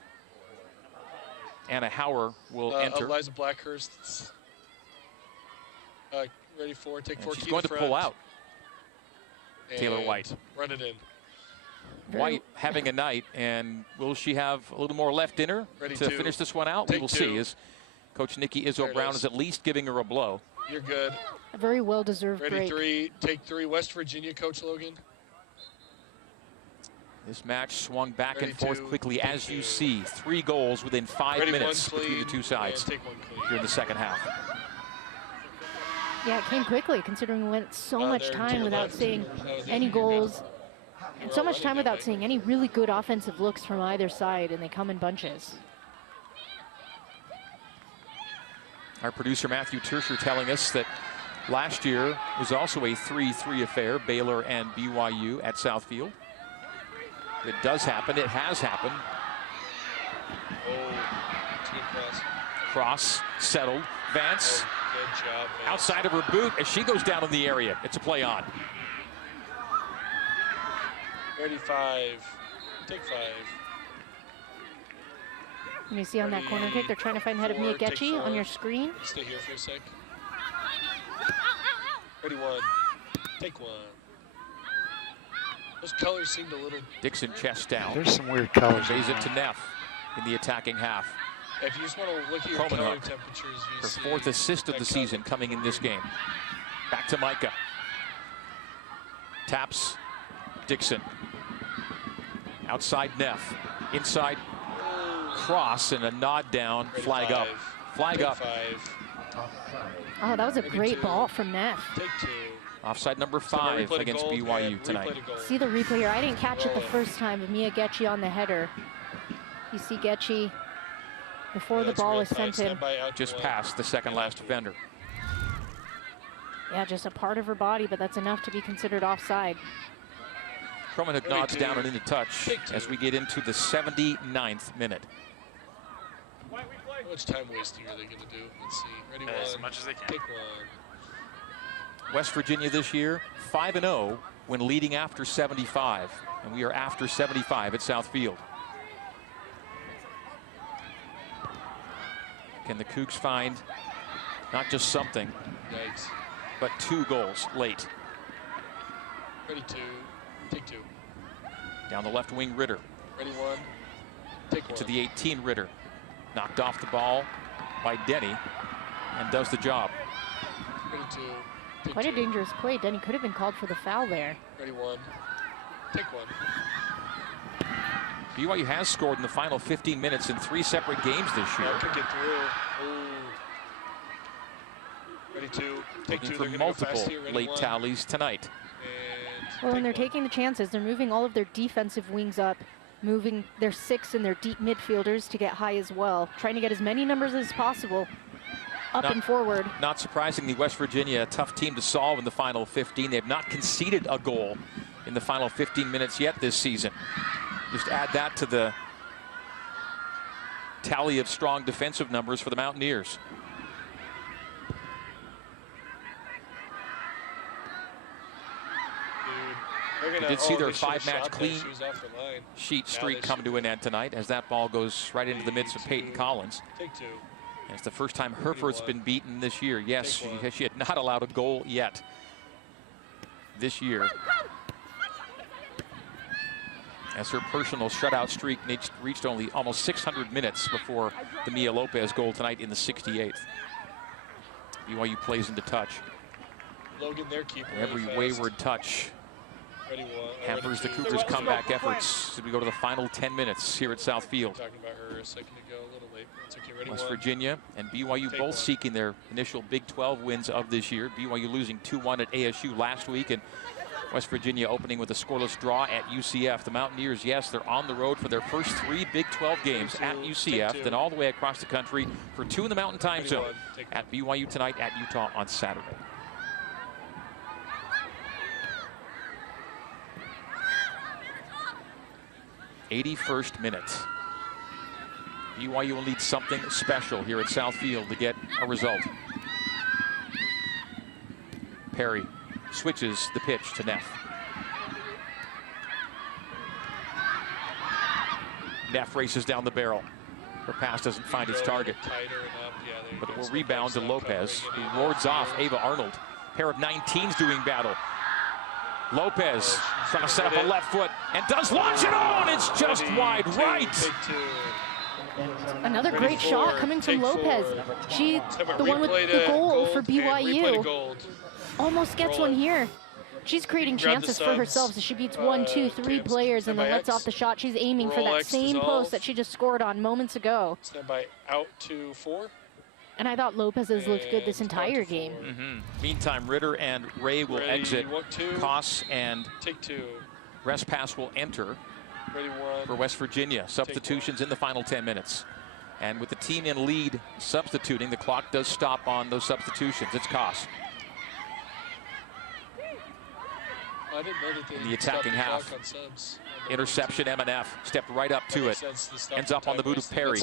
Anna Hauer will enter. Eliza Blackhurst. Ready for, take 4. She's going to pull out. Taylor White. Run it in. White having a night, and will she have a little more left in her to finish this one out? We will see, as Coach Nikki Izzo Brown is at least giving her a blow. You're good. A very well-deserved break. Ready, 3, take 3, West Virginia, Coach Logan. This match swung back and forth quickly, as you see. 3 goals within 5 minutes between the two sides here in the second half. Yeah, it came quickly, considering we went so much time without seeing any goals, and so much time without seeing any really good offensive looks from either side, and they come in bunches. Our producer Matthew Tersher telling us that last year was also a 3-3 affair, Baylor and BYU at Southfield. It does happen. It has happened. Cross settled. Vance Good job, Vance. outside of her boot as she goes down in the area. It's a play on. Ready, 5. Take 5. And you see on that corner kick, they're trying to find the head of Mia Getchie on your screen. Stay here for a sec. Ready, 1. Take 1. Those colors seemed a little... Dixon chest down. There's some weird colors. Pays it to Neff in the attacking half. If you just want to look at your color temperatures, you her see 4th assist of the season coming in this game. Back to Micah. Taps Dixon. Outside Neff. Inside cross and a nod down. Flag up. Flag up. 5. Oh, that was a great ball from Neff. Take 2. Offside number 5 against BYU tonight. See the replay here. I didn't catch it the first time, but Mia Getchie on the header. You see Getchie before the ball is sent in. Just past the second last defender. Yeah, just a part of her body, but that's enough to be considered offside. Cromanhook nods down and into touch as we get into the 79th minute. How much time wasting are they going to do? Let's see. Ready, 1. As much as they can. Take 1. West Virginia this year, 5-0 when leading after 75. And we are after 75 at Southfield. Can the Cougs find not just something, but 2 goals late? Ready, 2. Take 2. Down the left wing, Ritter. Ready, 1. Take 1. To the 18, Ritter. Knocked off the ball by Denny and does the job. Ready, 2. Take Quite 2. a dangerous play. Denny could have been called for the foul there. Ready, 1. Take 1. BYU has scored in the final 15 minutes in 3 separate games this year. Could get through. Ooh. Ready, 2. Take 2. Looking for multiple late tallies tonight. Well, and they're taking the chances. They're moving all of their defensive wings up, moving their 6 and their deep midfielders to get high as well, trying to get as many numbers as possible up and forward. Not surprisingly, West Virginia, a tough team to solve in the final 15. They've not conceded a goal in the final 15 minutes yet this season. Just add that to the tally of strong defensive numbers for the Mountaineers. We did see their 5-match clean sheet streak come to an end tonight as that ball goes right into the midst of Peyton Collins. Take 2. And it's the first time Herford's been beaten this year. Yes, she had not allowed a goal yet this year. As her personal shutout streak reached only almost 600 minutes before the Mia Lopez goal tonight in the 68th. BYU plays into touch. Logan, their keeper. Every wayward touch hampers the Cougars' comeback efforts as we go to the final 10 minutes here at Southfield. Talking about her a second ago, a little late. It's okay. Ready, West Virginia and BYU both seeking their initial Big 12 wins of this year. BYU losing 2-1 at ASU last week, and West Virginia opening with a scoreless draw at UCF. The Mountaineers, yes, they're on the road for their first 3 Big 12 games at UCF, then all the way across the country for 2 in the Mountain Time Zone at BYU tonight, at Utah on Saturday. '81st minute. BYU will need something special here at Southfield to get a result. Perry switches the pitch to Neff. Neff races down the barrel. Her pass doesn't find its target, but it will rebound to Lopez, who wards off Ava Arnold. Pair of 19s doing battle. Lopez trying to set up a left foot and does launch it on. It's just wide right. Another great shot coming from Lopez. She, the one with the goal for BYU, almost gets one here. She's creating chances for herself, so she beats 1, 2, 3 players and then lets off the shot. She's aiming for that same post that she just scored on moments ago. Stand by out to 4. And I thought Lopez has looked good this entire game. Meantime, Ritter and Ray will exit. Koss and Respass will enter for West Virginia. Substitutions in the final 10 minutes. And with the team in lead substituting, the clock does stop on those substitutions. It's Koss. I didn't know that in the attacking half. Interception, MNF stepped right up to it. Ends up on the boot of Perry.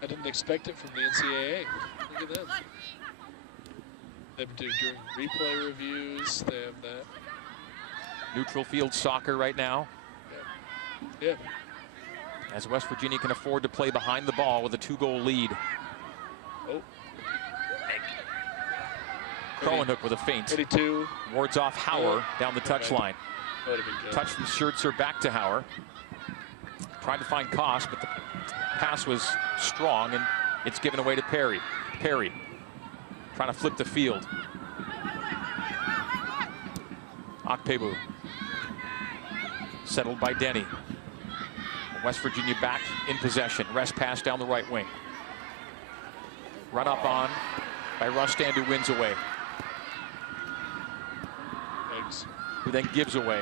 I didn't expect it from the NCAA. Look at them. They've been doing replay reviews. They have that. Neutral field soccer right now. Yeah. As West Virginia can afford to play behind the ball with a 2-goal lead. Oh. Kroenhoek with a feint. 32. Wards off Hauer down the touchline. Touch from Schertzer back to Hauer. Tried to find Koss, but the pass was strong and it's given away to Perry. Perry trying to flip the field. Akpebu settled by Denny. West Virginia back in possession. Rest pass down the right wing. Run up on by Rustand, who wins away. Who then gives away.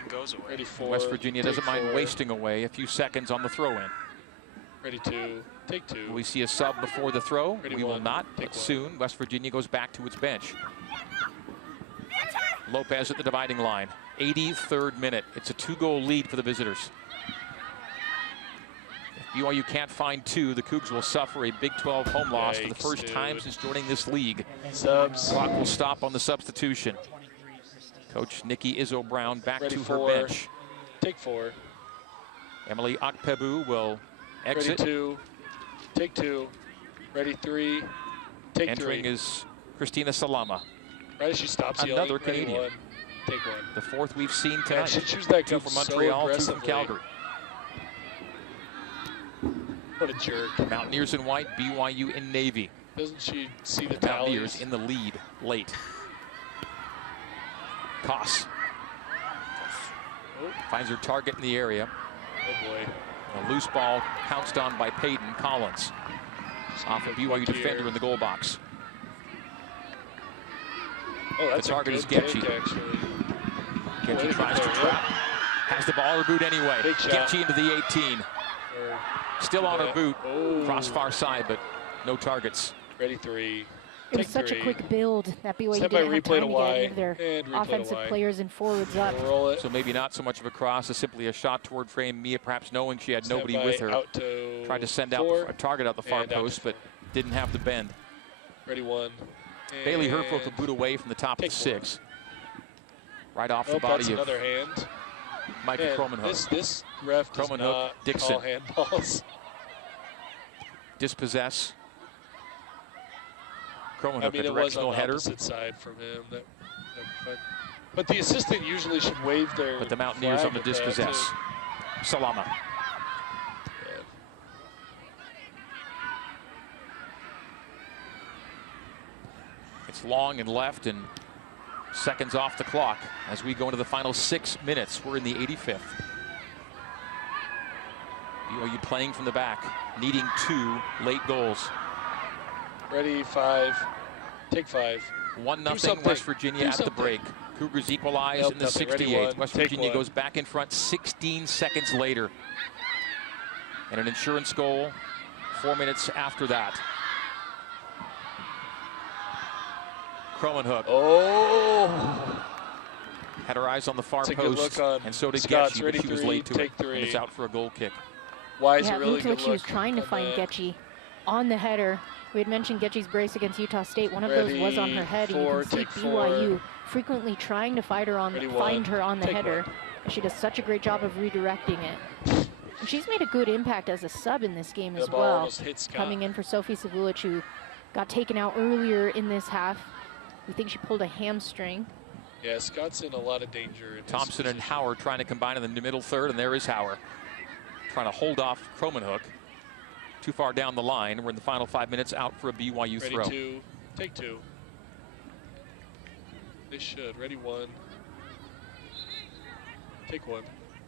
And goes away. West Virginia doesn't mind wasting away a few seconds on the throw-in. Ready to take 2. Will we see a sub before the throw? Ready we will one. not, Take but one. soon West Virginia goes back to its bench. Lopez at the dividing line. 83rd minute. It's a 2-goal lead for the visitors. If BYU can't find 2, the Cougs will suffer a Big 12 home loss for the first time since joining this league. Subs. Clock will stop on the substitution. Coach Nikki Izzo-Brown back Ready to for. her bench. Take 4. Emily Akpebu will exit. Ready 2. Take 2. Ready 3. Take 3. Entering is Christina Salama. Right as she stops Another yelling. Canadian. Ready 1. Take 1. The 4th we've seen Man, tonight. she chews that 2 gum from so Montreal, 2 from aggressively. Calgary. What a jerk. Mountaineers in white, BYU in navy. Doesn't she see the Mountaineers tallies? in the lead late. Koss finds her target in the area. Oh boy. A loose ball pounced on by Peyton Collins. Off a BYU defender in the goal box. Oh, that's the target a is good Getchi. take, actually. Getchi tries to trap. Has the ball her boot anyway. Big shot. Getchi into the 18. Still on her boot. Oh. Cross far side, but no targets. Ready 3. It was such a quick build that BYU didn't have time to get any of their offensive players and forwards up. So maybe not so much of a cross as simply a shot toward frame. Mia, perhaps knowing she had nobody with her, tried to send out a target out the far post, but didn't have the bend. Ready one. Bailey Herford will boot away from the top of the 6. Right off the body of another hand. Micah Cromanhook. This ref does not Dixon. call handballs. Dispossess. Cromanhook, I mean, a directional header. It was on the opposite side from him. But the assistant usually should wave their. But the Mountaineers on the dispossess. Salama. It's long and left and seconds off the clock as we go into the final 6 minutes. We're in the 85th. BYU playing from the back, needing 2 late goals. Ready, 5. Take 5. 1-0 West Virginia at the break. Cougars equalize in the 68th. West Virginia goes back in front 16 seconds later. And an insurance goal 4 minutes after that. Cromanhook. Oh! Had her eyes on the far post, and so did Getchie, but she was late to it. And it's out for a goal kick. Why is it really looked like she was trying to find Getchie on the header. We had mentioned Getchie's brace against Utah State. One of those was on her head, and you can see BYU frequently trying to find her on the header. And she does such a great job of redirecting it. And she's made a good impact as a sub in this game as well. Coming in for Sophie Savulich, who got taken out earlier in this half. We think she pulled a hamstring. Yeah, Scott's in a lot of danger. Thompson and Howard trying to combine in the middle third, and there is Howard. Trying to hold off Cromanhook. Too far down the line. We're in the final 5 minutes, out for a BYU throw. Ready 2. Take 2. They should. Ready 1. Take 1.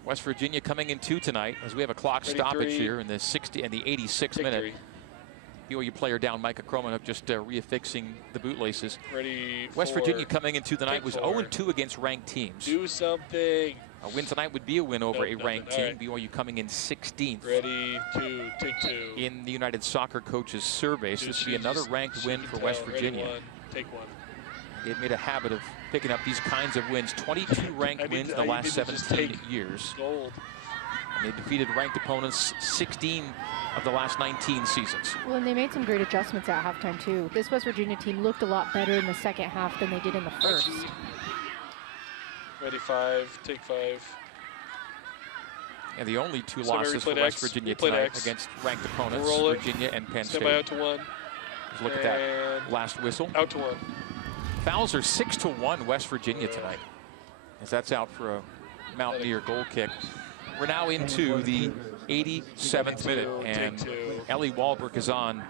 West Virginia coming in 2 tonight as we have a clock stoppage here in the 86th minute. 3. BYU player down, Micah Cromanhook, just reaffixing the bootlaces. Ready, 4. West Virginia coming in 2 tonight was 0-2 against ranked teams. Do something. A win tonight would be a win over a ranked team. BYU coming in 16th. Ready, 2. Take 2. In the United Soccer Coaches survey, so this would be another ranked win for West Virginia. Ready 1. Take 1. They've made a habit of picking up these kinds of wins. 22 ranked wins in the last 17 years. Gold. And they defeated ranked opponents 16 of the last 19 seasons. Well, and they made some great adjustments at halftime too. This West Virginia team looked a lot better in the second half than they did in the first. Ready, 5. Take 5. And the only 2 losses for West Virginia tonight against ranked opponents, Virginia and Penn State. Out to 1. Let's look at that last whistle. Out to 1. Fouls are 6-1 West Virginia tonight, as that's out for a Mountaineer goal kick. We're now into the 87th minute, and Ellie Walbrook is on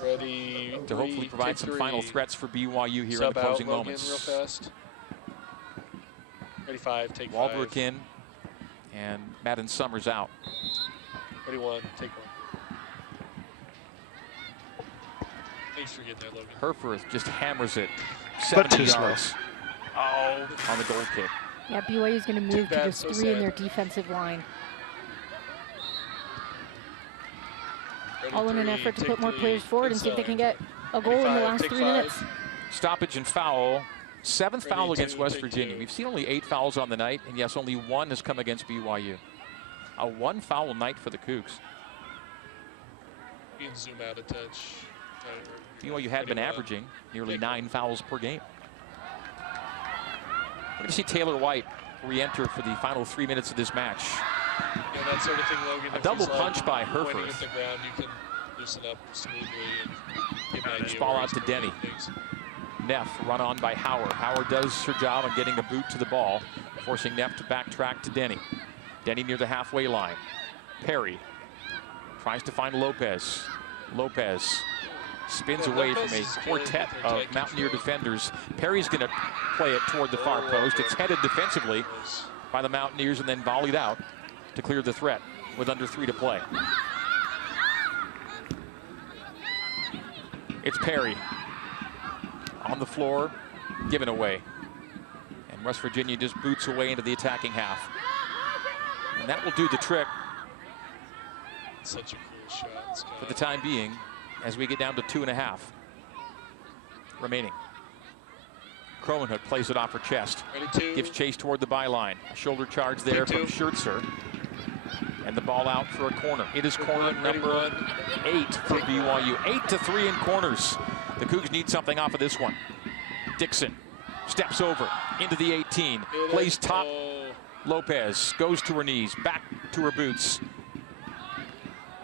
to hopefully provide some final threats for BYU here in the closing moments. Real fast. Ready, 5. Take 5. Walbrook in, and Madden Summers out. Ready, 1. Take 1. Thanks for getting that, Logan. Herford just hammers it 70 yards. Oh, on the goal kick. Yeah, BYU is going to move to just 3 in their defensive line. All in an effort to put more players forward and see if they can get a goal in the last 3 minutes. Stoppage and foul. 7th foul against West Virginia. We've seen only 8 fouls on the night, and yes, only 1 has come against BYU. A 1-foul night for the Cougs. You can zoom out a touch. BYU had been averaging nearly 9 fouls per game. We're going to see Taylor White re-enter for the final 3 minutes of this match. Yeah, that sort of thing, Logan. A double punch by Herford. Pointing at the ground, you can loosen up smoothly and get an idea. This ball out to Denny. Neff run on by Howard. Howard does her job of getting a boot to the ball, forcing Neff to backtrack to Denny. Denny near the halfway line. Perry tries to find Lopez. Lopez spins away from a quartet of Mountaineer defenders. Perry's going to play it toward the far post. It's headed defensively by the Mountaineers and then volleyed out to clear the threat with under 3 to play. It's Perry on the floor, given away. And West Virginia just boots away into the attacking half. And that will do the trick. Such a cool shot, Scott. For the time being, as we get down to 2.5. remaining. Kromenhoek plays it off her chest. Gives chase toward the byline. A shoulder charge there from Schertzer. And the ball out for a corner. It is corner number 8 for BYU. 8-3 in corners. The Cougs need something off of this one. Dixon steps over into the 18. Plays top. Lopez goes to her knees, back to her boots.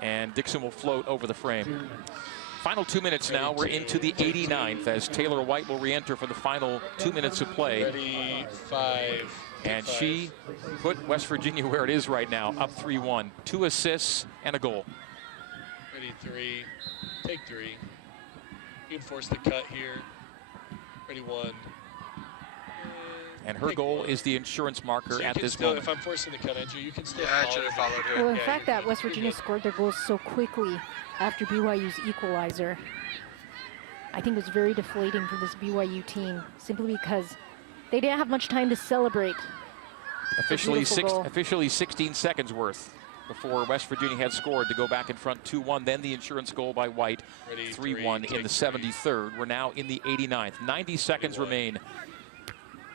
And Dixon will float over the frame. Final 2 minutes now. We're into the 89th as Taylor White will re-enter for the final 2 minutes of play. Ready, 5. And she put West Virginia where it is right now, up 3-1. 2 assists and a goal. Ready, 3. Take 3. You can force the cut here. Ready, 1. And her goal is the insurance marker So at this still, moment. If I'm forcing the cut, Andrew, you can still I should have followed her. Well, in fact, that West Virginia scored their goals so quickly after BYU's equalizer, I think it was very deflating for this BYU team, simply because they didn't have much time to celebrate. Officially 16 seconds worth before West Virginia had scored to go back in front 2-1. Then the insurance goal by White, 3-1 in the 73rd. We're now in the 89th. 90 seconds remain.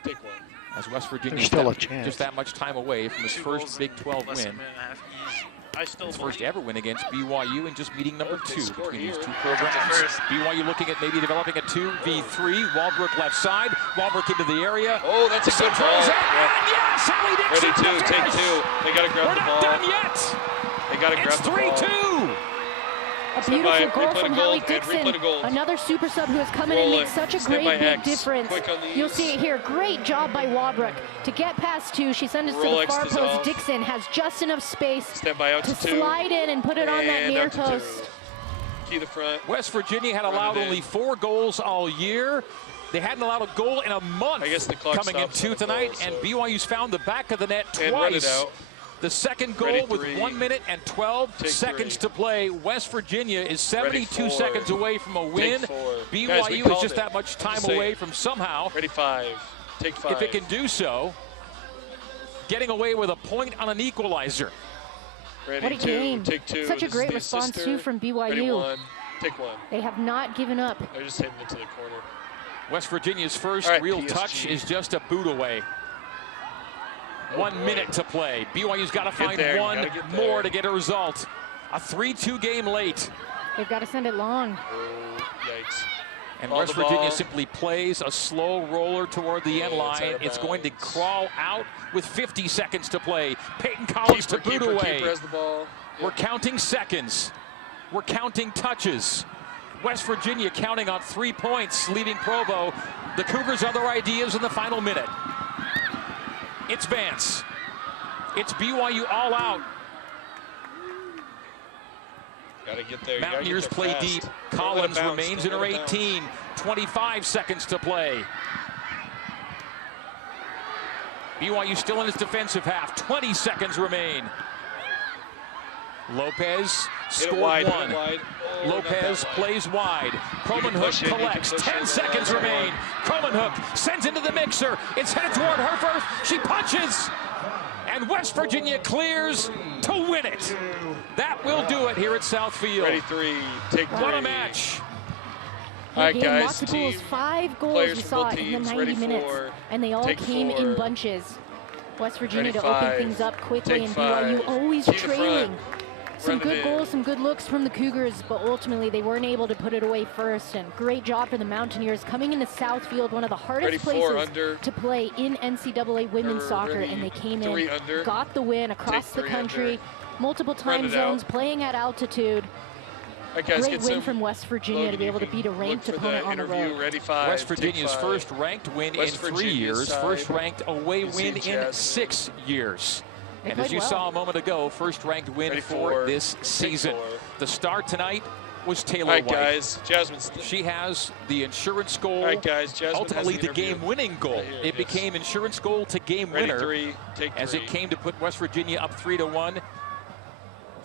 Take 1. As West Virginia There's still a chance. just that much time away from his first Big 12 win. His first ever win against BYU and just meeting number 2 between these two programs. BYU looking at maybe developing a 2v3. Walbrook left side. Walbrook into the area. Oh, that's a good ball. Yes, Hallie Dixon. Ready, 2. Take 2. They got to grab the ball. We're not done yet. They got to grab the ball. It's 3-2. A beautiful goal from Hallie Dixon, another super sub who has come in and made such a great big difference. You'll see it here. Great job by Walbrook to get past 2. She sends it to the far post. Dixon has just enough space to slide in and put it on that near post. Key the front. West Virginia had allowed only 4 goals all year. They hadn't allowed a goal in a month. I guess the clock coming in 2 tonight, and BYU's found the back of the net twice. The second goal with 1 minute and 12 seconds to play. West Virginia is 72 seconds away from a win. BYU is just that much time away from somehow. Ready, 5. Take 5. If it can do so, getting away with a point on an equalizer. Ready, what a game. Take 2. Such a great response, too, from BYU. Ready, 1. Take 1. They have not given up. They're just hitting it to the corner. West Virginia's first real touch is just a boot away. 1 minute to play. BYU's got to find one more to get a result. A 3-2 game late. They've got to send it long. Oh, yikes. And West Virginia simply plays a slow roller toward the end line. It's going to crawl out with 50 seconds to play. Peyton Collins to boot away. Keeper has the ball. We're counting seconds. We're counting touches. West Virginia counting on 3 points, leaving Provo. The Cougars' other ideas in the final minute. It's Vance. It's BYU all out. Gotta get there. Mountaineers play deep. Collins remains in her 18. 25 seconds to play. BYU still in its defensive half. 20 seconds remain. Lopez scored 1. Lopez plays wide. Kromenhoek collects. 10 seconds remain. Kromenhoek sends into the mixer. It's headed toward her first. She punches. And West Virginia clears to win it. That will do it here at Southfield. Ready, 3. Take 3. What a match. All right, guys. Lots of goals. 5 goals we saw in the 90 minutes. And they all came in bunches. West Virginia to open things up quickly, and BYU always trailing. Some good goals, some good looks from the Cougars, but ultimately they weren't able to put it away first. And great job for the Mountaineers coming into Southfield, one of the hardest places to play in NCAA women's soccer, and they came in, got the win across the country, multiple time zones, playing at altitude. Great win from West Virginia to be able to beat a ranked opponent on the road. West Virginia's first ranked win in 3 years, first ranked away win in 6 years. And as you saw a moment ago, first ranked win for this season. The star tonight was Taylor White. Guys, she has the insurance goal, ultimately the game-winning goal. It became insurance goal to game winner as it came to put West Virginia up 3-1.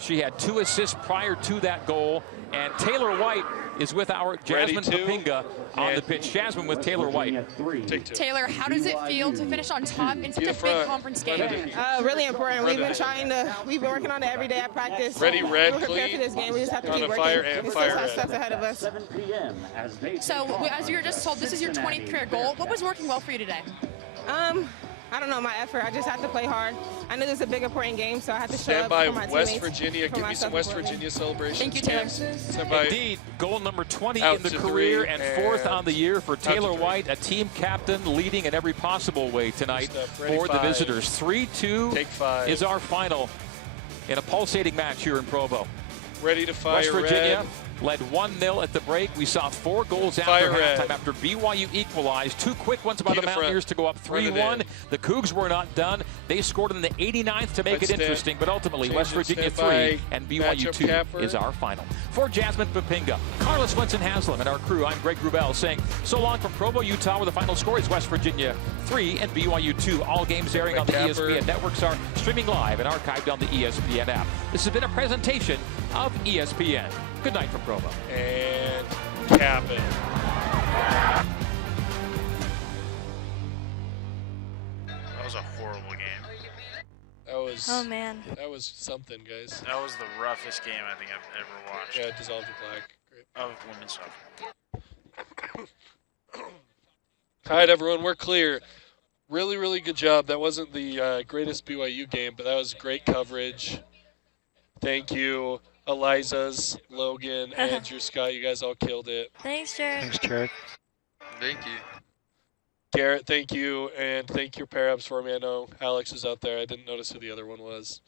She had 2 assists prior to that goal. And Taylor White is with our Jasmine Papinga on the pitch. Jasmine with Taylor White. Taylor, how does it feel to finish on top in such a big conference game? Really important. We've been working on it every day at practice. Ready, red, We're prepared for this game. We just have to keep working. Fire and fire red. Steps ahead of us. So, as you were just told, this is your 20th career goal. What was working well for you today? I don't know, my effort. I just have to play hard. I know this is a big, important game, so I have to show Stand up by for my West teammates, Virginia. Give me some West Virginia celebrations. Thank you, Taylor. Stand by. Indeed, goal number 20 in the career and 4th on the year for Taylor White, a team captain leading in every possible way tonight for the visitors. 3-2 is our final in a pulsating match here in Provo. Ready to fire. West Virginia red. led 1-0 at the break. We saw 4 goals after halftime after BYU equalized. 2 quick ones by the Mountaineers to go up 3-1. The Cougs were not done. They scored in the 89th to make it interesting, but ultimately West Virginia 3 and BYU 2 is our final. For Jasmine Papinga, Carla Swenson-Haslam, and our crew, I'm Greg Grubel saying so long from Provo, Utah, where the final score is West Virginia 3 and BYU 2. All games airing on the ESPN networks are streaming live and archived on the ESPN app. This has been a presentation of ESPN. Good night from Provo. And cap it. That was a horrible game. That was. Oh man. That was something, guys. That was the roughest game I think I've ever watched. Yeah, dissolved to black. Great. Of women's soccer. All right, everyone, we're clear. Really, really good job. That wasn't the greatest BYU game, but that was great coverage. Thank you. Eliza's, Logan, Andrew, Scott, you guys all killed it. Thanks, Jared. Thanks, Jared. Thank you. Garrett, thank you, and thank your pair-ups for me. I know Alex is out there. I didn't notice who the other one was.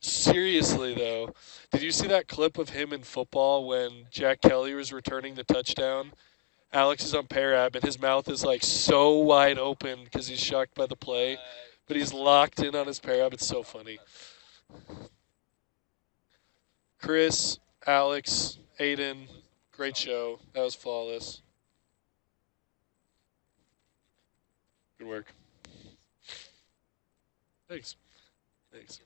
Seriously, though, did you see that clip of him in football when Jack Kelly was returning the touchdown? Alex is on pair-up, and his mouth is, like, so wide open because he's shocked by the play. But he's locked in on his pair-up. It's so funny. Chris, Alex, Aiden, great show. That was flawless. Good work. Thanks. Thanks.